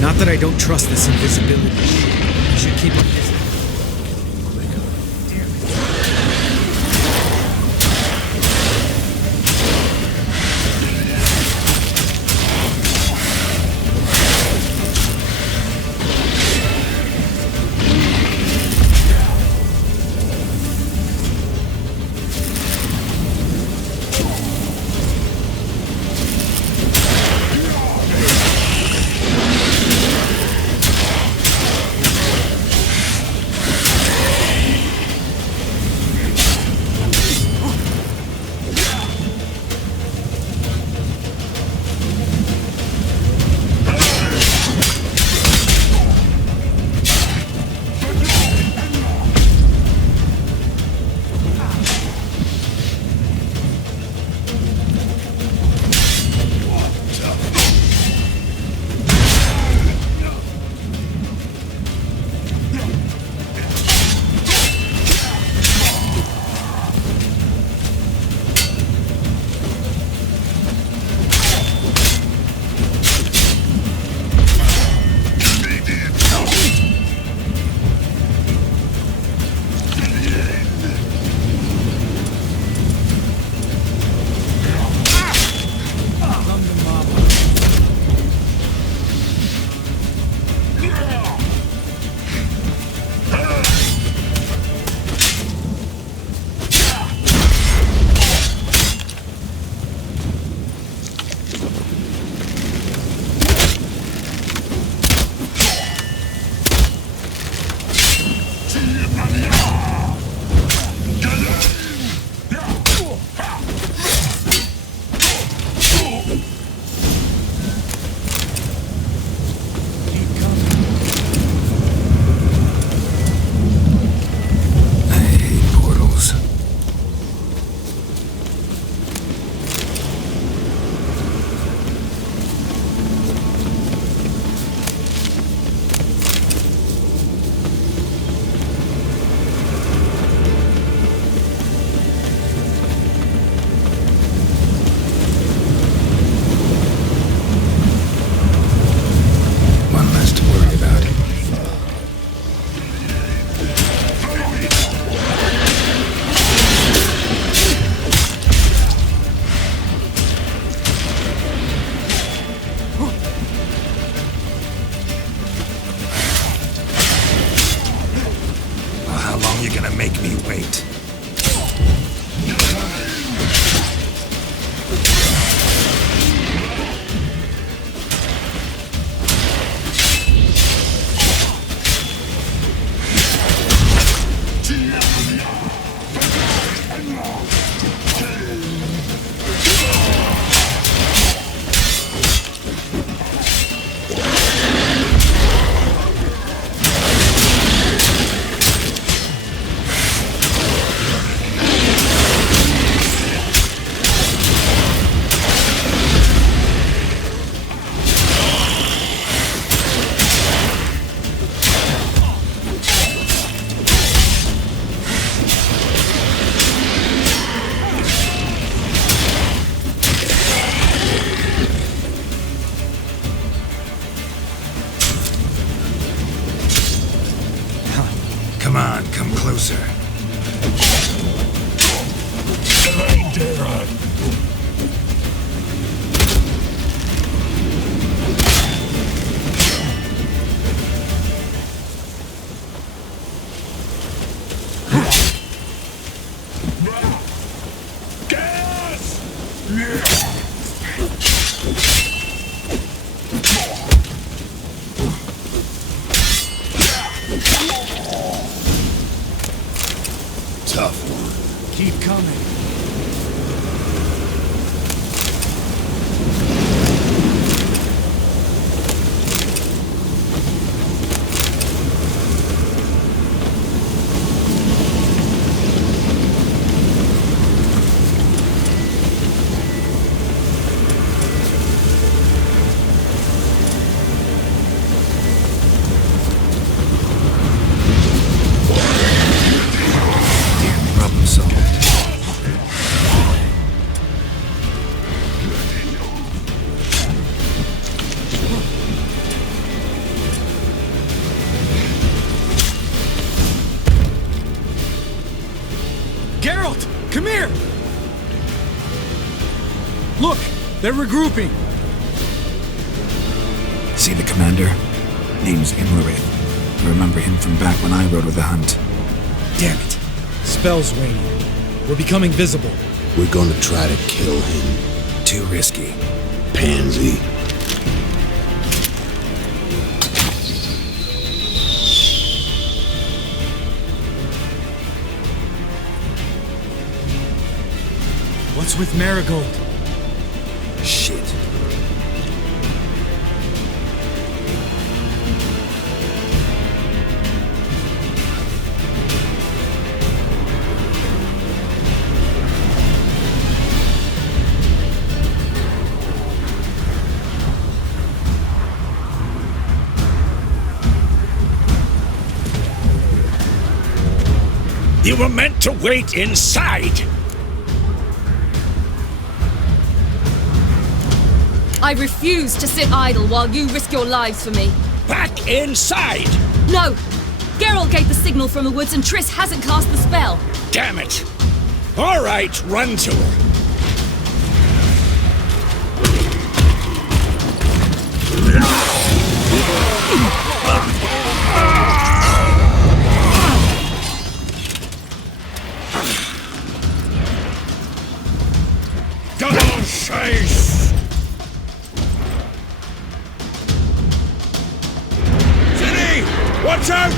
Not that I don't trust this invisibility. I should keep it busy. long you gonna make me wait? Come on, come closer. Tough one. Keep coming. Problem solved. Geralt, come here! Look, they're regrouping. See the commander? Name's Imlerith. I remember him from back when I rode with the hunt. Damn it. Spell's waning. We're becoming visible. We're gonna try to kill him. Too risky. Pansy. What's with Marigold? Shit. You were meant to wait inside! I refuse to sit idle while you risk your lives for me. Back inside! No! Geralt gave the signal from the woods and Triss hasn't cast the spell. Damn it! All right, run to her. Double chase! Zinni! Watch out!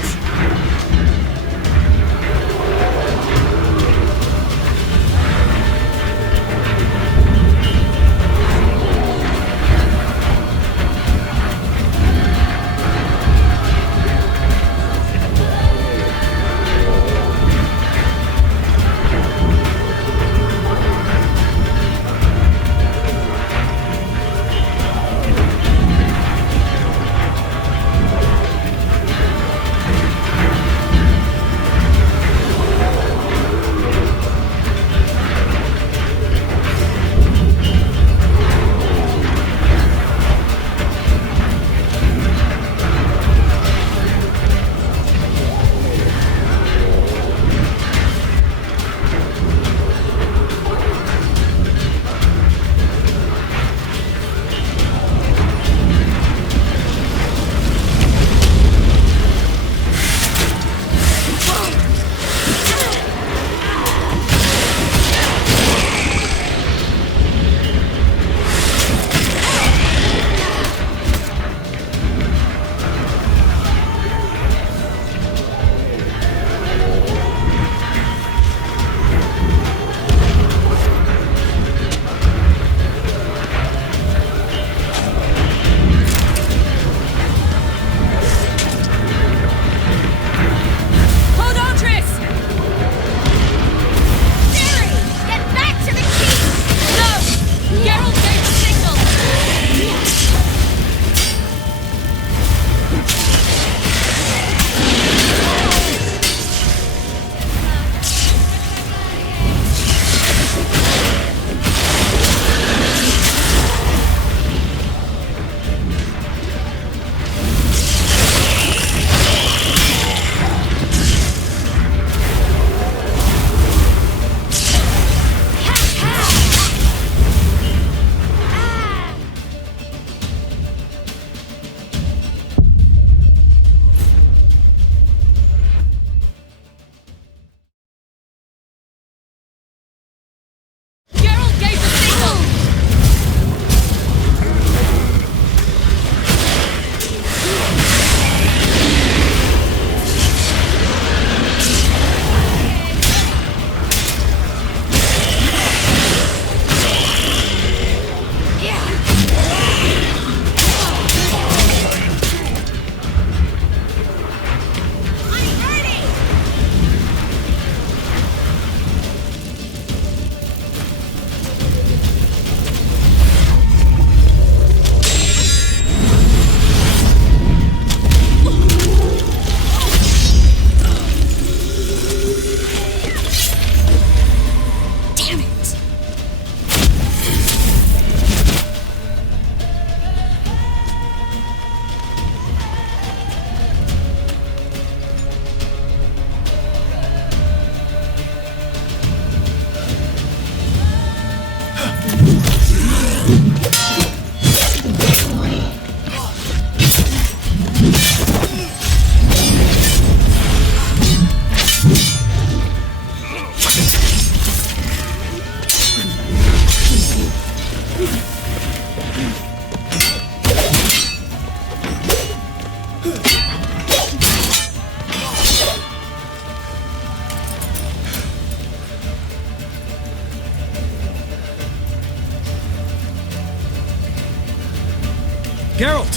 Geralt!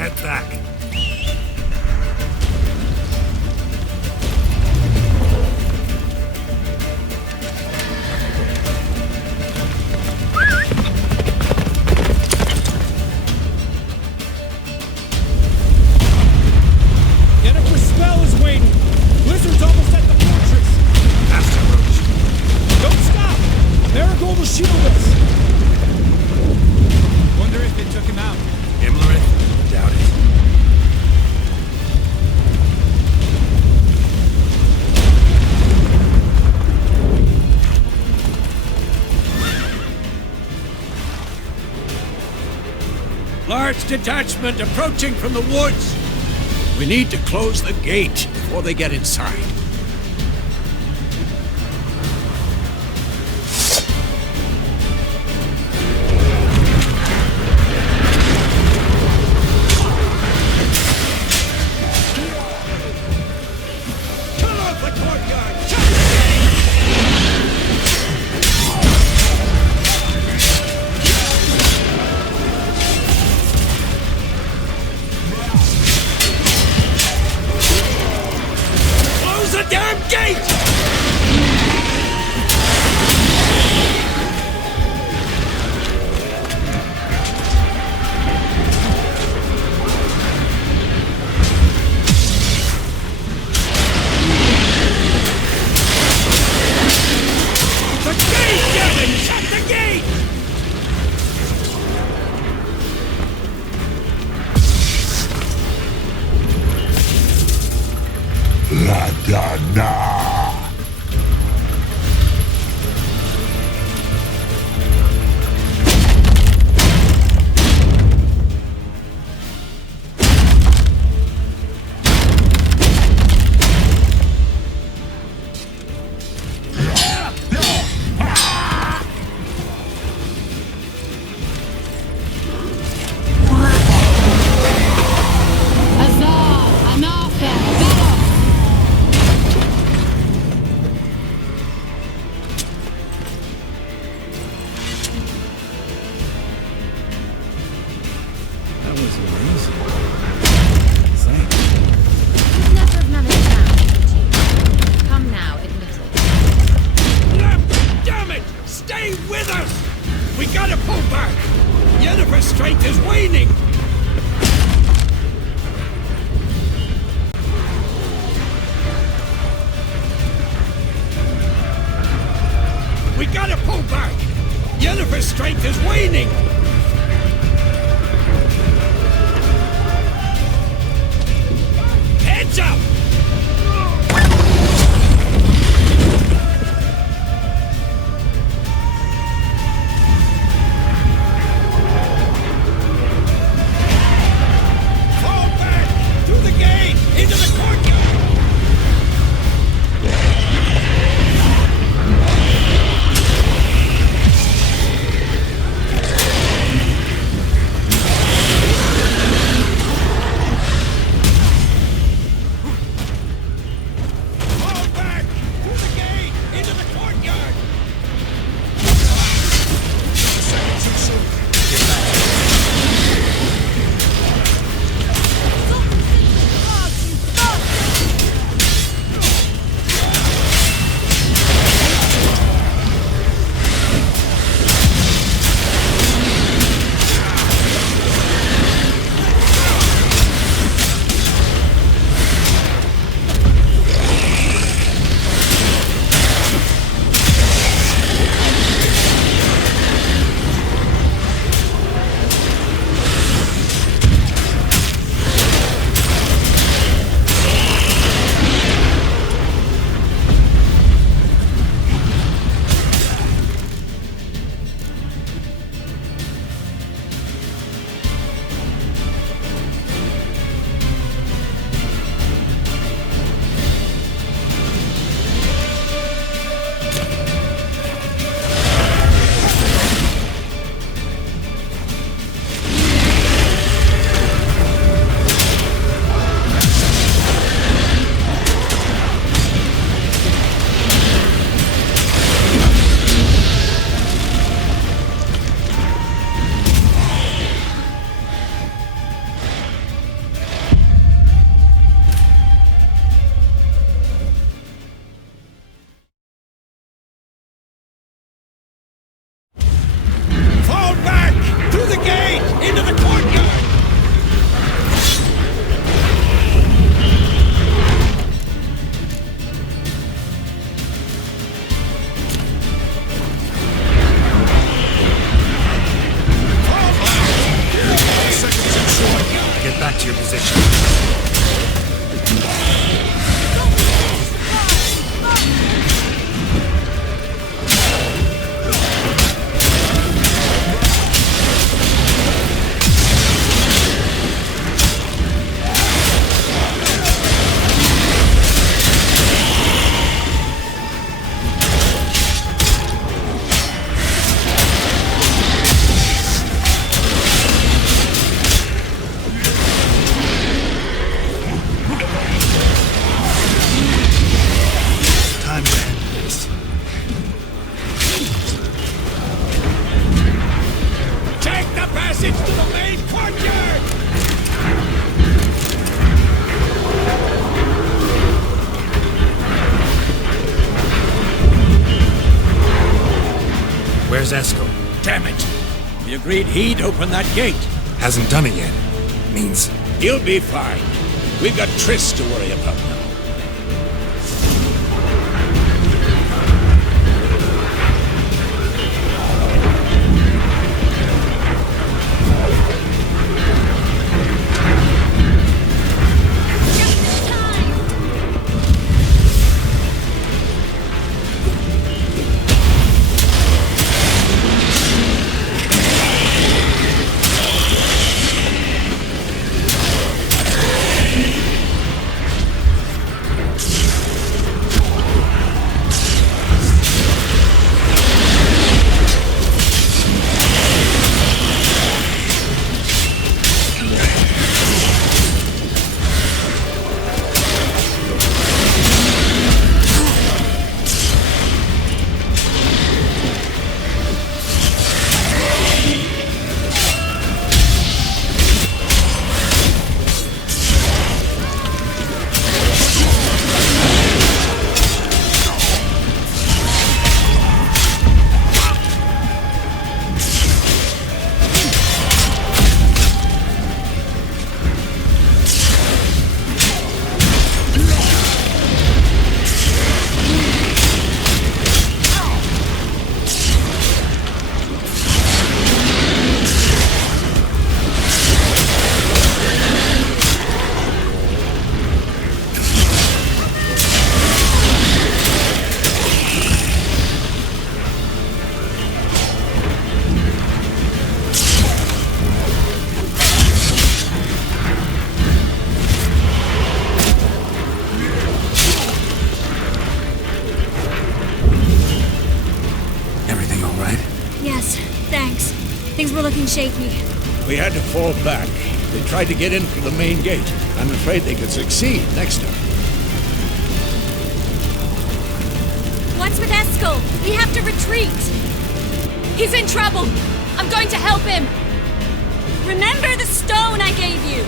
Head back. Jennifer's spell is waiting! Blizzard's almost at the fortress! Faster, Roach. Don't stop! Marigold will shield us! Wonder if they took him out. Imlerith? Doubt it. Large detachment approaching from the woods. We need to close the gate before they get inside. Cut off the courtyard! Close the damn gate! The gate, Gavin! Shut the gate! La Dana! That was amazing. Thanks. You'd never have managed that, would you? Come now, admit it. Lamp! Damn it! Stay with us! We gotta pull back! Yennefer's strength is waning! We gotta pull back! Yennefer's strength is waning! Heads up! Fall back! Through the gate! Into the courtyard! Where's Eskel? Damn it! We agreed he'd open that gate. Hasn't done it yet. Means He'll be fine. We've got Triss to worry about now. Things were looking shaky. We had to fall back. They tried to get in through the main gate. I'm afraid they could succeed next time. What's with Eskel? We have to retreat. He's in trouble. I'm going to help him. Remember the stone I gave you.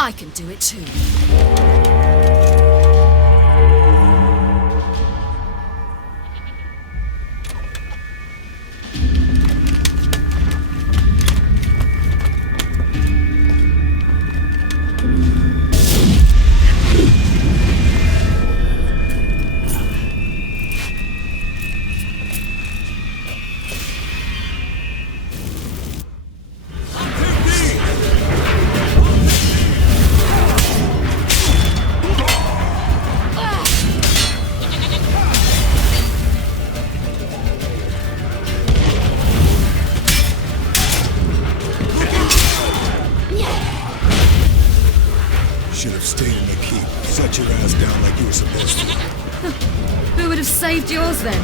I can do it too. Should have stayed in the keep. Set your ass down like you were supposed to. Who would have saved yours then?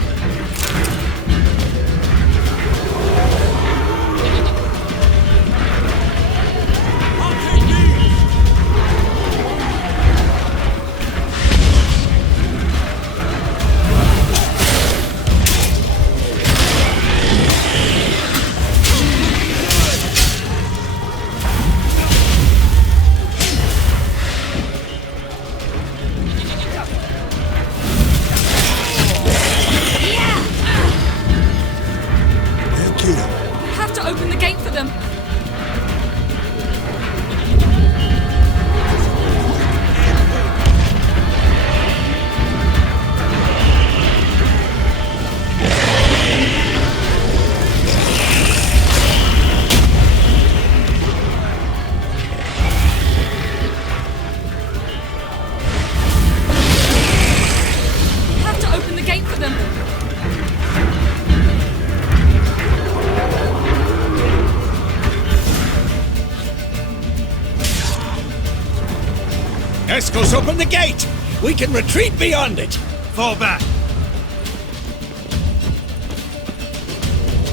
Eskel's opened the gate! We can retreat beyond it! Fall back.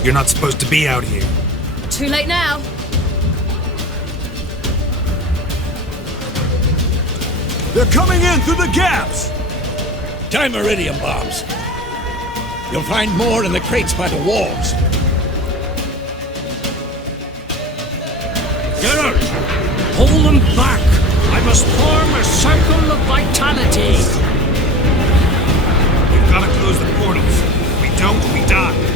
You're not supposed to be out here. Too late now. They're coming in through the gaps! Time iridium bombs. You'll find more in the crates by the walls. Geralt! Hold them back! I must form a circle of vitality! We've got to close the portals. If we don't, we die.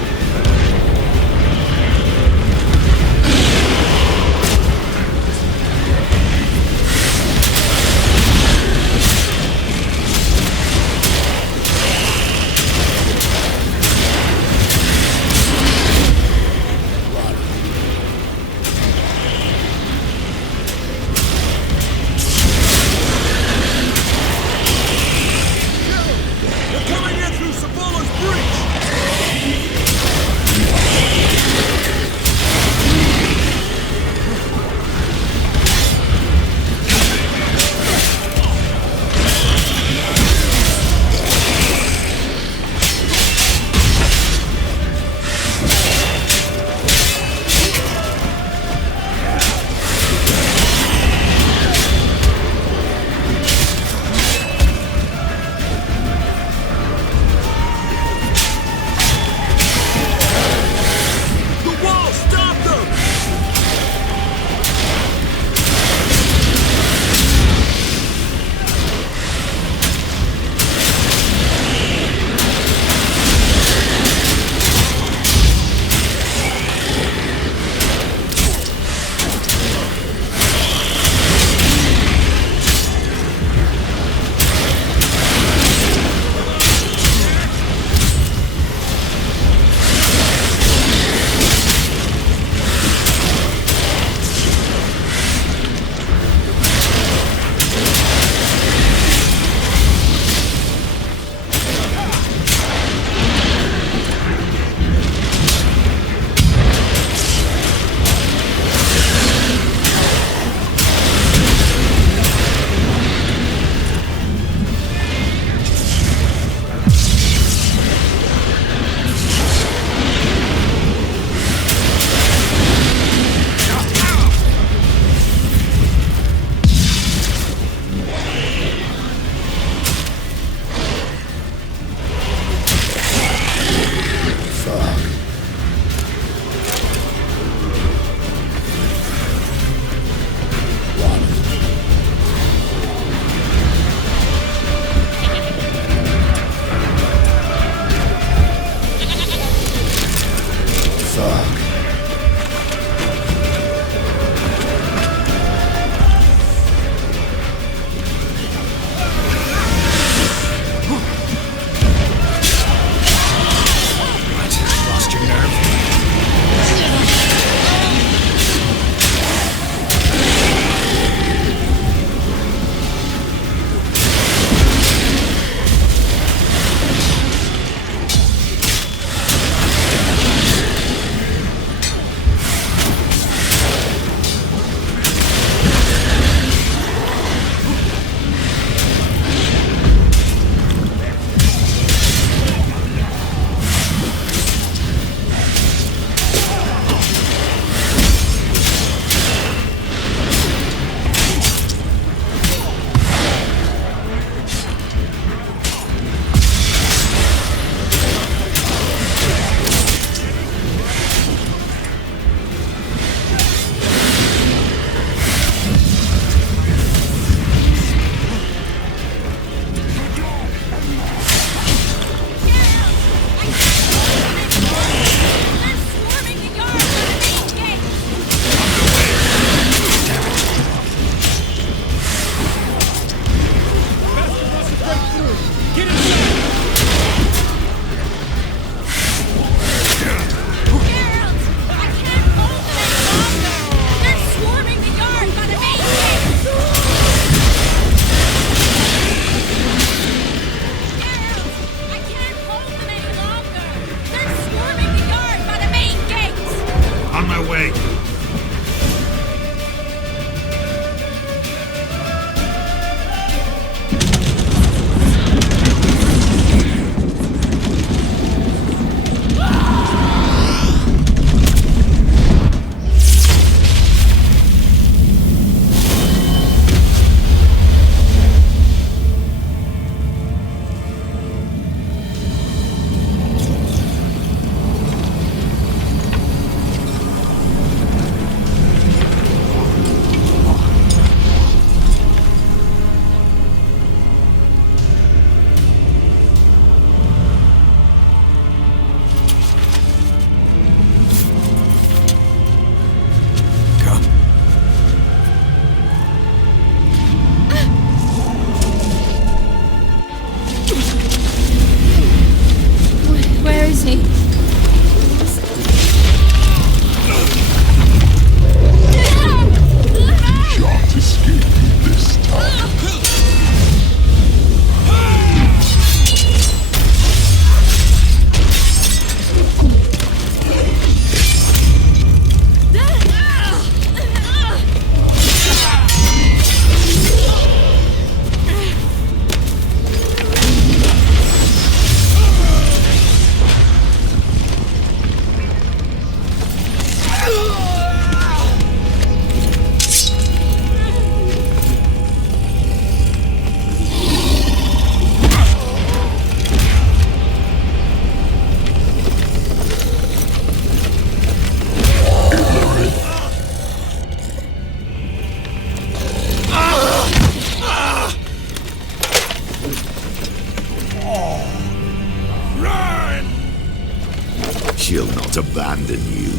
not abandon you.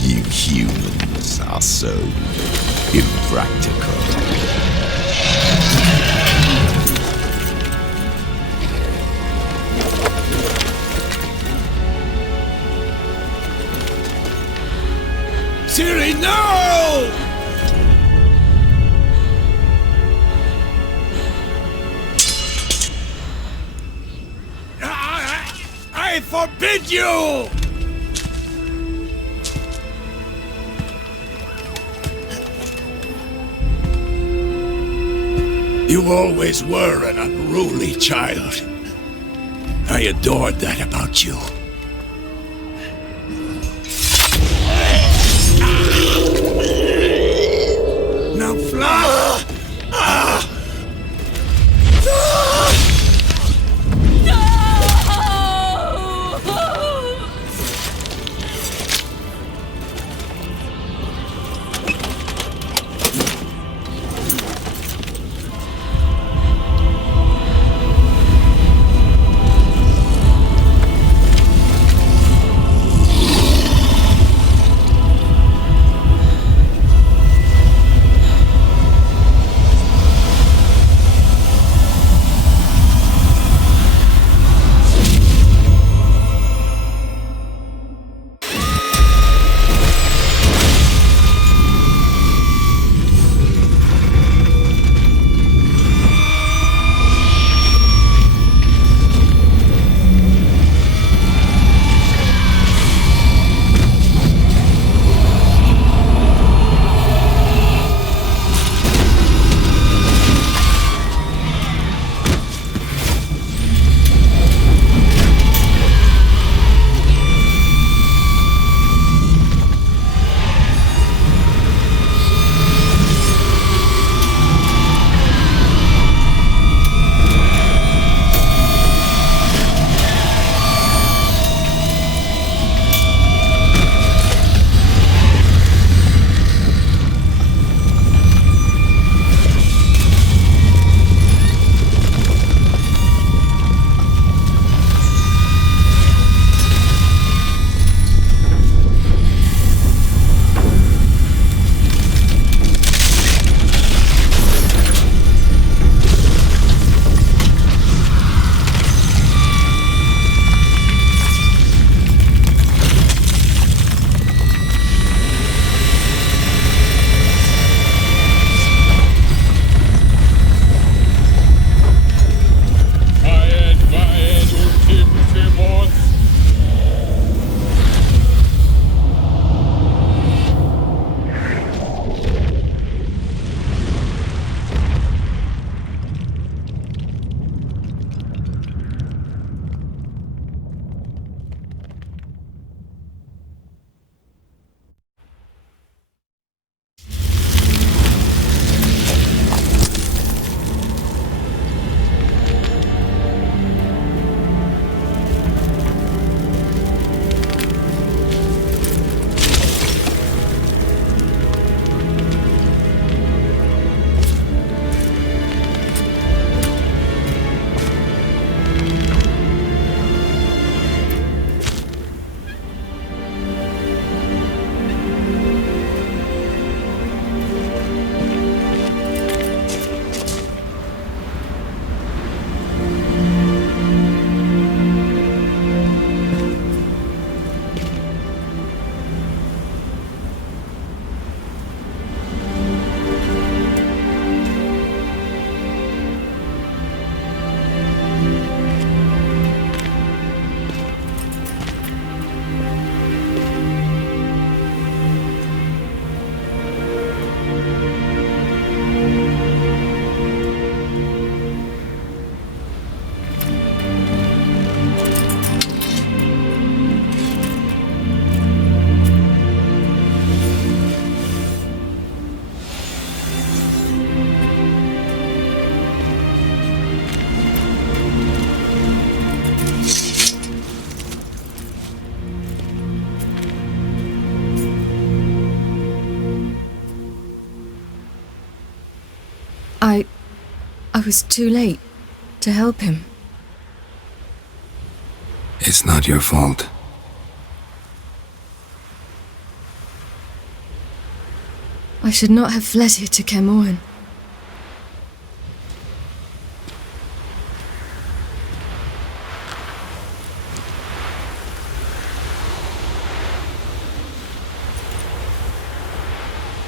You humans are so impractical. Ciri, no! I forbid you! You always were an unruly child. I adored that about you. Now fly! I was too late to help him. It's not your fault. I should not have fled here to Kermoren.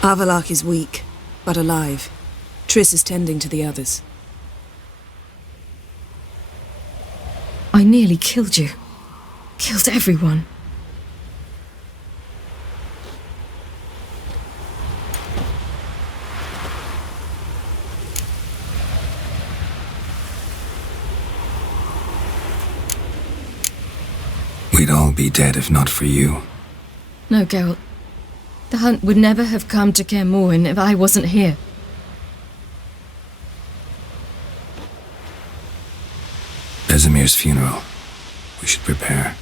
Avalak is weak, but alive. Triss is tending to the others. I nearly killed you. Killed everyone. We'd all be dead if not for you. No, Geralt. The hunt would never have come to Kermoren if I wasn't here. Vesemir's funeral. We should prepare.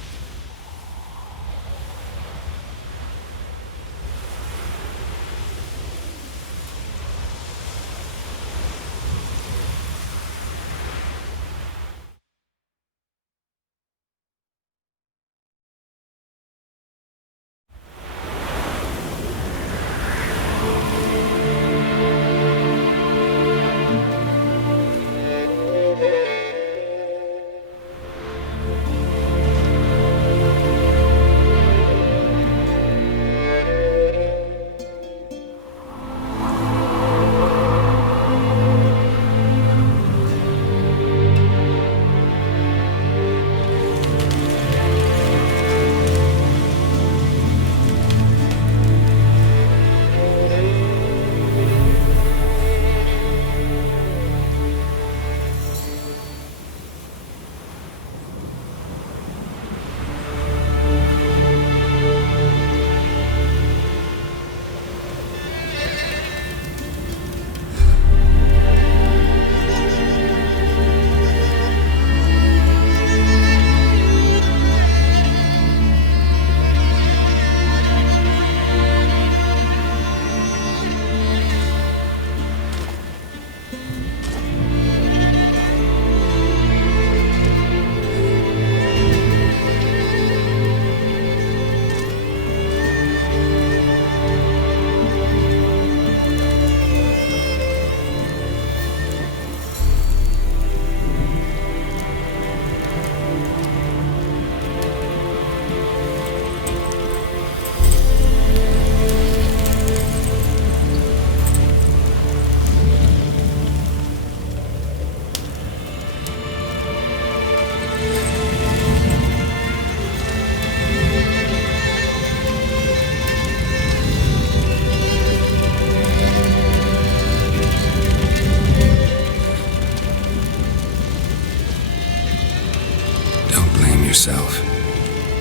Yourself.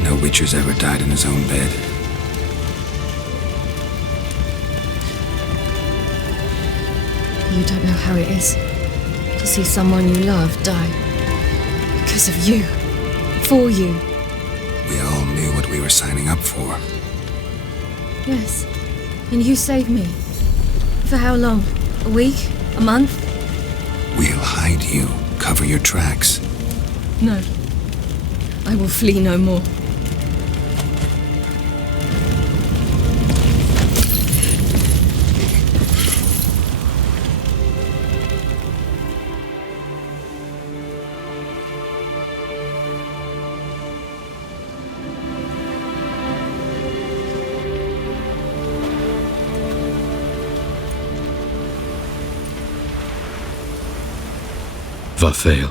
No Witcher's ever died in his own bed. You don't know how it is to see someone you love die. Because of you. For you. We all knew what we were signing up for. Yes. And you saved me. For how long? A week? A month? We'll hide you. Cover your tracks. No. I will flee no more. Varthael.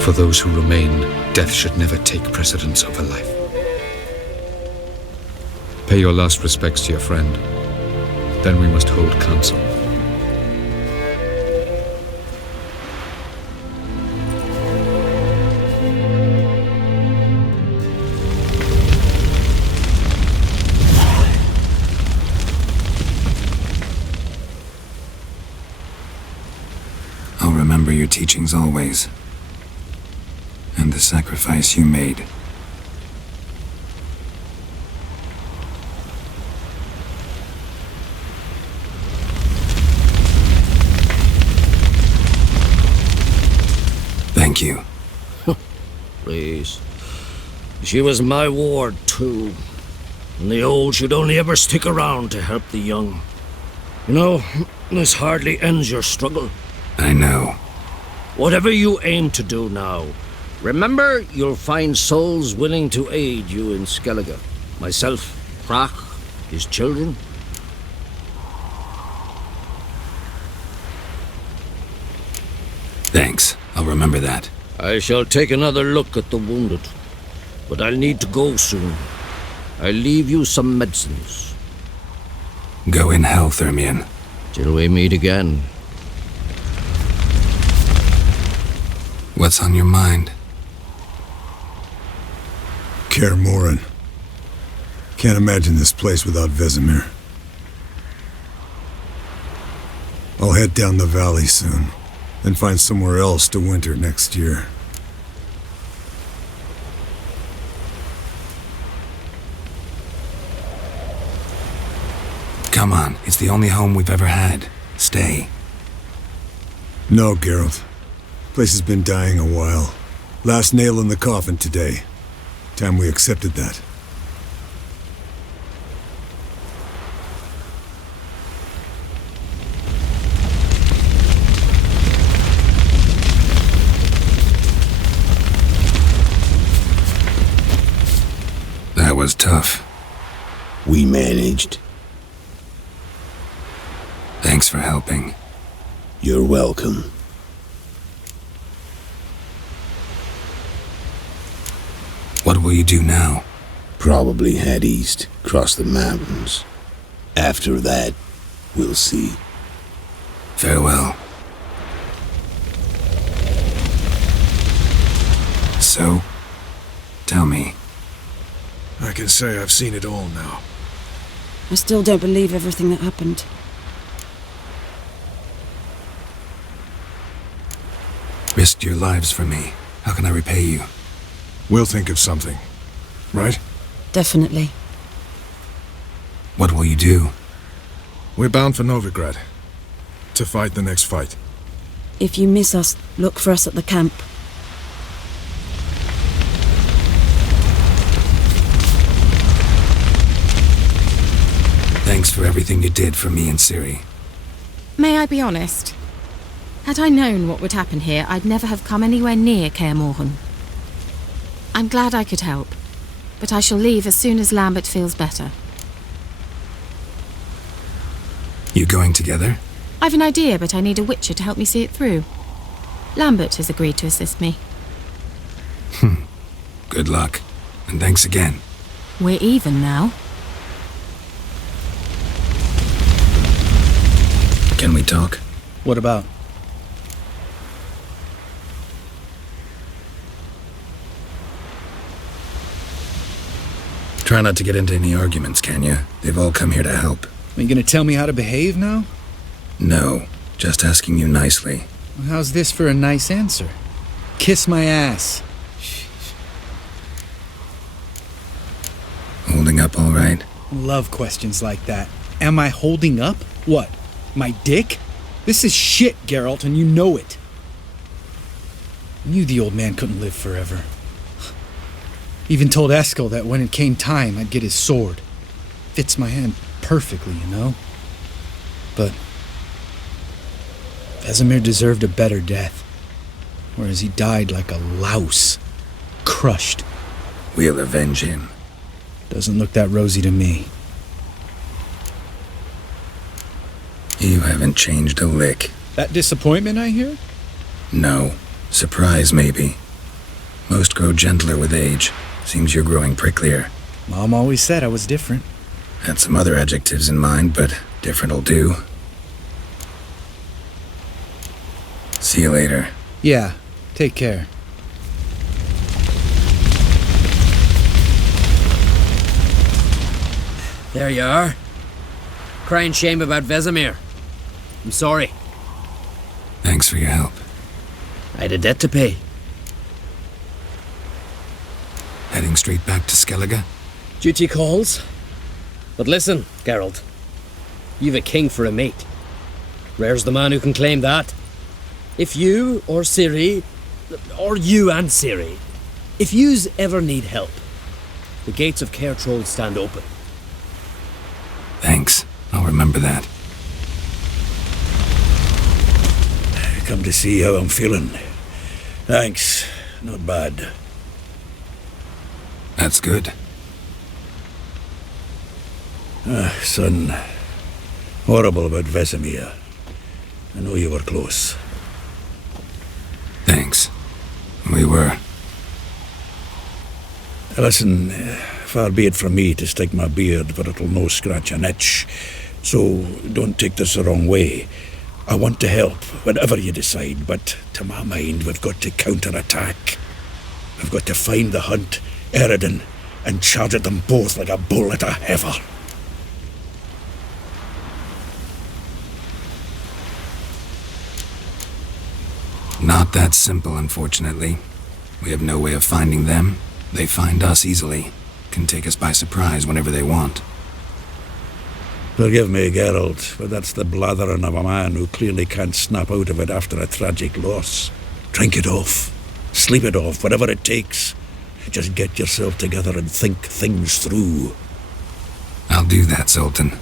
For those who remain, death should never take precedence over life. Pay your last respects to your friend. Then we must hold council. I'll remember your teachings always. And the sacrifice you made. Thank you. Please. She was my ward, too. And the old should only ever stick around to help the young. You know, this hardly ends your struggle. I know. Whatever you aim to do now, remember you'll find souls willing to aid you in Skellige. Myself, Krach, his children. Thanks. I'll remember that. I shall take another look at the wounded. But I'll need to go soon. I'll leave you some medicines. Go in health, Ermion. Till we meet again. What's on your mind? Kaer Morhen. Can't imagine this place without Vesemir. I'll head down the valley soon, and find somewhere else to winter next year. Come on, it's the only home we've ever had. Stay. No, Geralt. Place has been dying a while. Last nail in the coffin today. Time we accepted that. That was tough. We managed. Thanks for helping. You're welcome. What will you do now? Probably head east, cross the mountains. After that, we'll see. Farewell. So, tell me. I can say I've seen it all now. I still don't believe everything that happened. Risked your lives for me. How can I repay you? We'll think of something. Right? Definitely. What will you do? We're bound for Novigrad. To fight the next fight. If you miss us, look for us at the camp. Thanks for everything you did for me and Ciri. May I be honest? Had I known what would happen here, I'd never have come anywhere near Kaer Morhen. I'm glad I could help, but I shall leave as soon as Lambert feels better. You going together? I've an idea, but I need a Witcher to help me see it through. Lambert has agreed to assist me. Good luck, and thanks again. We're even now. Can we talk? What about? Try not to get into any arguments, can you? They've all come here to help. Are you gonna tell me how to behave now? No, just asking you nicely. Well, how's this for a nice answer? Kiss my ass. Holding up all right? Love questions like that. Am I holding up? What? My dick? This is shit, Geralt, and you know it. I knew the old man couldn't live forever. Even told Eskel that when it came time, I'd get his sword. Fits my hand perfectly, you know? But Vesemir deserved a better death, whereas he died like a louse, crushed. We'll avenge him. Doesn't look that rosy to me. You haven't changed a lick. That disappointment I hear? No. Surprise, maybe. Most grow gentler with age. Seems you're growing pricklier. Mom always said I was different. Had some other adjectives in mind, but different'll do. See you later. Yeah, take care. There you are. Crying shame about Vesemir. I'm sorry. Thanks for your help. I had a debt to pay. Heading straight back to Skellige? Duty calls. But listen, Geralt. You've a king for a mate. Rare's the man who can claim that. If you or Ciri, or you and Ciri, if yous ever need help, the gates of Caer Troll stand open. remember that. Come to see how I'm feeling. Thanks. Not bad. That's good. Son. Horrible about Vesemir. I know you were close. Thanks. We were. Listen, far be it from me to stick my beard, but it'll no scratch an itch. So don't take this the wrong way. I want to help, whatever you decide, but to my mind, we've got to counterattack. We've got to find the Hunt, Eridan, and charge at them both like a bull at a heifer. Not that simple, unfortunately. We have no way of finding them. They find us easily. Can take us by surprise whenever they want. Forgive me, Geralt, but that's the blathering of a man who clearly can't snap out of it after a tragic loss. Drink it off. Sleep it off, whatever it takes. Just get yourself together and think things through. I'll do that, Sultan.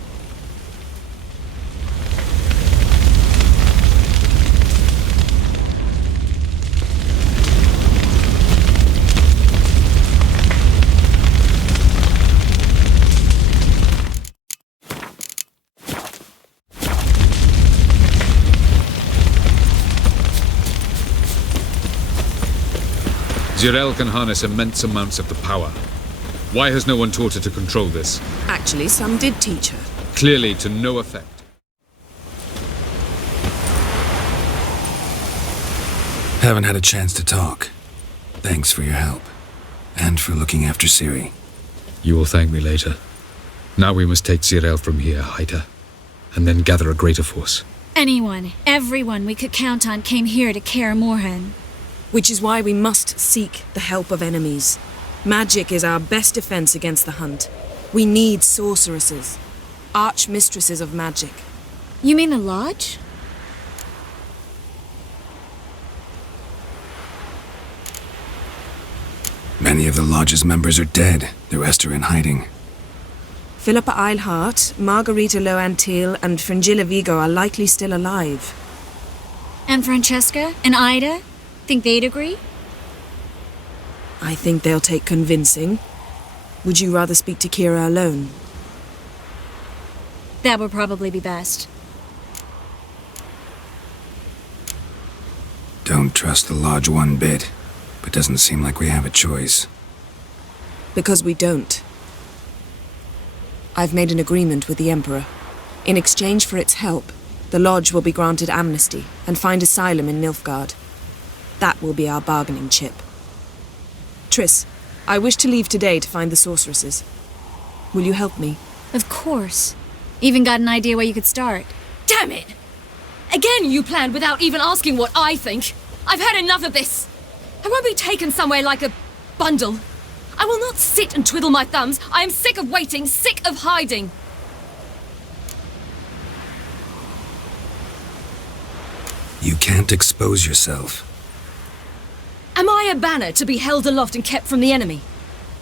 Zirael can harness immense amounts of the power. Why has no one taught her to control this? Actually, some did teach her. Clearly to no effect. Haven't had a chance to talk. Thanks for your help. And for looking after Ciri. You will thank me later. Now we must take Zirael from here, hide her, and then gather a greater force. Anyone, everyone we could count on came here to Kaer Morhen. Which is why we must seek the help of enemies. Magic is our best defense against the Hunt. We need sorceresses. Archmistresses of magic. You mean the Lodge? Many of the Lodge's members are dead. The rest are in hiding. Philippa Eilhart, Margarita Loantil, and Fringilla Vigo are likely still alive. And Francesca? And Ida? Think they'd agree? I think they'll take convincing. Would you rather speak to Kira alone? That would probably be best. Don't trust the Lodge one bit, but doesn't seem like we have a choice. Because we don't. I've made an agreement with the Emperor. In exchange for its help, the Lodge will be granted amnesty and find asylum in Nilfgaard. That will be our bargaining chip. Triss, I wish to leave today to find the sorceresses. Will you help me? Of course. Even got an idea where you could start. Damn it! Again you planned without even asking what I think. I've had enough of this. I won't be taken somewhere like a bundle. I will not sit and twiddle my thumbs. I am sick of waiting, sick of hiding. You can't expose yourself. Am I a banner to be held aloft and kept from the enemy?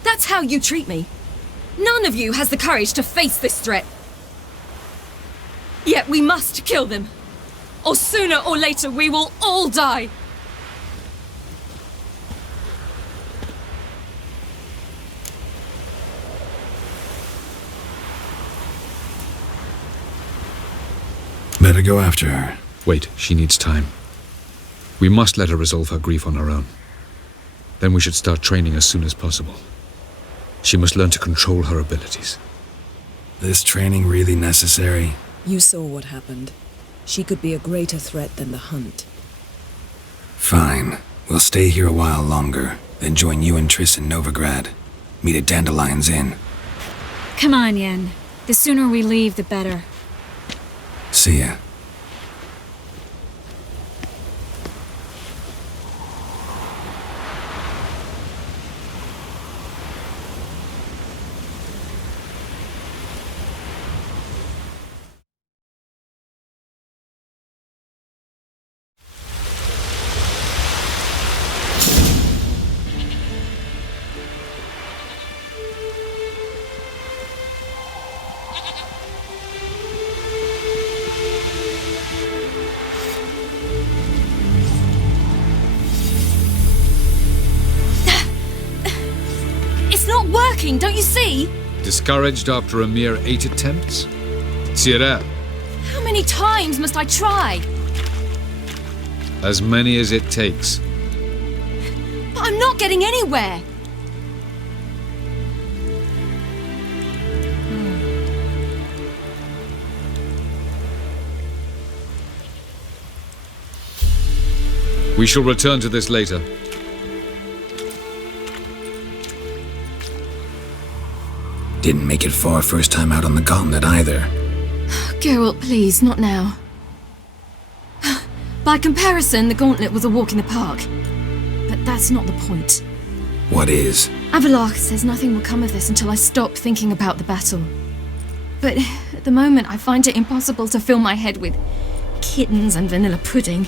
That's how you treat me. None of you has the courage to face this threat. Yet we must kill them. Or sooner or later we will all die. Better go after her. Wait, she needs time. We must let her resolve her grief on her own. Then we should start training as soon as possible. She must learn to control her abilities. This training really necessary? You saw what happened. She could be a greater threat than the Hunt. Fine. We'll stay here a while longer, then join you and Triss in Novigrad. Meet at Dandelion's Inn. Come on, Yen. The sooner we leave, the better. See ya. working, don't you see? Discouraged after a mere 8 attempts? Sierra, How many times must I try? as many as it takes. But I'm not getting anywhere. We shall return to this later. Didn't make it far first time out on the gauntlet either. Geralt, please, not now. By comparison, the gauntlet was a walk in the park. But that's not the point. What is? Avallac'h says nothing will come of this until I stop thinking about the battle. But at the moment, I find it impossible to fill my head with kittens and vanilla pudding.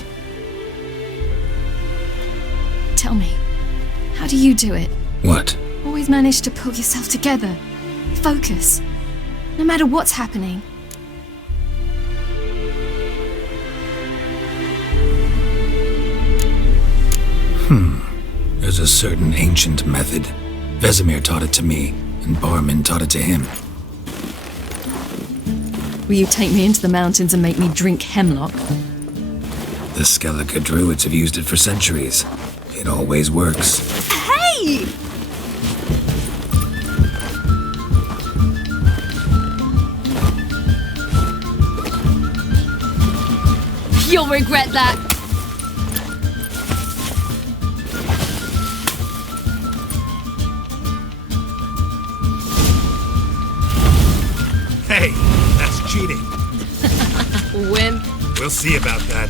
Tell me, how do you do it? What? Always manage to pull yourself together. Focus. No matter what's happening. There's a certain ancient method. Vesemir taught it to me, and Barman taught it to him. Will you take me into the mountains and make me drink hemlock? The Skellige druids have used it for centuries. It always works. Hey! You'll regret that. Hey, that's cheating. Wimp. We'll see about that.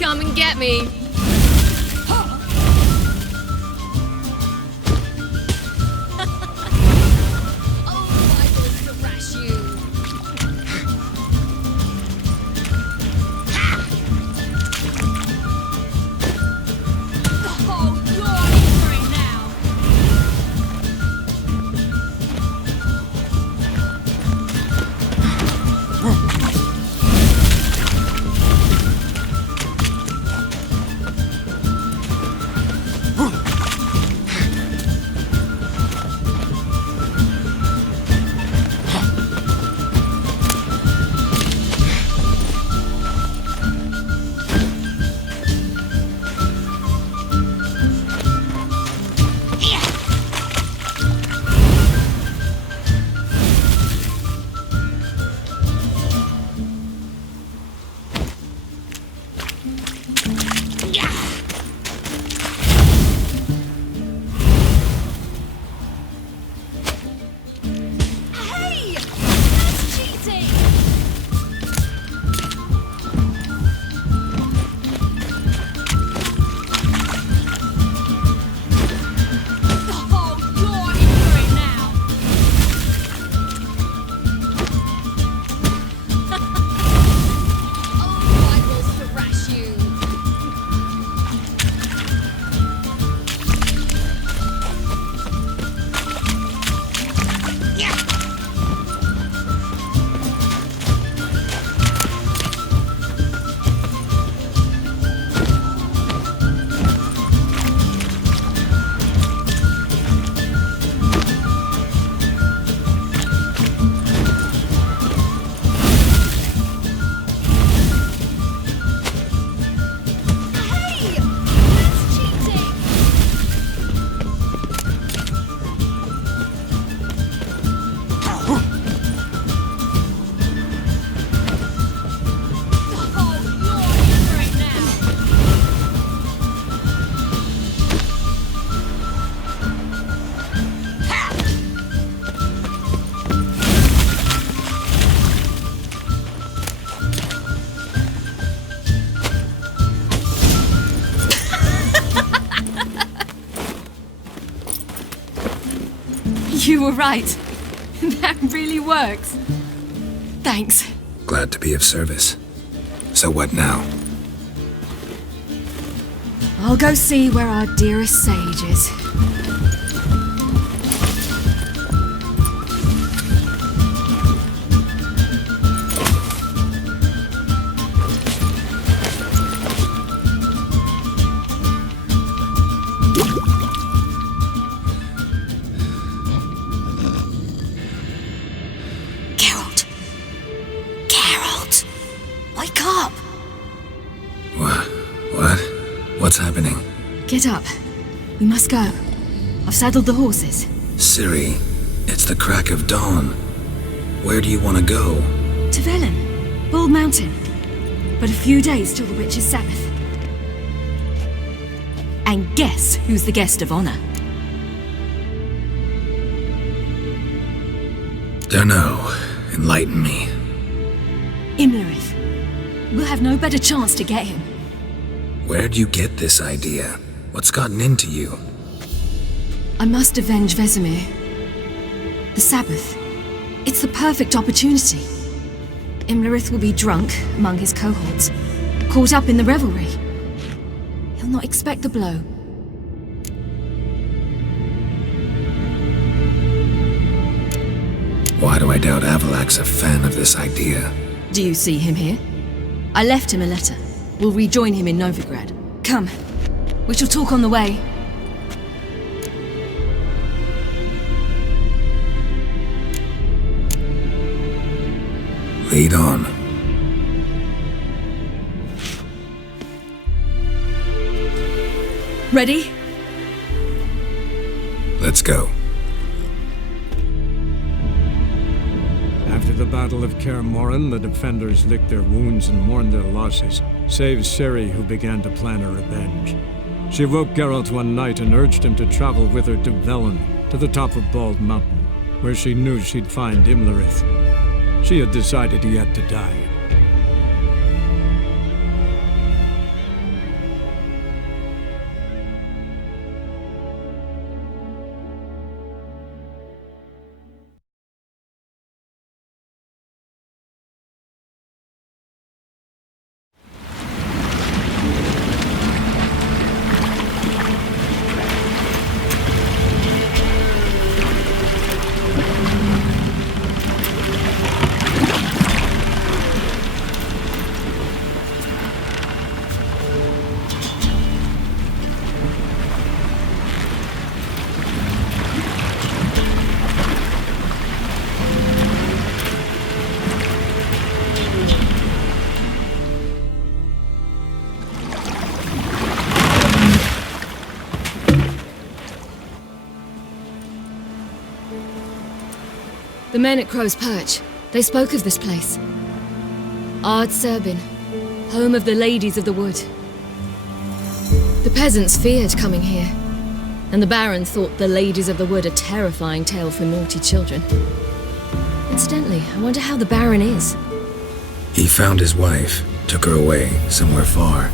Come and get me. You were right. That really works. Thanks. Glad to be of service. So what now? I'll go see where our dearest sage is. Wake up! What? What's happening? Get up. We must go. I've saddled the horses. Ciri, it's the crack of dawn. Where do you want to go? To Velen, Bald Mountain. But a few days till the Witch's Sabbath. And guess who's the guest of honor? Dunno. Enlighten me. Imlerith. We'll have no better chance to get him. Where'd you get this idea? What's gotten into you? I must avenge Vesemir. The Sabbath. It's the perfect opportunity. Imlerith will be drunk among his cohorts, caught up in the revelry. He'll not expect the blow. Why do I doubt Avalak's a fan of this idea? Do you see him here? I left him a letter. We'll rejoin him in Novigrad. Come. We shall talk on the way. Lead on. Ready? Let's go. After the Battle of Kaer Morhen, the defenders licked their wounds and mourned their losses, save Ciri, who began to plan her revenge. She woke Geralt one night and urged him to travel with her to Velen, to the top of Bald Mountain, where she knew she'd find Imlerith. She had decided he had to die. The men at Crow's Perch, they spoke of this place. Ard Serbin, home of the Ladies of the Wood. The peasants feared coming here, and the Baron thought the Ladies of the Wood a terrifying tale for naughty children. Incidentally, I wonder how the Baron is. He found his wife, took her away, somewhere far.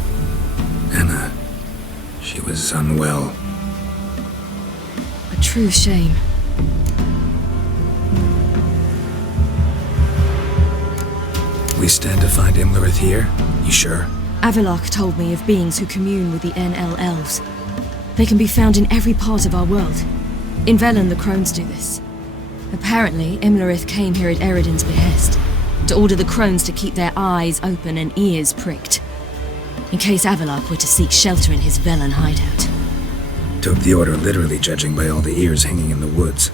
Anna, she was unwell. A true shame. We stand to find Imlerith here? You sure? Avalok told me of beings who commune with the NL elves. They can be found in every part of our world. In Velen, the crones do this. Apparently, Imlerith came here at Eredin's behest, to order the crones to keep their eyes open and ears pricked, in case Avalok were to seek shelter in his Velen hideout. Took the order literally, judging by all the ears hanging in the woods.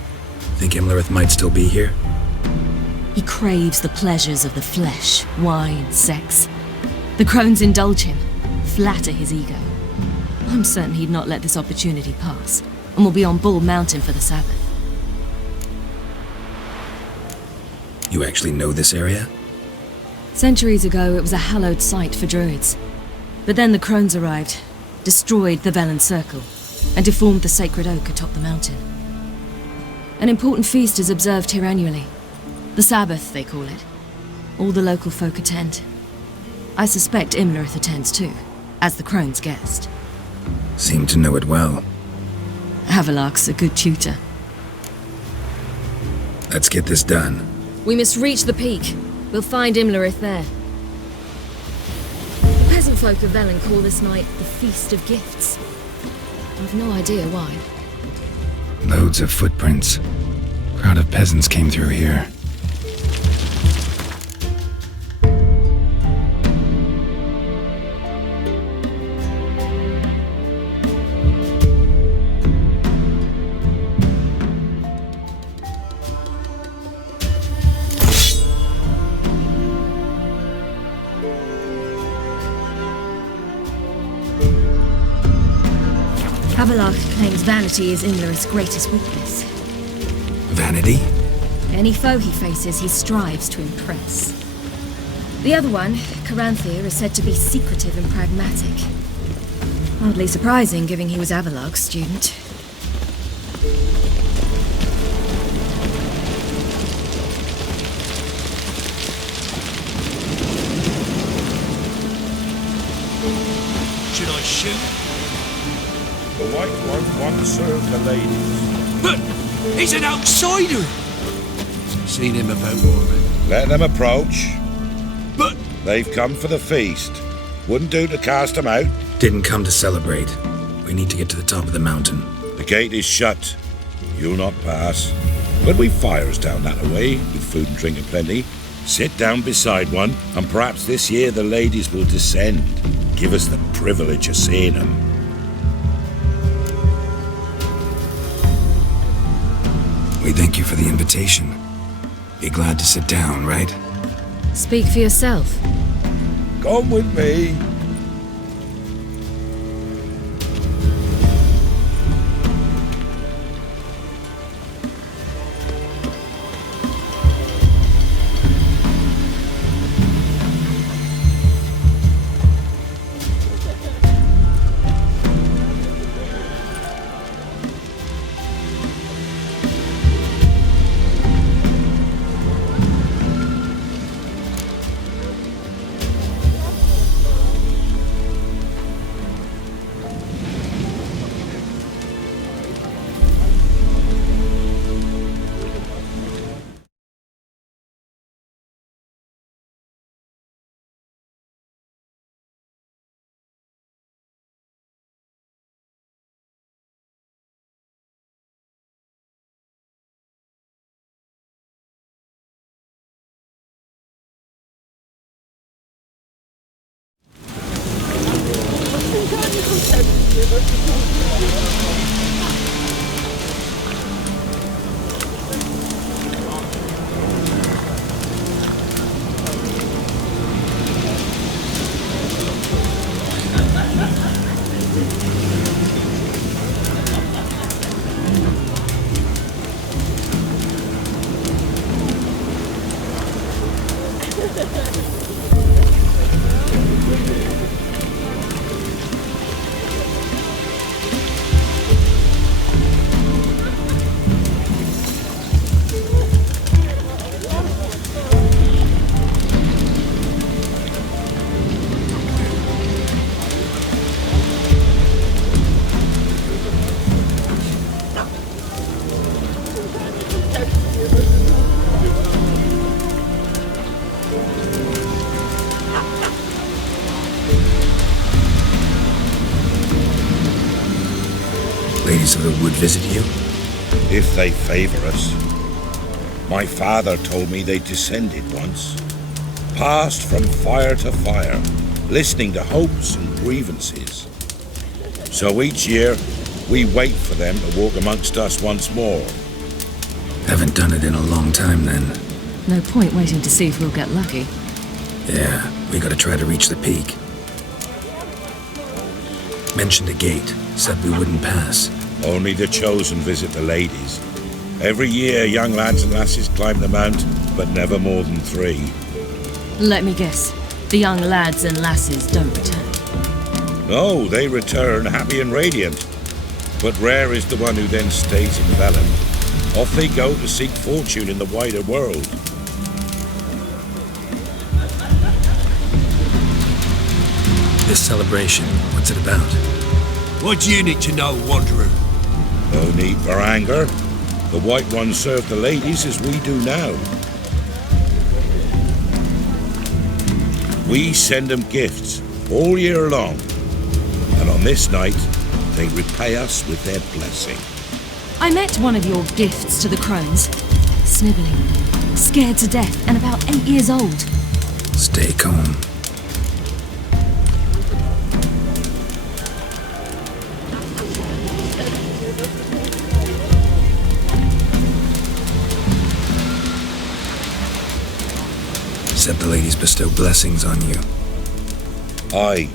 Think Imlerith might still be here? He craves the pleasures of the flesh, wine, sex. The crones indulge him, flatter his ego. I'm certain he'd not let this opportunity pass, and will be on Bald Mountain for the Sabbath. You actually know this area? Centuries ago, it was a hallowed site for druids. But then the crones arrived, destroyed the Velen Circle, and deformed the sacred oak atop the mountain. An important feast is observed here annually. The Sabbath, they call it. All the local folk attend. I suspect Imlerith attends too, as the crone's guest. Seem to know it well. Avalok's a good tutor. Let's get this done. We must reach the peak. We'll find Imlerith there. The peasant folk of Velen call this night the Feast of Gifts. I've no idea why. Loads of footprints. Crowd of peasants came through here. Havelock claims vanity is Imlerith's greatest weakness. Vanity? Any foe he faces, he strives to impress. The other one, Caranthir, is said to be secretive and pragmatic. Hardly surprising, given he was Havelock's student. Should I shoot? The White One once served the ladies. But he's an outsider! Seen him about, Warren. Let them approach. But... They've come for the feast. Wouldn't do to cast them out. Didn't come to celebrate. We need to get to the top of the mountain. The gate is shut. You'll not pass. But we've fires down that way, with food and drink aplenty. Sit down beside one, and perhaps this year the ladies will descend. Give us the privilege of seeing them. We thank you for the invitation. Be glad to sit down, right? Speak for yourself. Come with me. Ladies of the Wood visit you? If they favor us. My father told me they descended once. Passed from fire to fire, listening to hopes and grievances. So each year, we wait for them to walk amongst us once more. Haven't done it in a long time, then. No point waiting to see if we'll get lucky. Yeah, we gotta try to reach the peak. Mentioned a gate, said we wouldn't pass. Only the chosen visit the ladies. Every year, young lads and lasses climb the mount, but never more than 3. Let me guess. The young lads and lasses don't return. No, they return happy and radiant. But rare is the one who then stays in Velen. Off they go to seek fortune in the wider world. This celebration, what's it about? What do you need to know, Wanderer? No need for anger. The White Ones serve the ladies as we do now. We send them gifts all year long. And on this night, they repay us with their blessing. I met one of your gifts to the crones. Snivelling, scared to death, and about 8 years old. Stay calm. Said the ladies bestow blessings on you. Aye,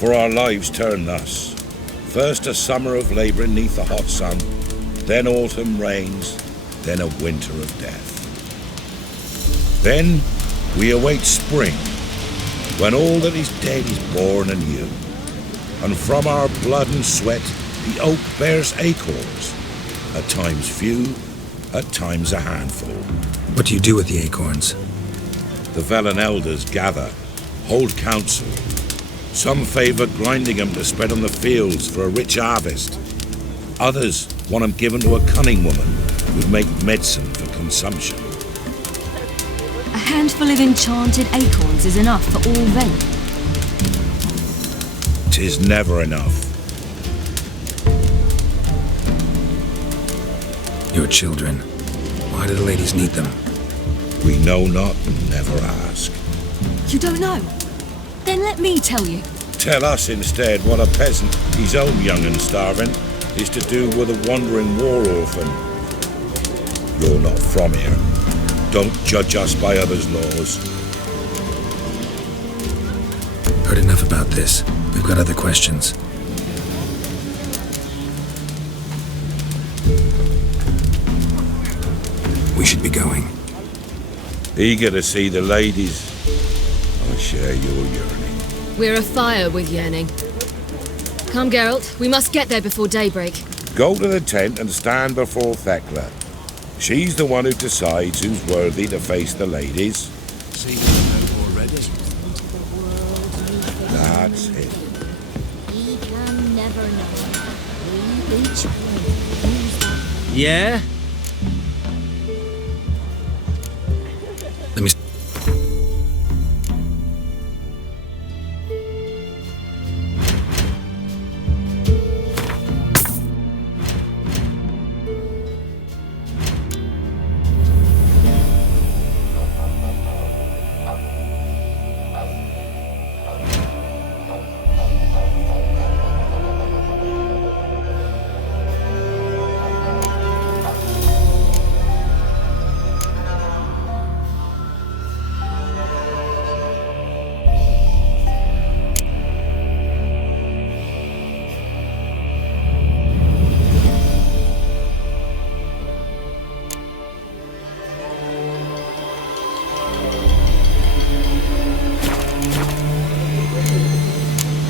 for our lives turn thus. First a summer of labouring neath the hot sun, then autumn rains, then a winter of death. Then we await spring, when all that is dead is born anew. And from our blood and sweat the oak bears acorns, at times few, at times a handful. What do you do with the acorns? The Velen elders gather, hold council. Some favour grinding them to spread on the fields for a rich harvest. Others want them given to a cunning woman who'd make medicine for consumption. A handful of enchanted acorns is enough for all Velen. 'Tis never enough. Your children. Why do the ladies need them? We know not and never ask. You don't know? Then let me tell you. Tell us instead what a peasant, his own young and starving, is to do with a wandering war orphan. You're not from here. Don't judge us by others' laws. Heard enough about this. We've got other questions. We should be going. Eager to see the ladies. I share your yearning. We're afire with yearning. Come, Geralt. We must get there before daybreak. Go to the tent and stand before Thekla. She's the one who decides who's worthy to face the ladies. See them already. That's it. We can never know. We each use that. Yeah? Let me...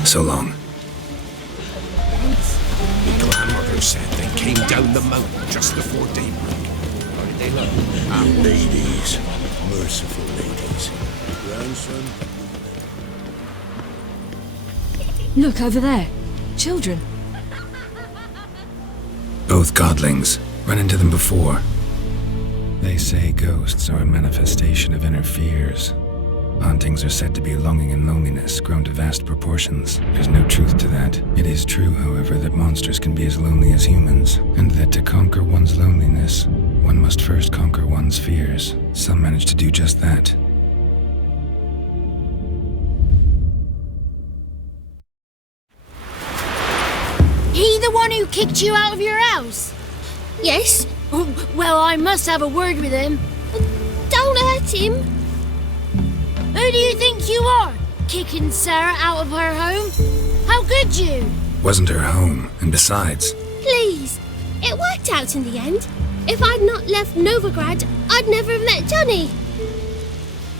So long. My grandmother said they came down the mountain just before daybreak. How did they look? Ladies. Merciful ladies. Grandson? Look over there. Children. Both godlings. Run into them before. They say ghosts are a manifestation of inner fears. Hauntings are said to be longing and loneliness grown to vast proportions. There's no truth to that. It is true, however, that monsters can be as lonely as humans, and that to conquer one's loneliness, one must first conquer one's fears. Some manage to do just that. He the one who kicked you out of your house? Yes. Oh, well, I must have a word with him. Don't hurt him. Who do you think you are? Kicking Sarah out of her home? How could you? Wasn't her home, and besides... Please. It worked out in the end. If I'd not left Novigrad, I'd never have met Johnny.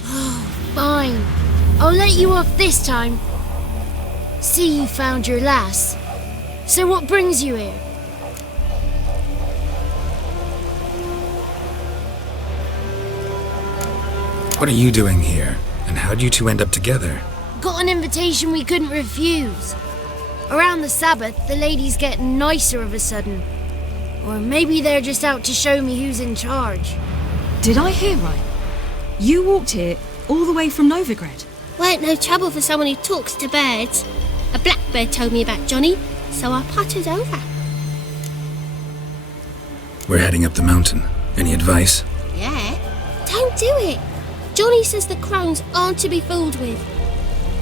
Oh, fine. I'll let you off this time. See, you found your lass. So what brings you here? What are you doing here? And how'd you two end up together? Got an invitation we couldn't refuse. Around the Sabbath, the ladies get nicer of a sudden. Or maybe they're just out to show me who's in charge. Did I hear right? You walked here all the way from Novigrad? Weren't no trouble for someone who talks to birds. A blackbird told me about Johnny, so I pottered over. We're heading up the mountain. Any advice? Yeah? Don't do it. Johnny says the crones aren't to be fooled with.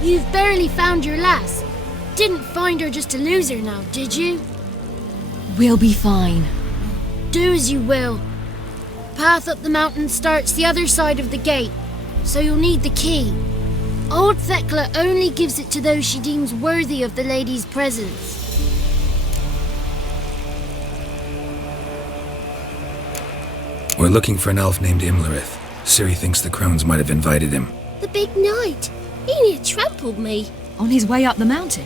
You've barely found your lass. Didn't find her just to lose her now, did you? We'll be fine. Do as you will. Path up the mountain starts the other side of the gate, so you'll need the key. Old Thekla only gives it to those she deems worthy of the lady's presence. We're looking for an elf named Imlerith. Ciri thinks the crones might have invited him. The big knight. He near trampled me. On his way up the mountain?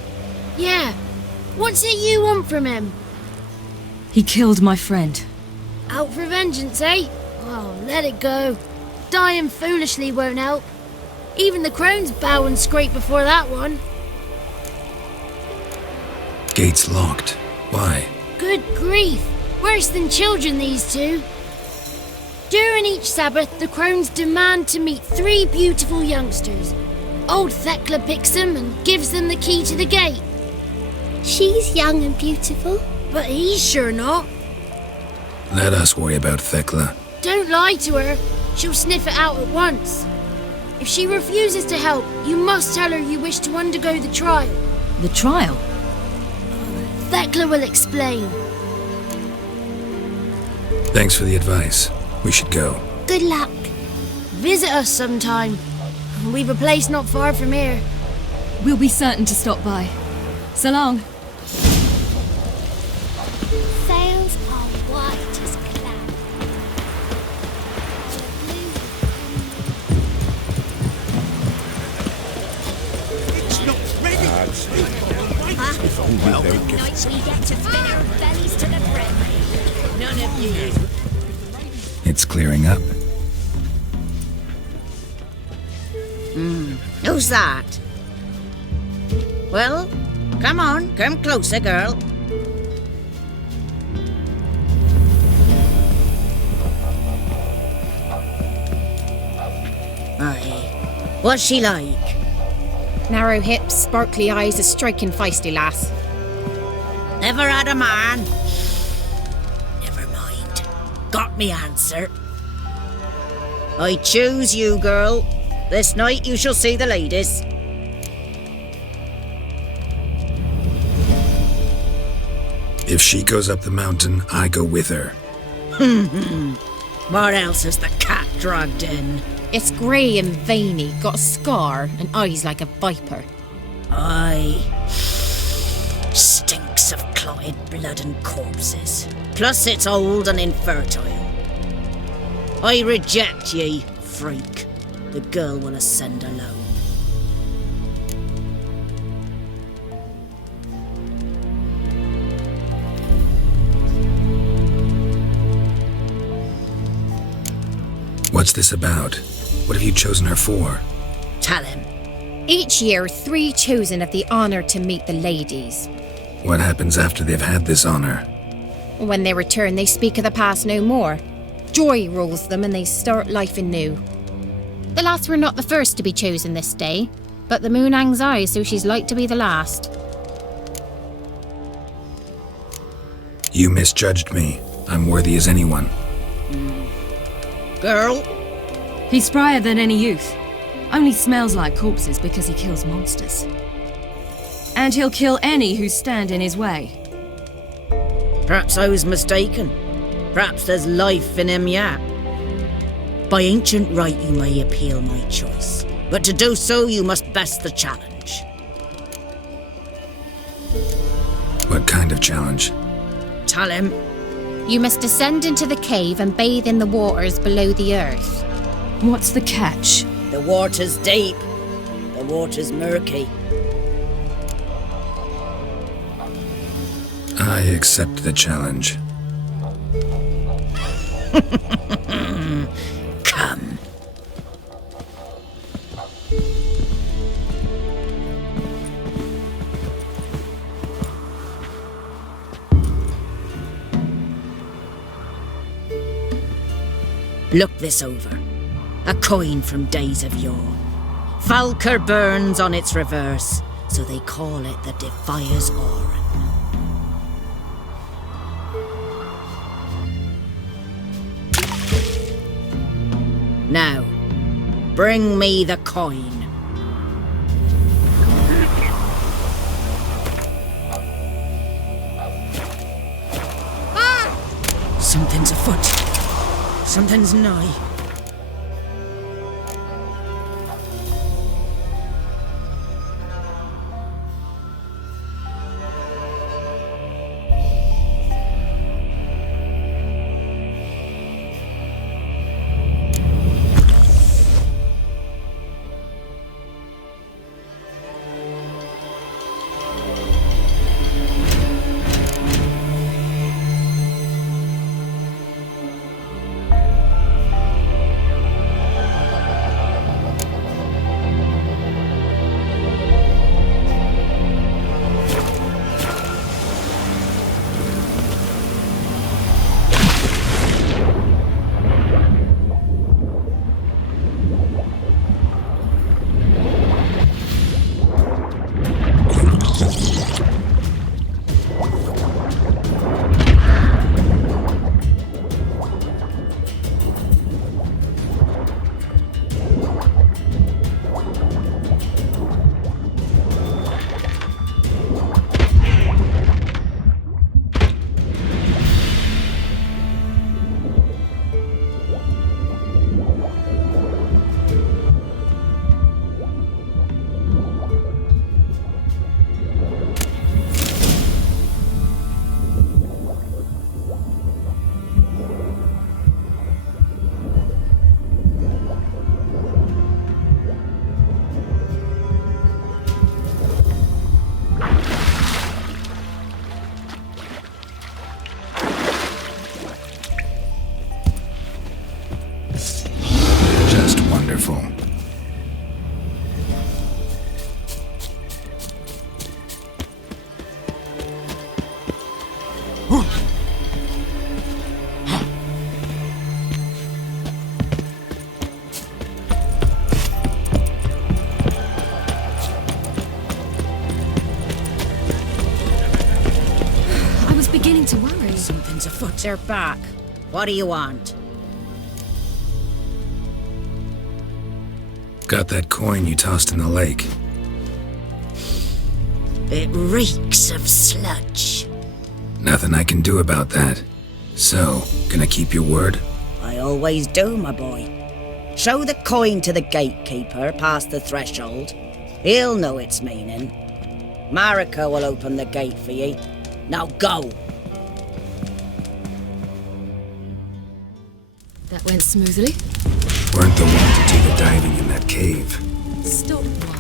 Yeah. What's it you want from him? He killed my friend. Out for vengeance, eh? Oh, let it go. Dying foolishly won't help. Even the crones bow and scrape before that one. Gate's locked. Why? Good grief. Worse than children, these two. During each Sabbath, the crones demand to meet 3 beautiful youngsters. Old Thekla picks them and gives them the key to the gate. She's young and beautiful. But he's sure not. Let us worry about Thekla. Don't lie to her. She'll sniff it out at once. If she refuses to help, you must tell her you wish to undergo the trial. The trial? Thekla will explain. Thanks for the advice. We should go. Good luck. Visit us sometime. We've a place not far from here. We'll be certain to stop by. So long. Sails are white as cloud. It's not ready. Well, we get to spin our bellies to the brim. None of you. It's clearing up. Who's that? Well, come on, come closer, girl. Aye. What's she like? Narrow hips, sparkly eyes, a striking feisty lass. Never had a man. Never mind. Got me answer. I choose you, girl. This night you shall see the ladies. If she goes up the mountain, I go with her. What else has the cat dragged in? It's grey and veiny, got a scar, and eyes like a viper. Aye. Stinks of clotted blood and corpses. Plus it's old and infertile. I reject ye, freak. The girl will ascend alone. What's this about? What have you chosen her for? Tell him. Each year, 3 chosen have the honour to meet the ladies. What happens after they've had this honor? When they return, they speak of the past no more. Joy rules them and they start life anew. The lass were not the first to be chosen this day, but the moon hangs high, so she's like to be the last. You misjudged me. I'm worthy as anyone. Girl? He's sprier than any youth. Only smells like corpses because he kills monsters. And he'll kill any who stand in his way. Perhaps I was mistaken. Perhaps there's life in him yet. By ancient right you may appeal my choice, but to do so you must best the challenge. What kind of challenge? Tell him. You must descend into the cave and bathe in the waters below the earth. What's the catch? The water's deep. The water's murky. I accept the challenge. Come. Look this over. A coin from days of yore. Falker burns on its reverse, so they call it the Defier's Oran. Now, bring me the coin. Something's afoot. Something's nigh. Withcer back. What do you want? Got that coin you tossed in the lake. It reeks of sludge. Nothing I can do about that. So, gonna keep your word? I always do, my boy. Show the coin to the gatekeeper past the threshold. He'll know its meaning. Marika will open the gate for ye. Now go! That went smoothly. Weren't the one to do the diving in that cave. Stop whining.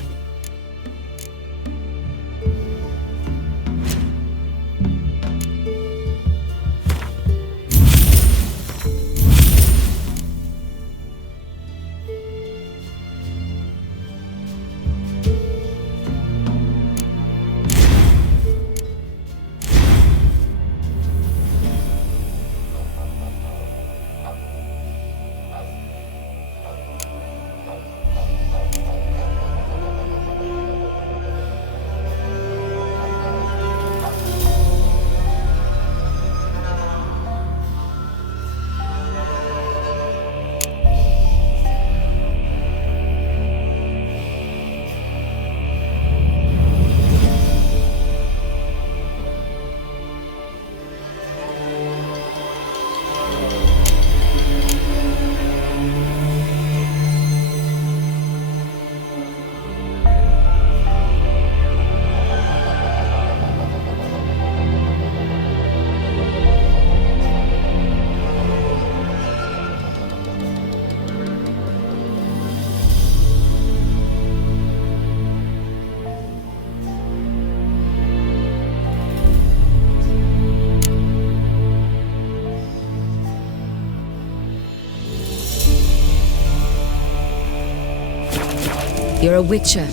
You're a witcher.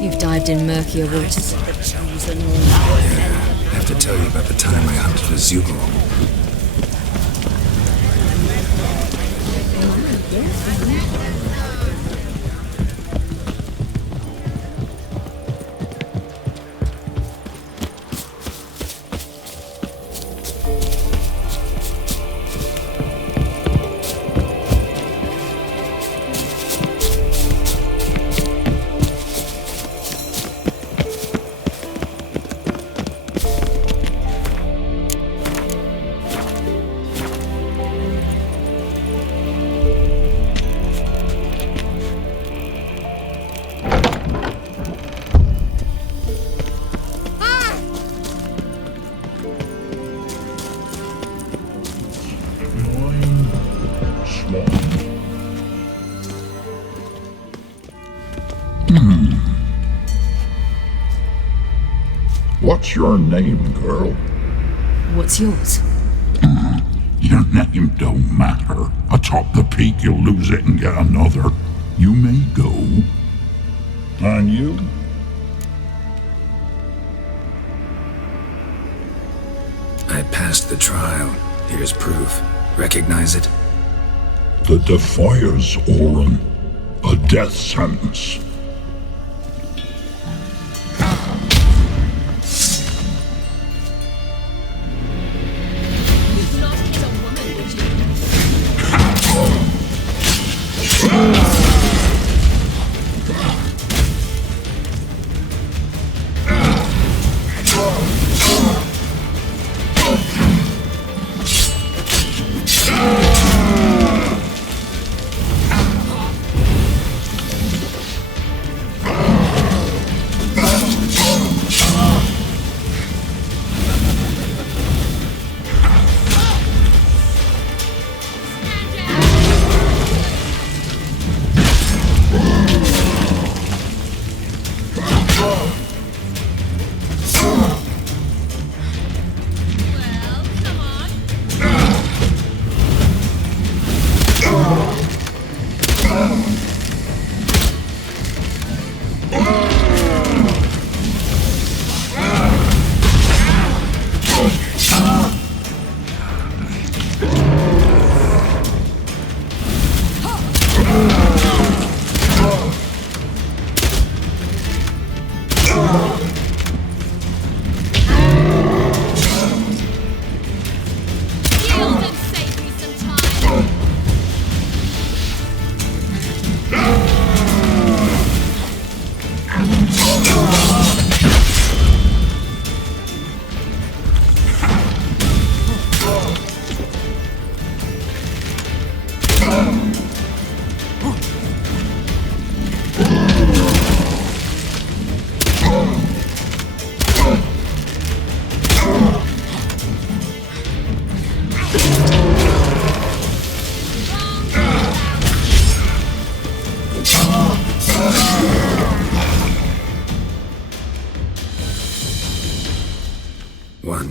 You've dived in murkier waters. I have to tell you about the time I hunted a Zugl. What's your name, girl? What's yours? Your name don't matter. Atop the peak, you'll lose it and get another. You may go. And you? I passed the trial. Here's proof. Recognize it? The Defier's Orin. A death sentence.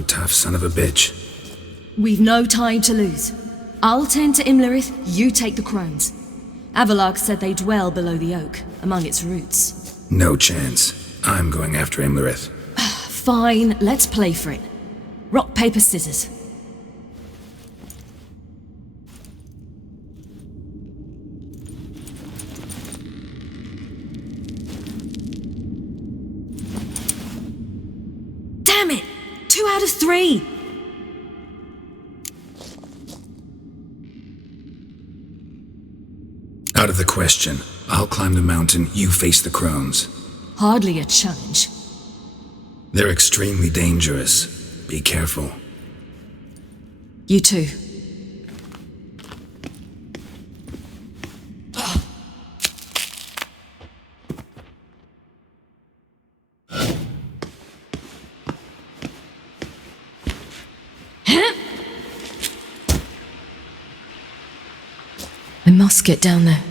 tough son of a bitch. We've no time to lose. I'll tend to Imlerith, you take the crones. Avalark said they dwell below the oak, among its roots. No chance. I'm going after Imlerith. Fine, let's play for it. Rock, paper, scissors. Damn it! 2 out of 3! Out of the question. I'll climb the mountain, you face the crones. Hardly a challenge. They're extremely dangerous. Be careful. You too. I must get down there.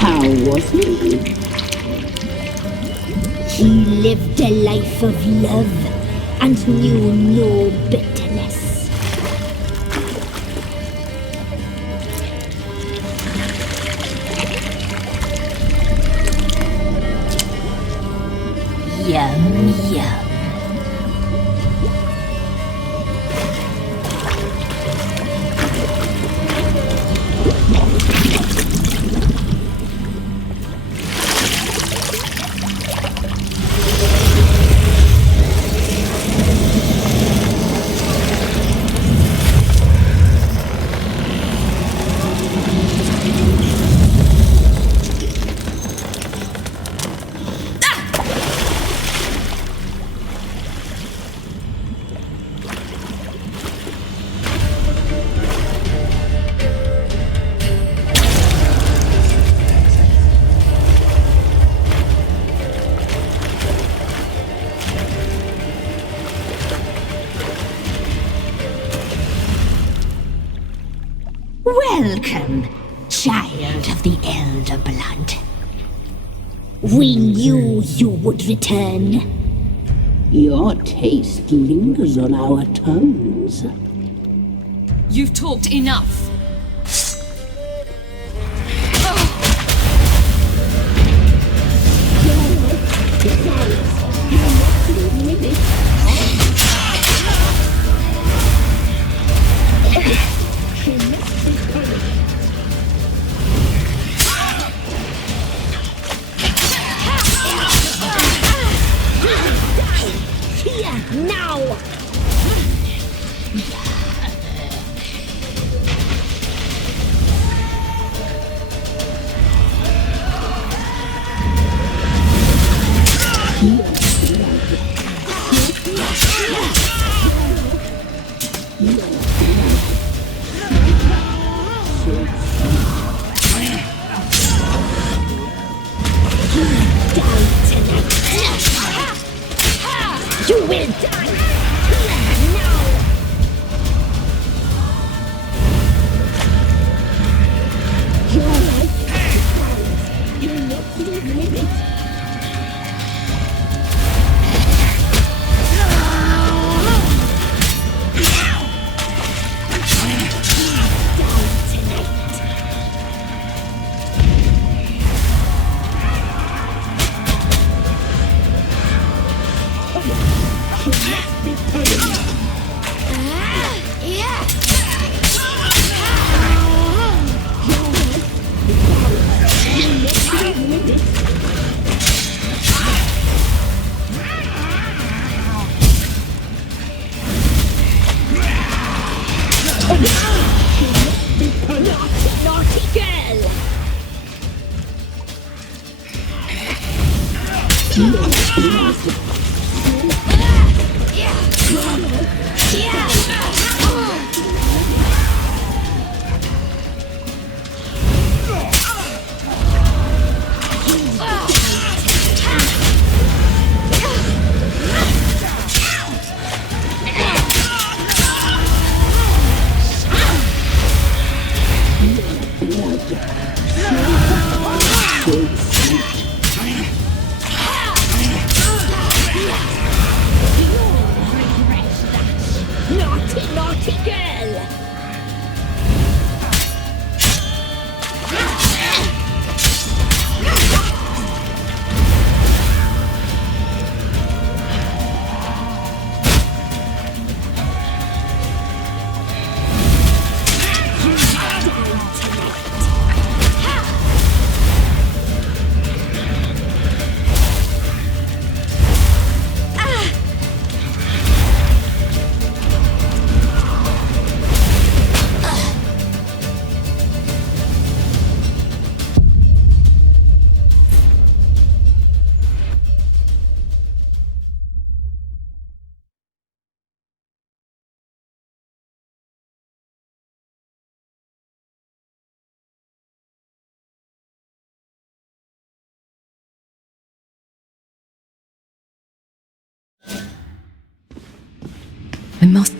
How was he? He lived a life of love and knew no bitterness. Yum, yum. Welcome, child of the Elder Blood. We knew you would return. Your taste lingers on our tongues. You've talked enough. Now! You will die! Now! Your life is You're not leaving it. Naughty girl! Naughty girl! I must.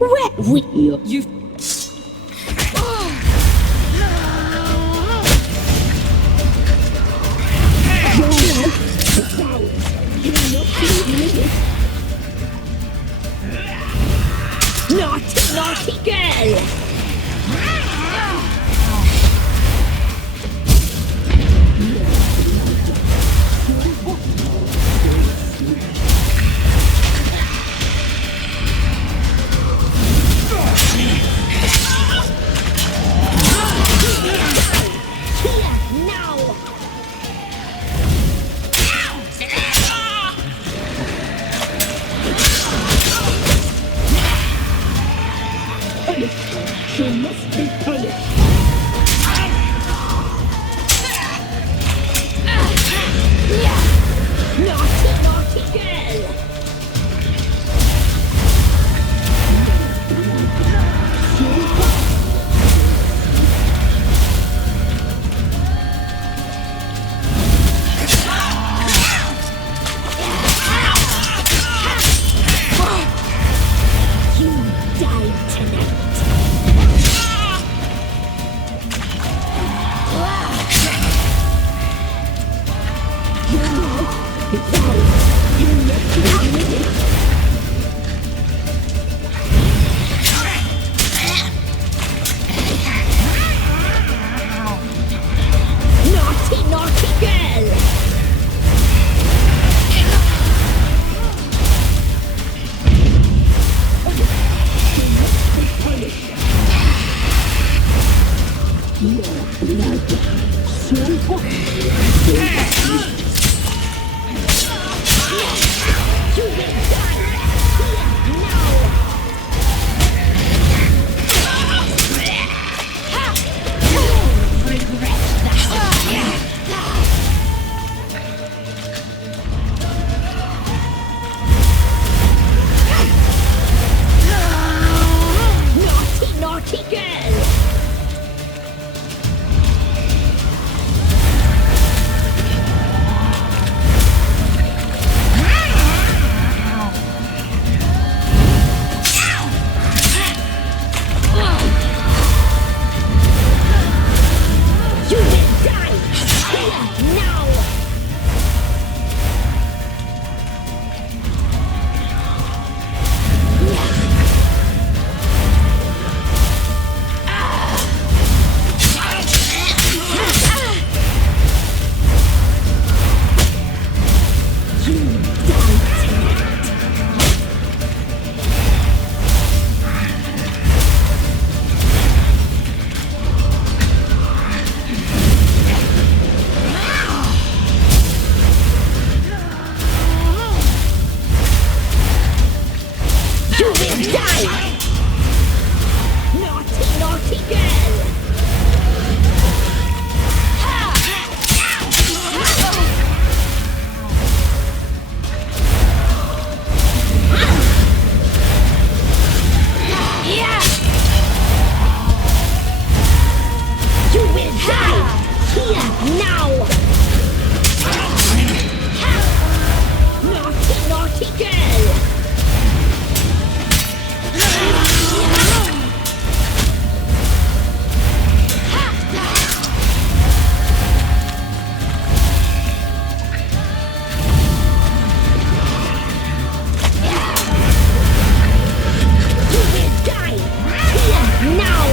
Wet with you. You. Naughty girl! She must be punished. Naughty girl! You died tonight. will die! Naughty, naughty girl! You will die! Here, now! Naughty, naughty girl! You will die! Here, now!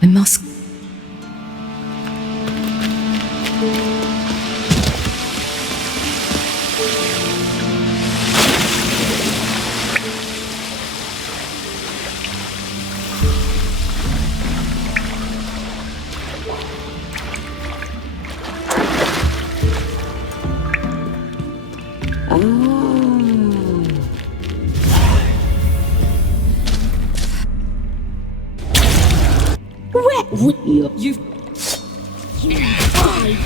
I must... Where would you? You die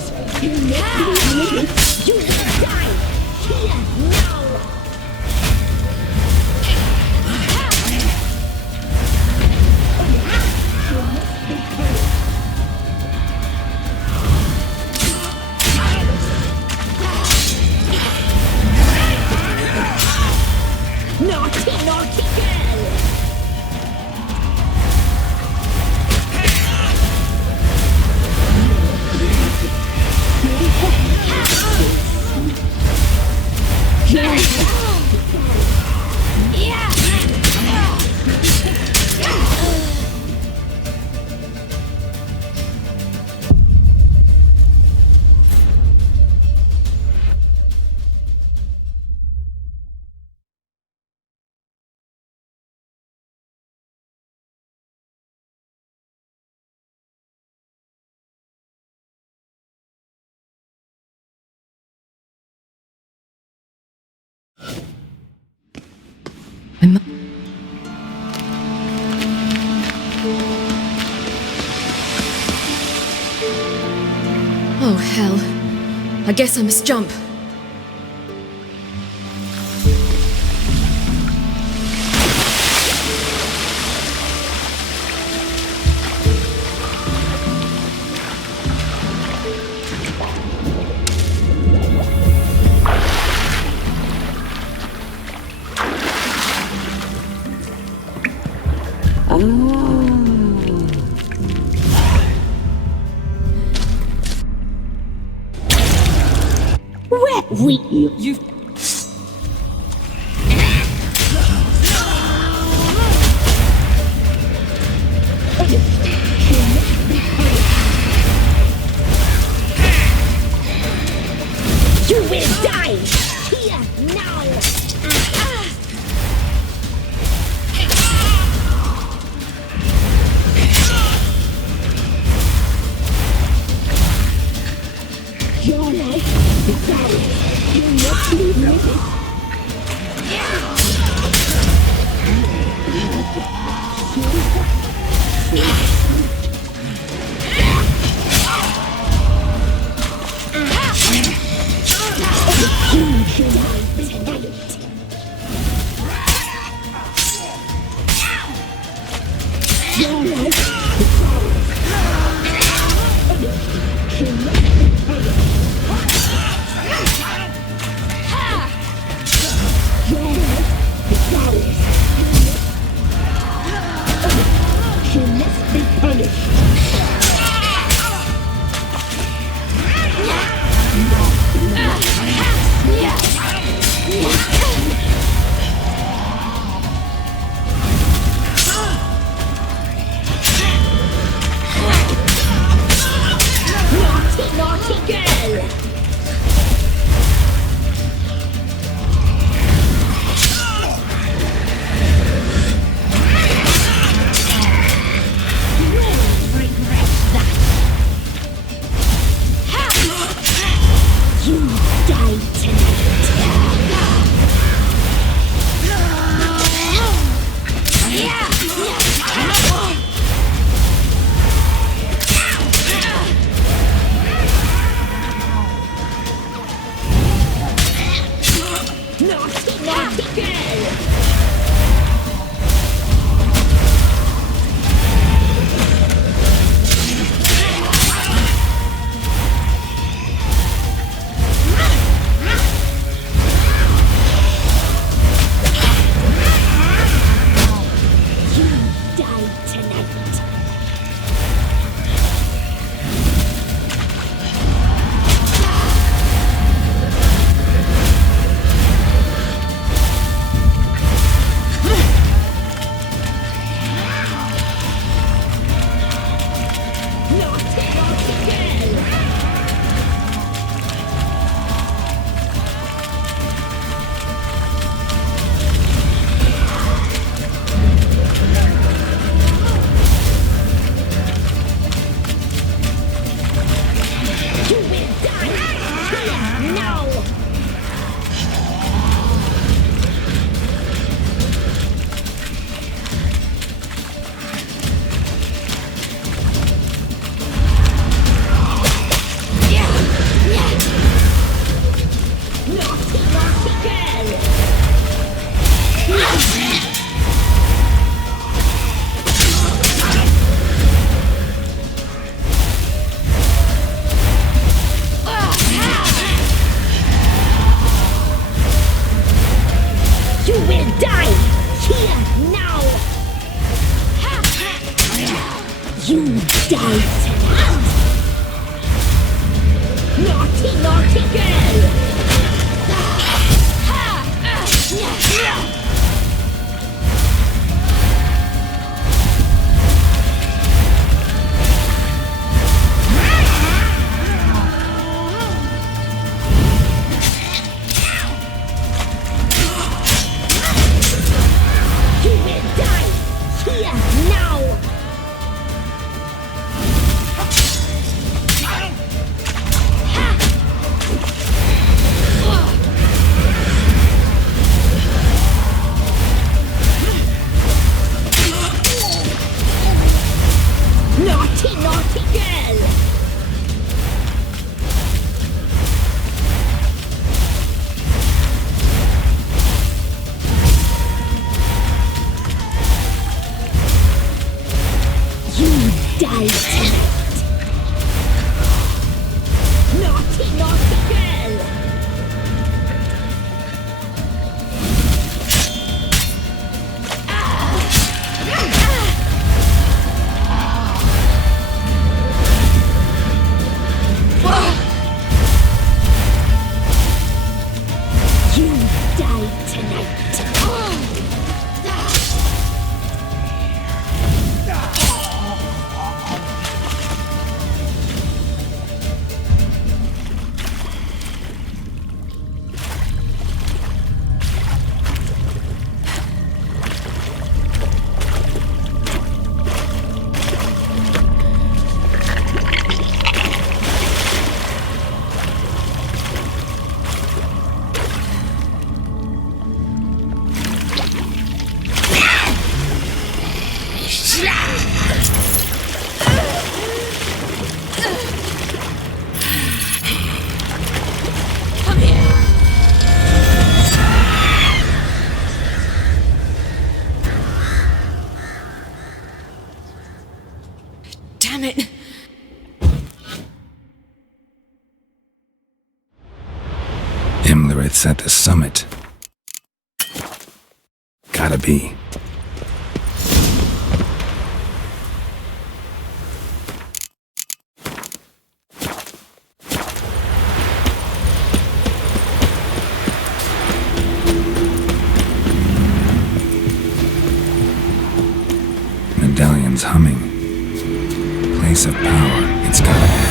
Tickers! You will die! Here, now! Naughty, naughty girl! Oh, hell. I guess I must jump. Wet wheel! You... You will die! Here, now! Your life is ours. You must leave me. Your life is She must be punished. Naughty, naughty. Imlerit's at the summit. Gotta be. Medallion's humming. Place of power, it's gotta be.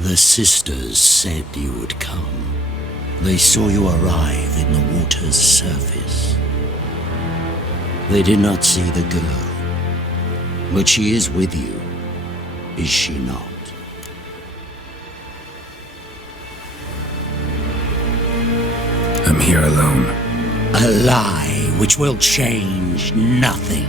The sisters said you would come. They saw you arrive in the water's surface. They did not see the girl, but she is with you, is she not? I'm here alone. A lie which will change nothing.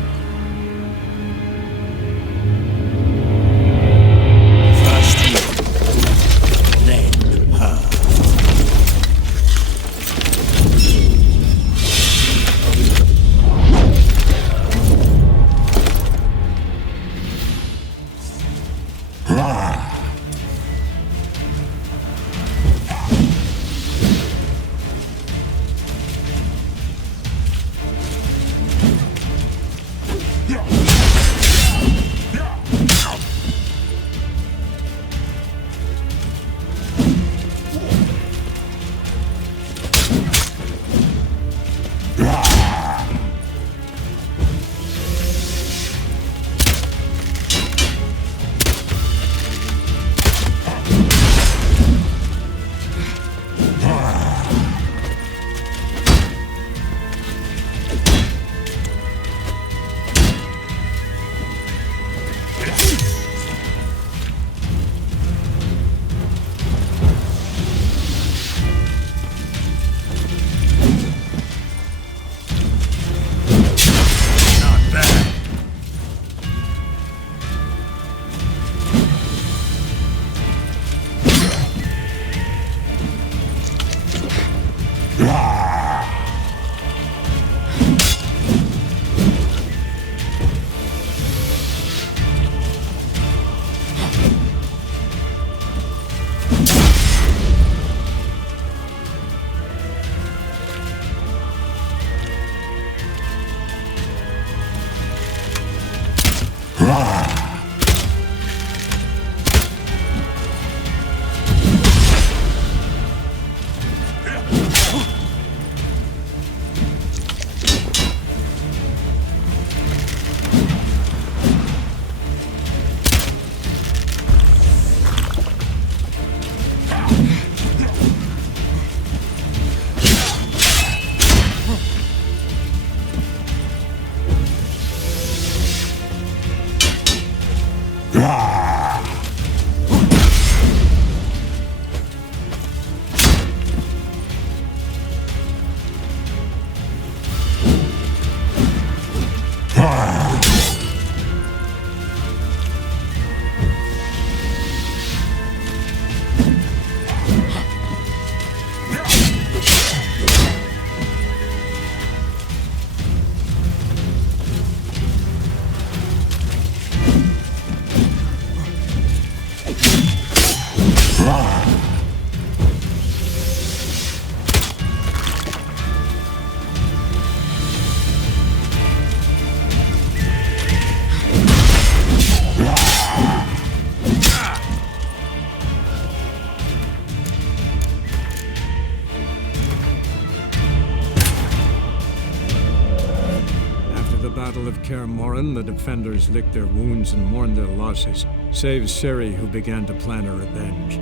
Kaer Morhen, the defenders licked their wounds and mourned their losses, save Ciri, who began to plan a revenge.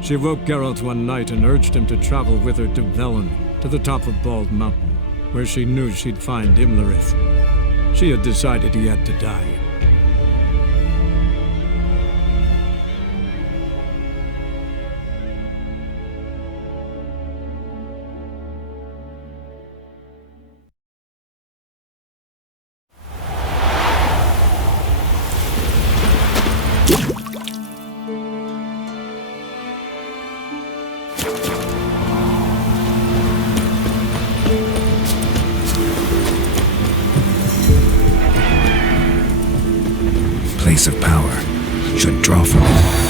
She woke Geralt one night and urged him to travel with her to Velen, to the top of Bald Mountain, where she knew she'd find Imlerith. She had decided he had to die. Place of power should draw from it.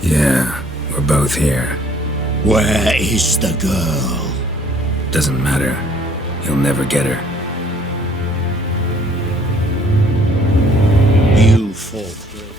Yeah, we're both here. Where is the girl? Doesn't matter. You'll never get her. You fought good.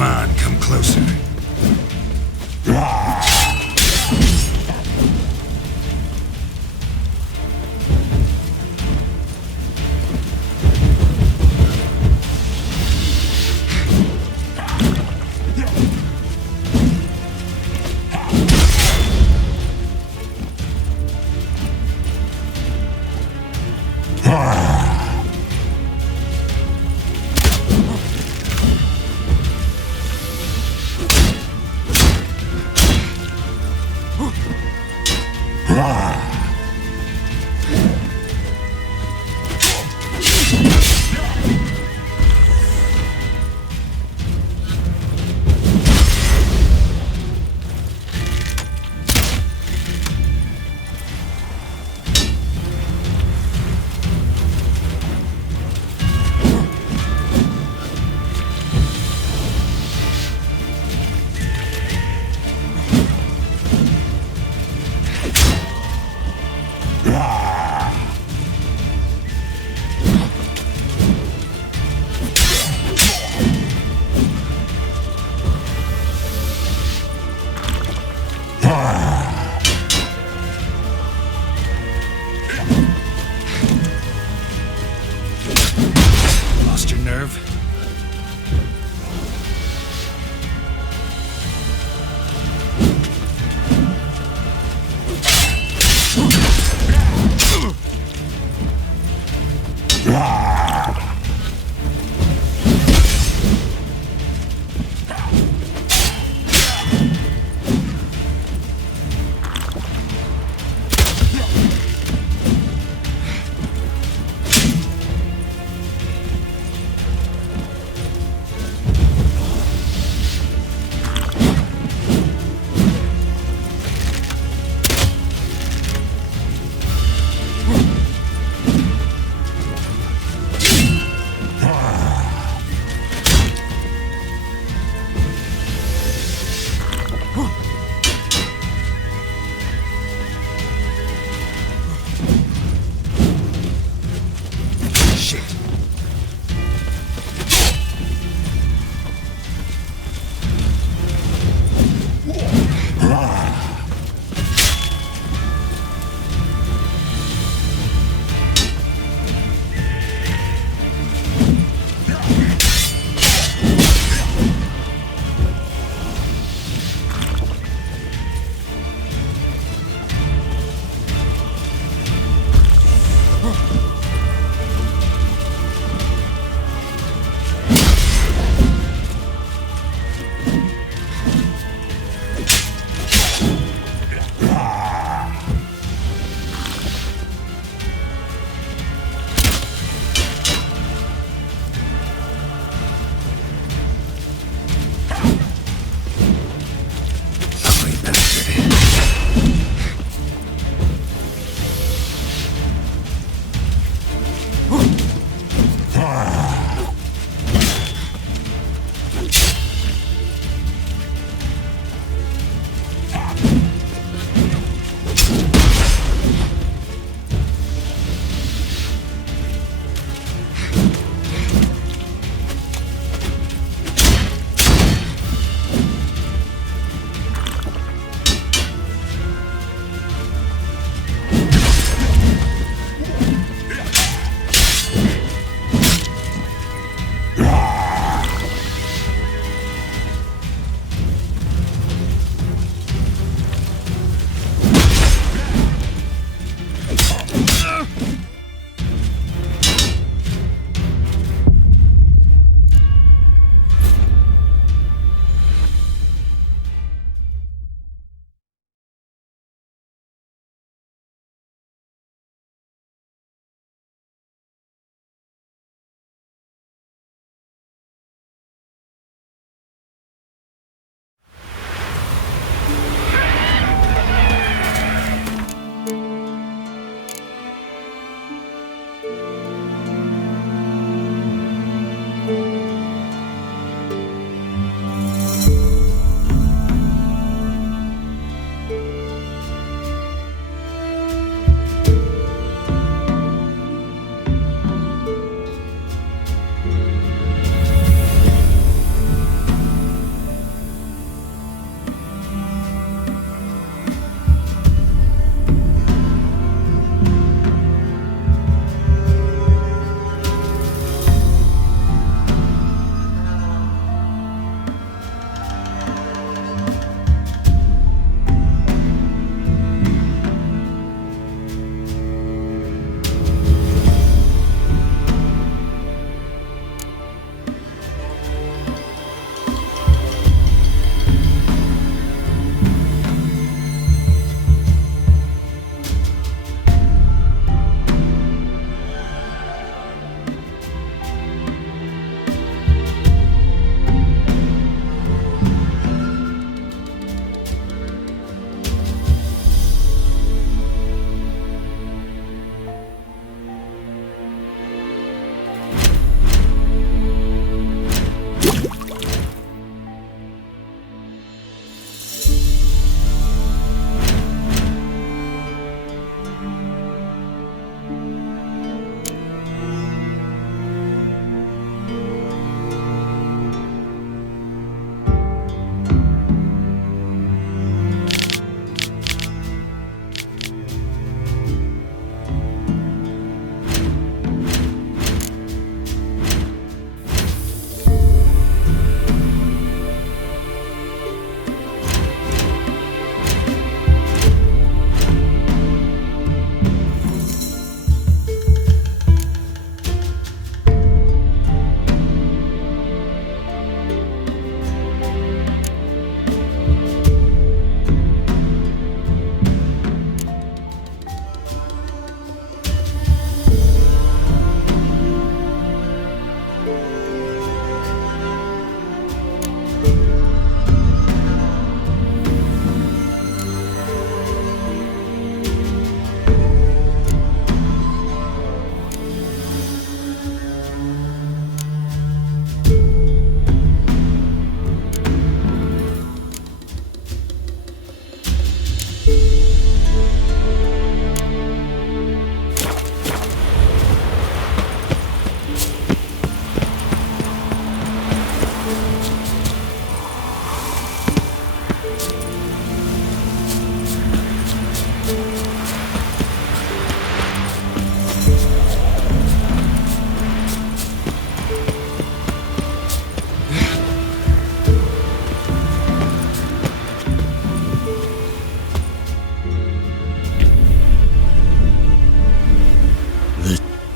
Come on, come closer. Lost your nerve?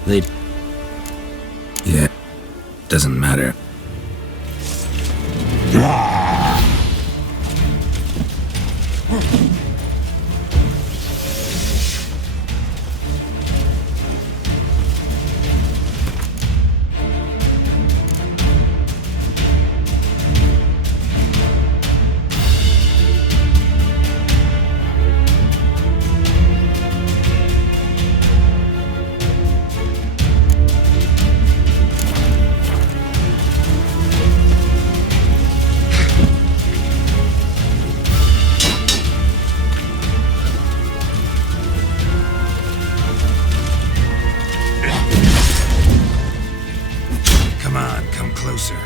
They'd... Yeah, doesn't matter. Come on, come closer.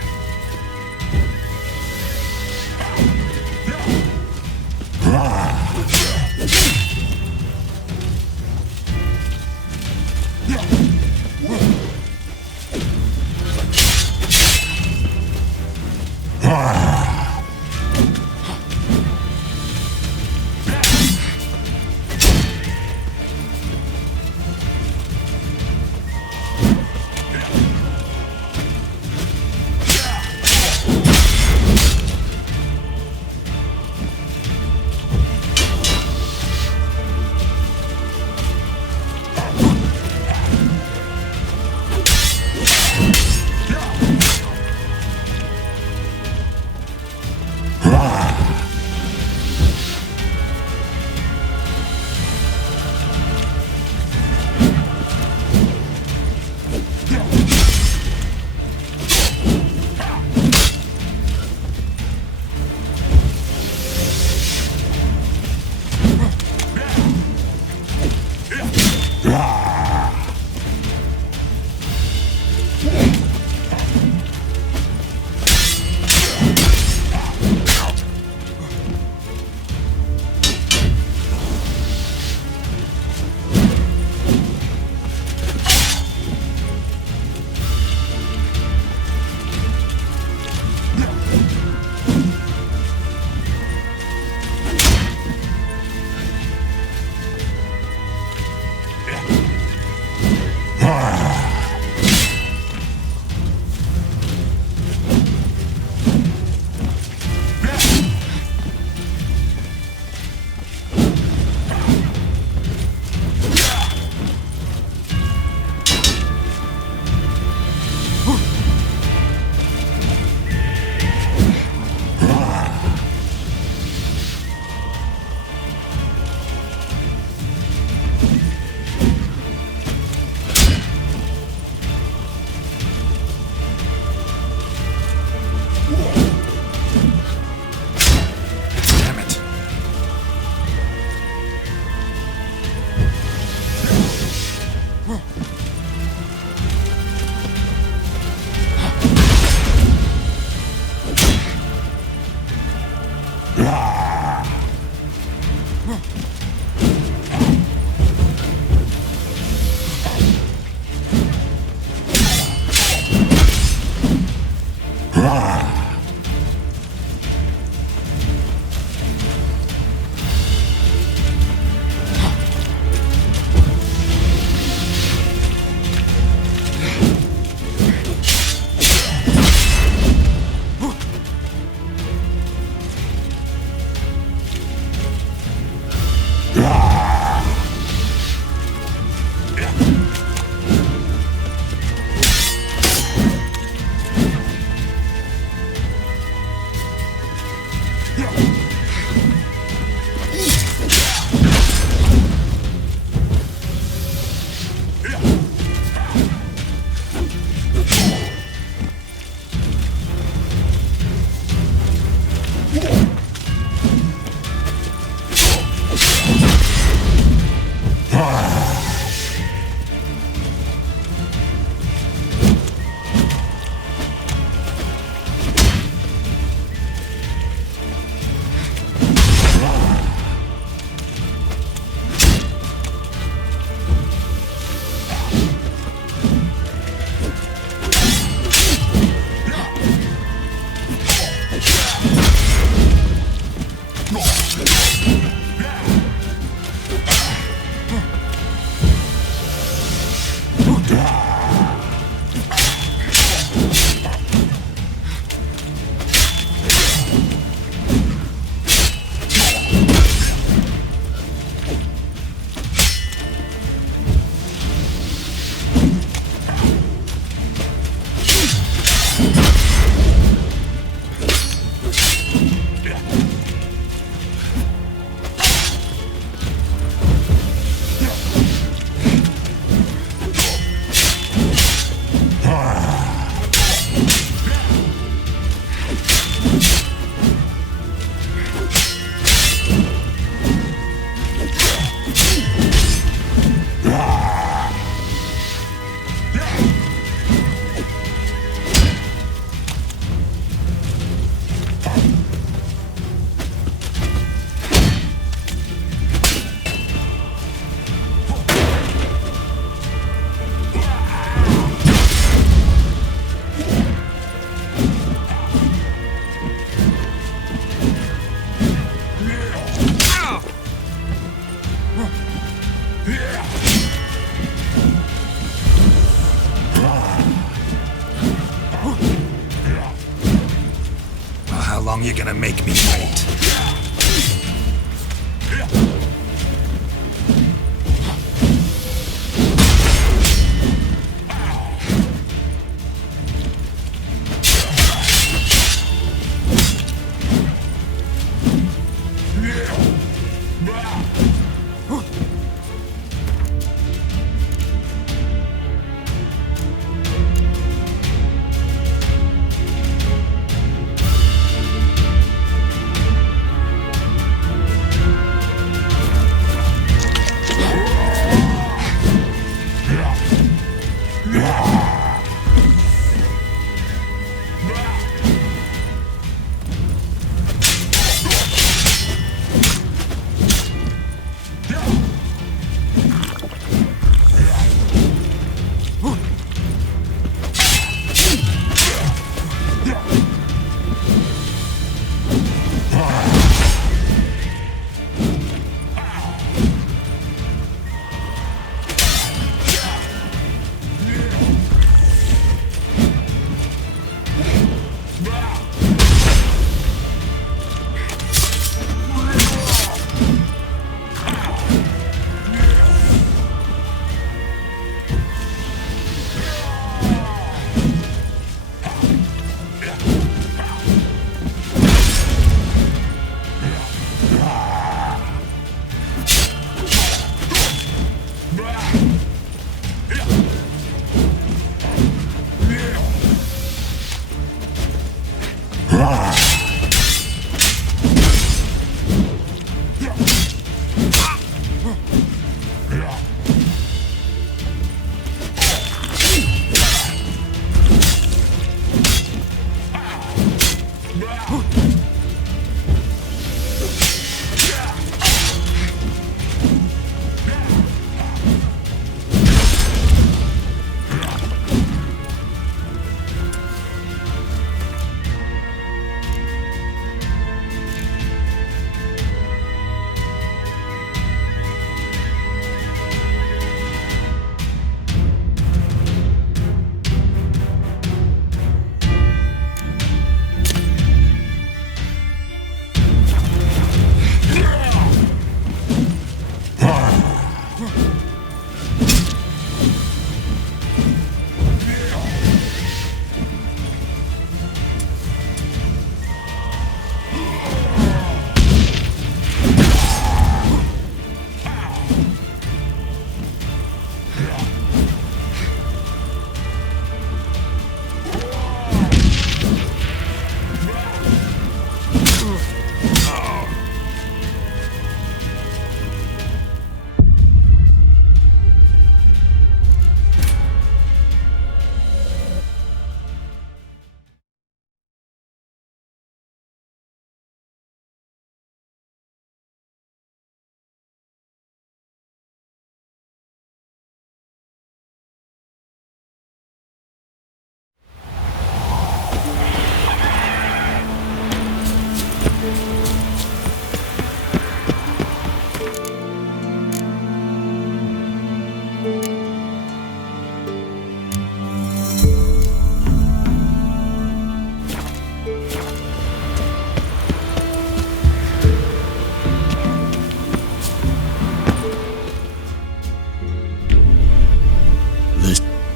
How long you gonna make me wait?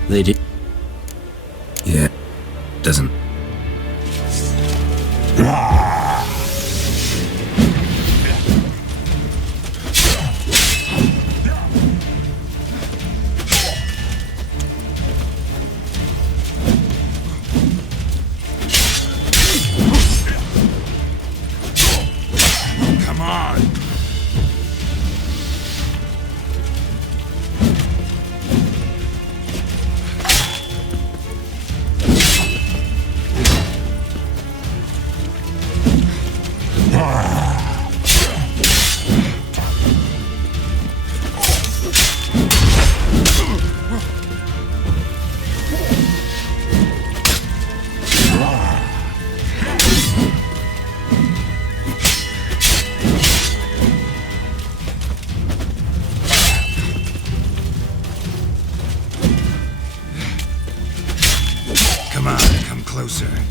They did. Yeah, doesn't. Come on. closer.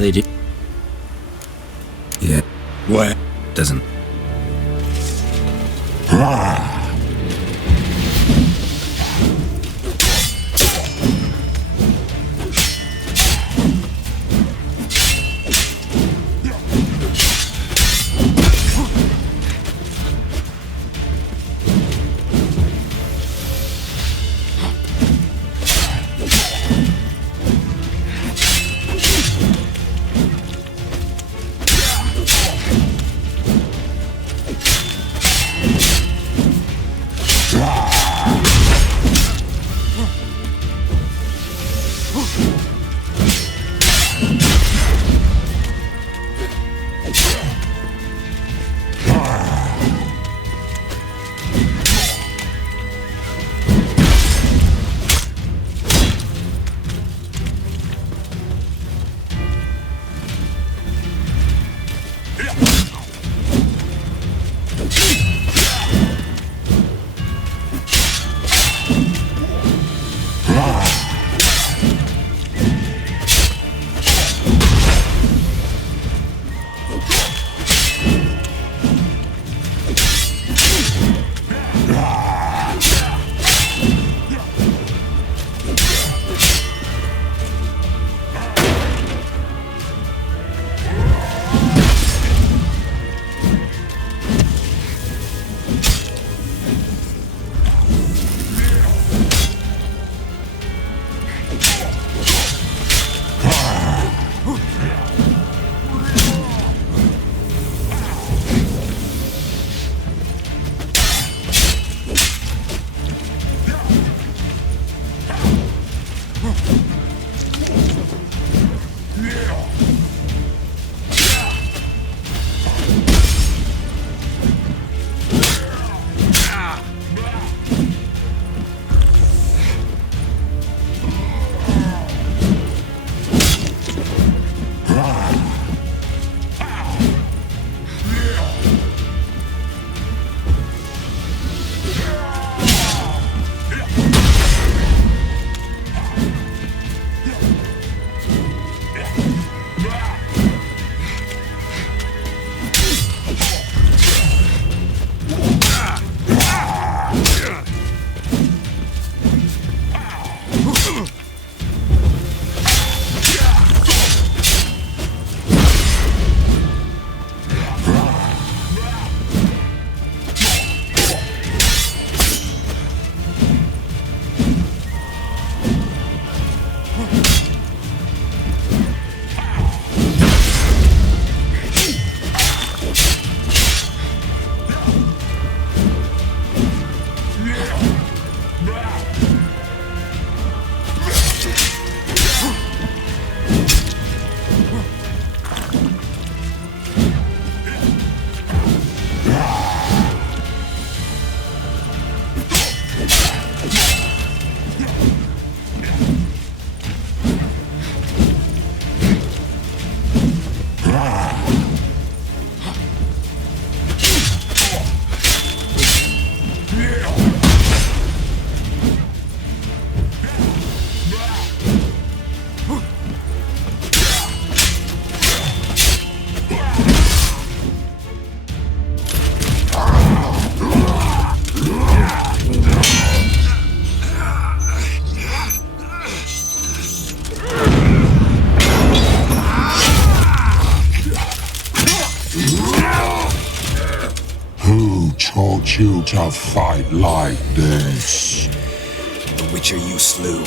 They did. Yeah. What? Doesn't. to fight like this. The Witcher you slew.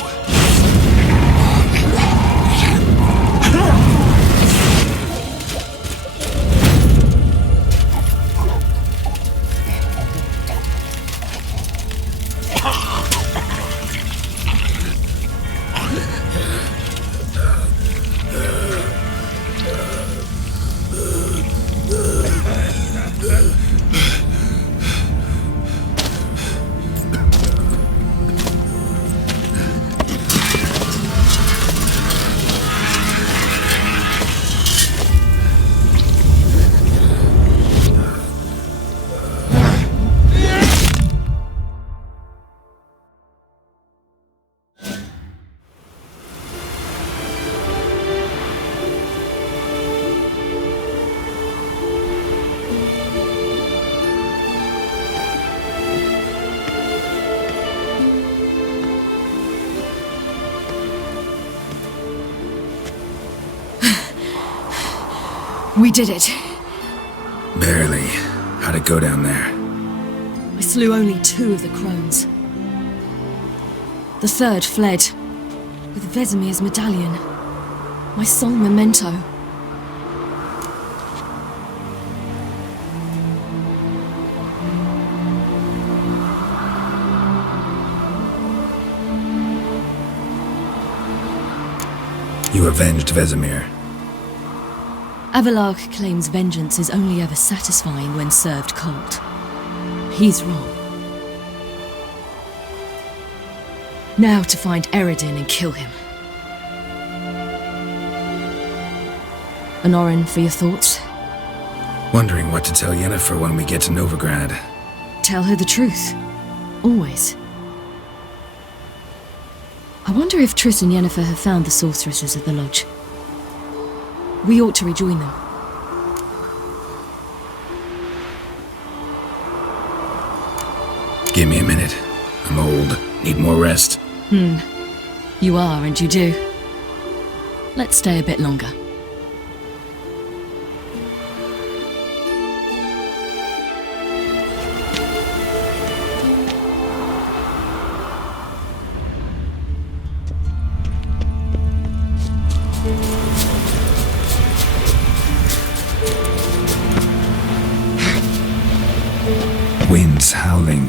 We did it. Barely. How'd it go down there? I slew only 2 of the crones. The 3rd fled, with Vesemir's medallion, my sole memento. You avenged Vesemir. Avalark claims vengeance is only ever satisfying when served cold. He's wrong. Now to find Eredin and kill him. Honorin, for your thoughts? Wondering what to tell Yennefer when we get to Novigrad. Tell her the truth. Always. I wonder if Triss and Yennefer have found the sorceresses at the lodge. We ought to rejoin them. Give me a minute. I'm old. Need more rest. You are, and you do. Let's stay a bit longer. Winds howling.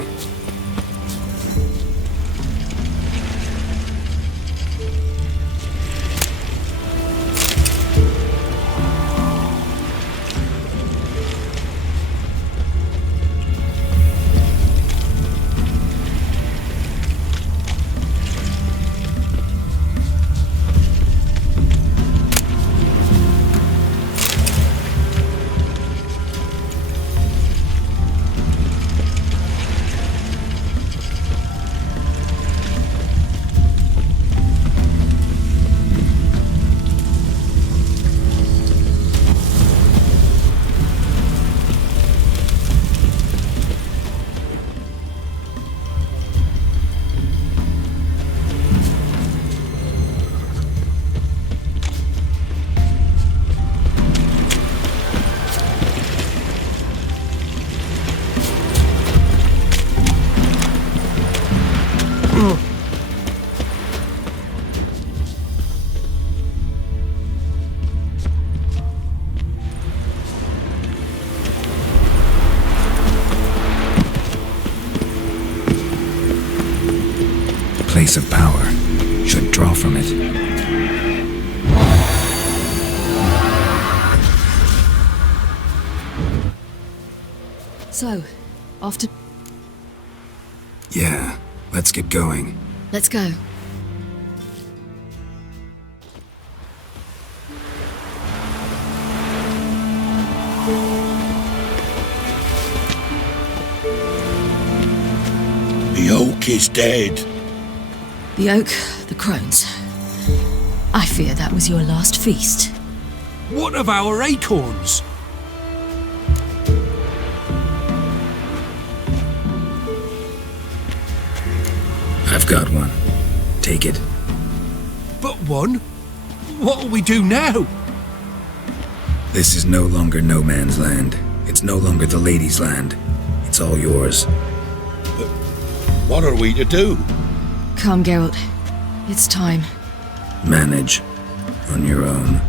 Place of power. Should draw from it. So, after... Yeah, let's get going. Let's go. The oak is dead. The oak, the crones. I fear that was your last feast. What of our acorns? I've got one. Take it. But one? What'll we do now? This is no longer no man's land. It's no longer the lady's land. It's all yours. What are we to do? Come, Geralt. It's time. Manage on your own.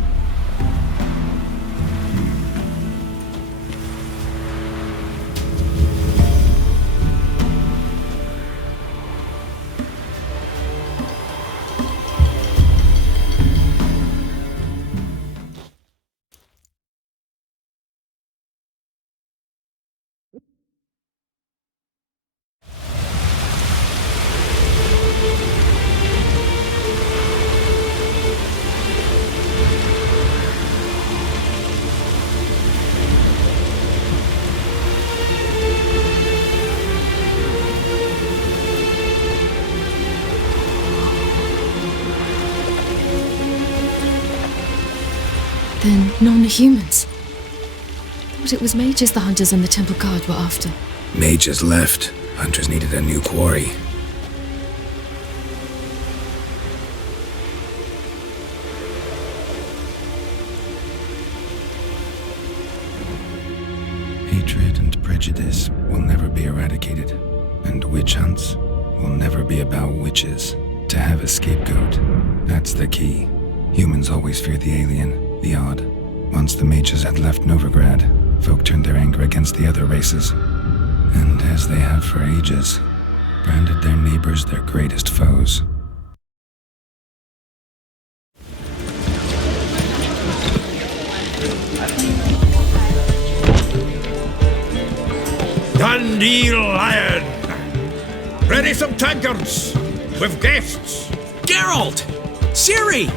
Then non-humans. Thought it was mages the hunters and the temple guard were after. Mages left. Hunters needed a new quarry. Hatred and prejudice will never be eradicated, and witch hunts will never be about witches. To have a scapegoat, that's the key. Humans always fear the alien, the odd. Once the mages had left Novigrad, folk turned their anger against the other races. And as they have for ages, branded their neighbors their greatest foes. Dandelion! Ready some tankards! With guests! Geralt! Ciri!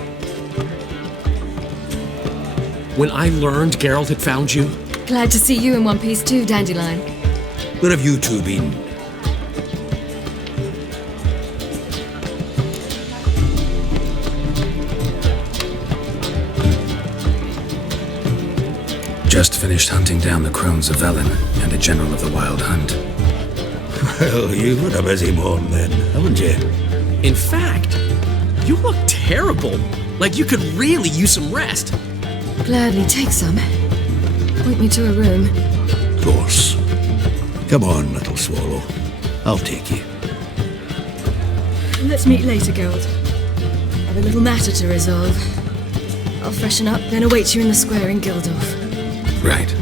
When I learned Geralt had found you... Glad to see you in one piece too, Dandelion. Where have you two been? Just finished hunting down the crones of Velen and a general of the Wild Hunt. Well, you've had a busy morning then, haven't you? In fact, you look terrible. Like you could really use some rest. Gladly take some. Point me to a room. Of course. Come on, little swallow. I'll take you. Let's meet later, Geralt. I've a little matter to resolve. I'll freshen up, then await you in the square in Gildorf. Right.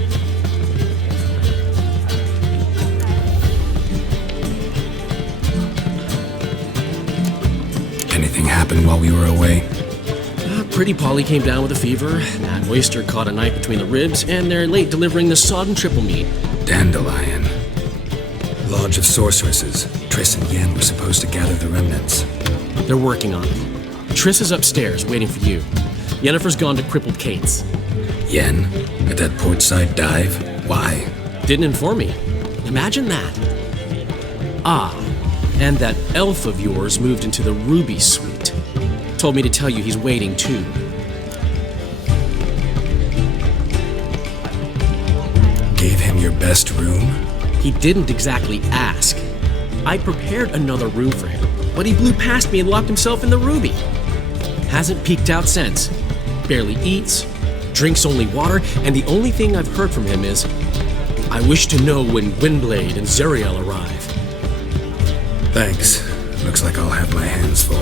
Anything happened while we were away? Pretty Polly came down with a fever, that oyster caught a knife between the ribs, and they're late delivering the sodden triple meat. Dandelion. Lodge of Sorceresses. Triss and Yen were supposed to gather the remnants. They're working on it. Triss is upstairs, waiting for you. Yennefer's gone to crippled Kate's. Yen? At that portside dive? Why? Didn't inform me. Imagine that. Ah, and that elf of yours moved into the Ruby Suite. Told me to tell you he's waiting too. Gave him your best room? He didn't exactly ask. I prepared another room for him, but he blew past me and locked himself in the Ruby. Hasn't peeked out since. Barely eats, drinks only water, and the only thing I've heard from him is, I wish to know when Windblade and Zeriel arrive. Thanks. Looks like I'll have my hands full.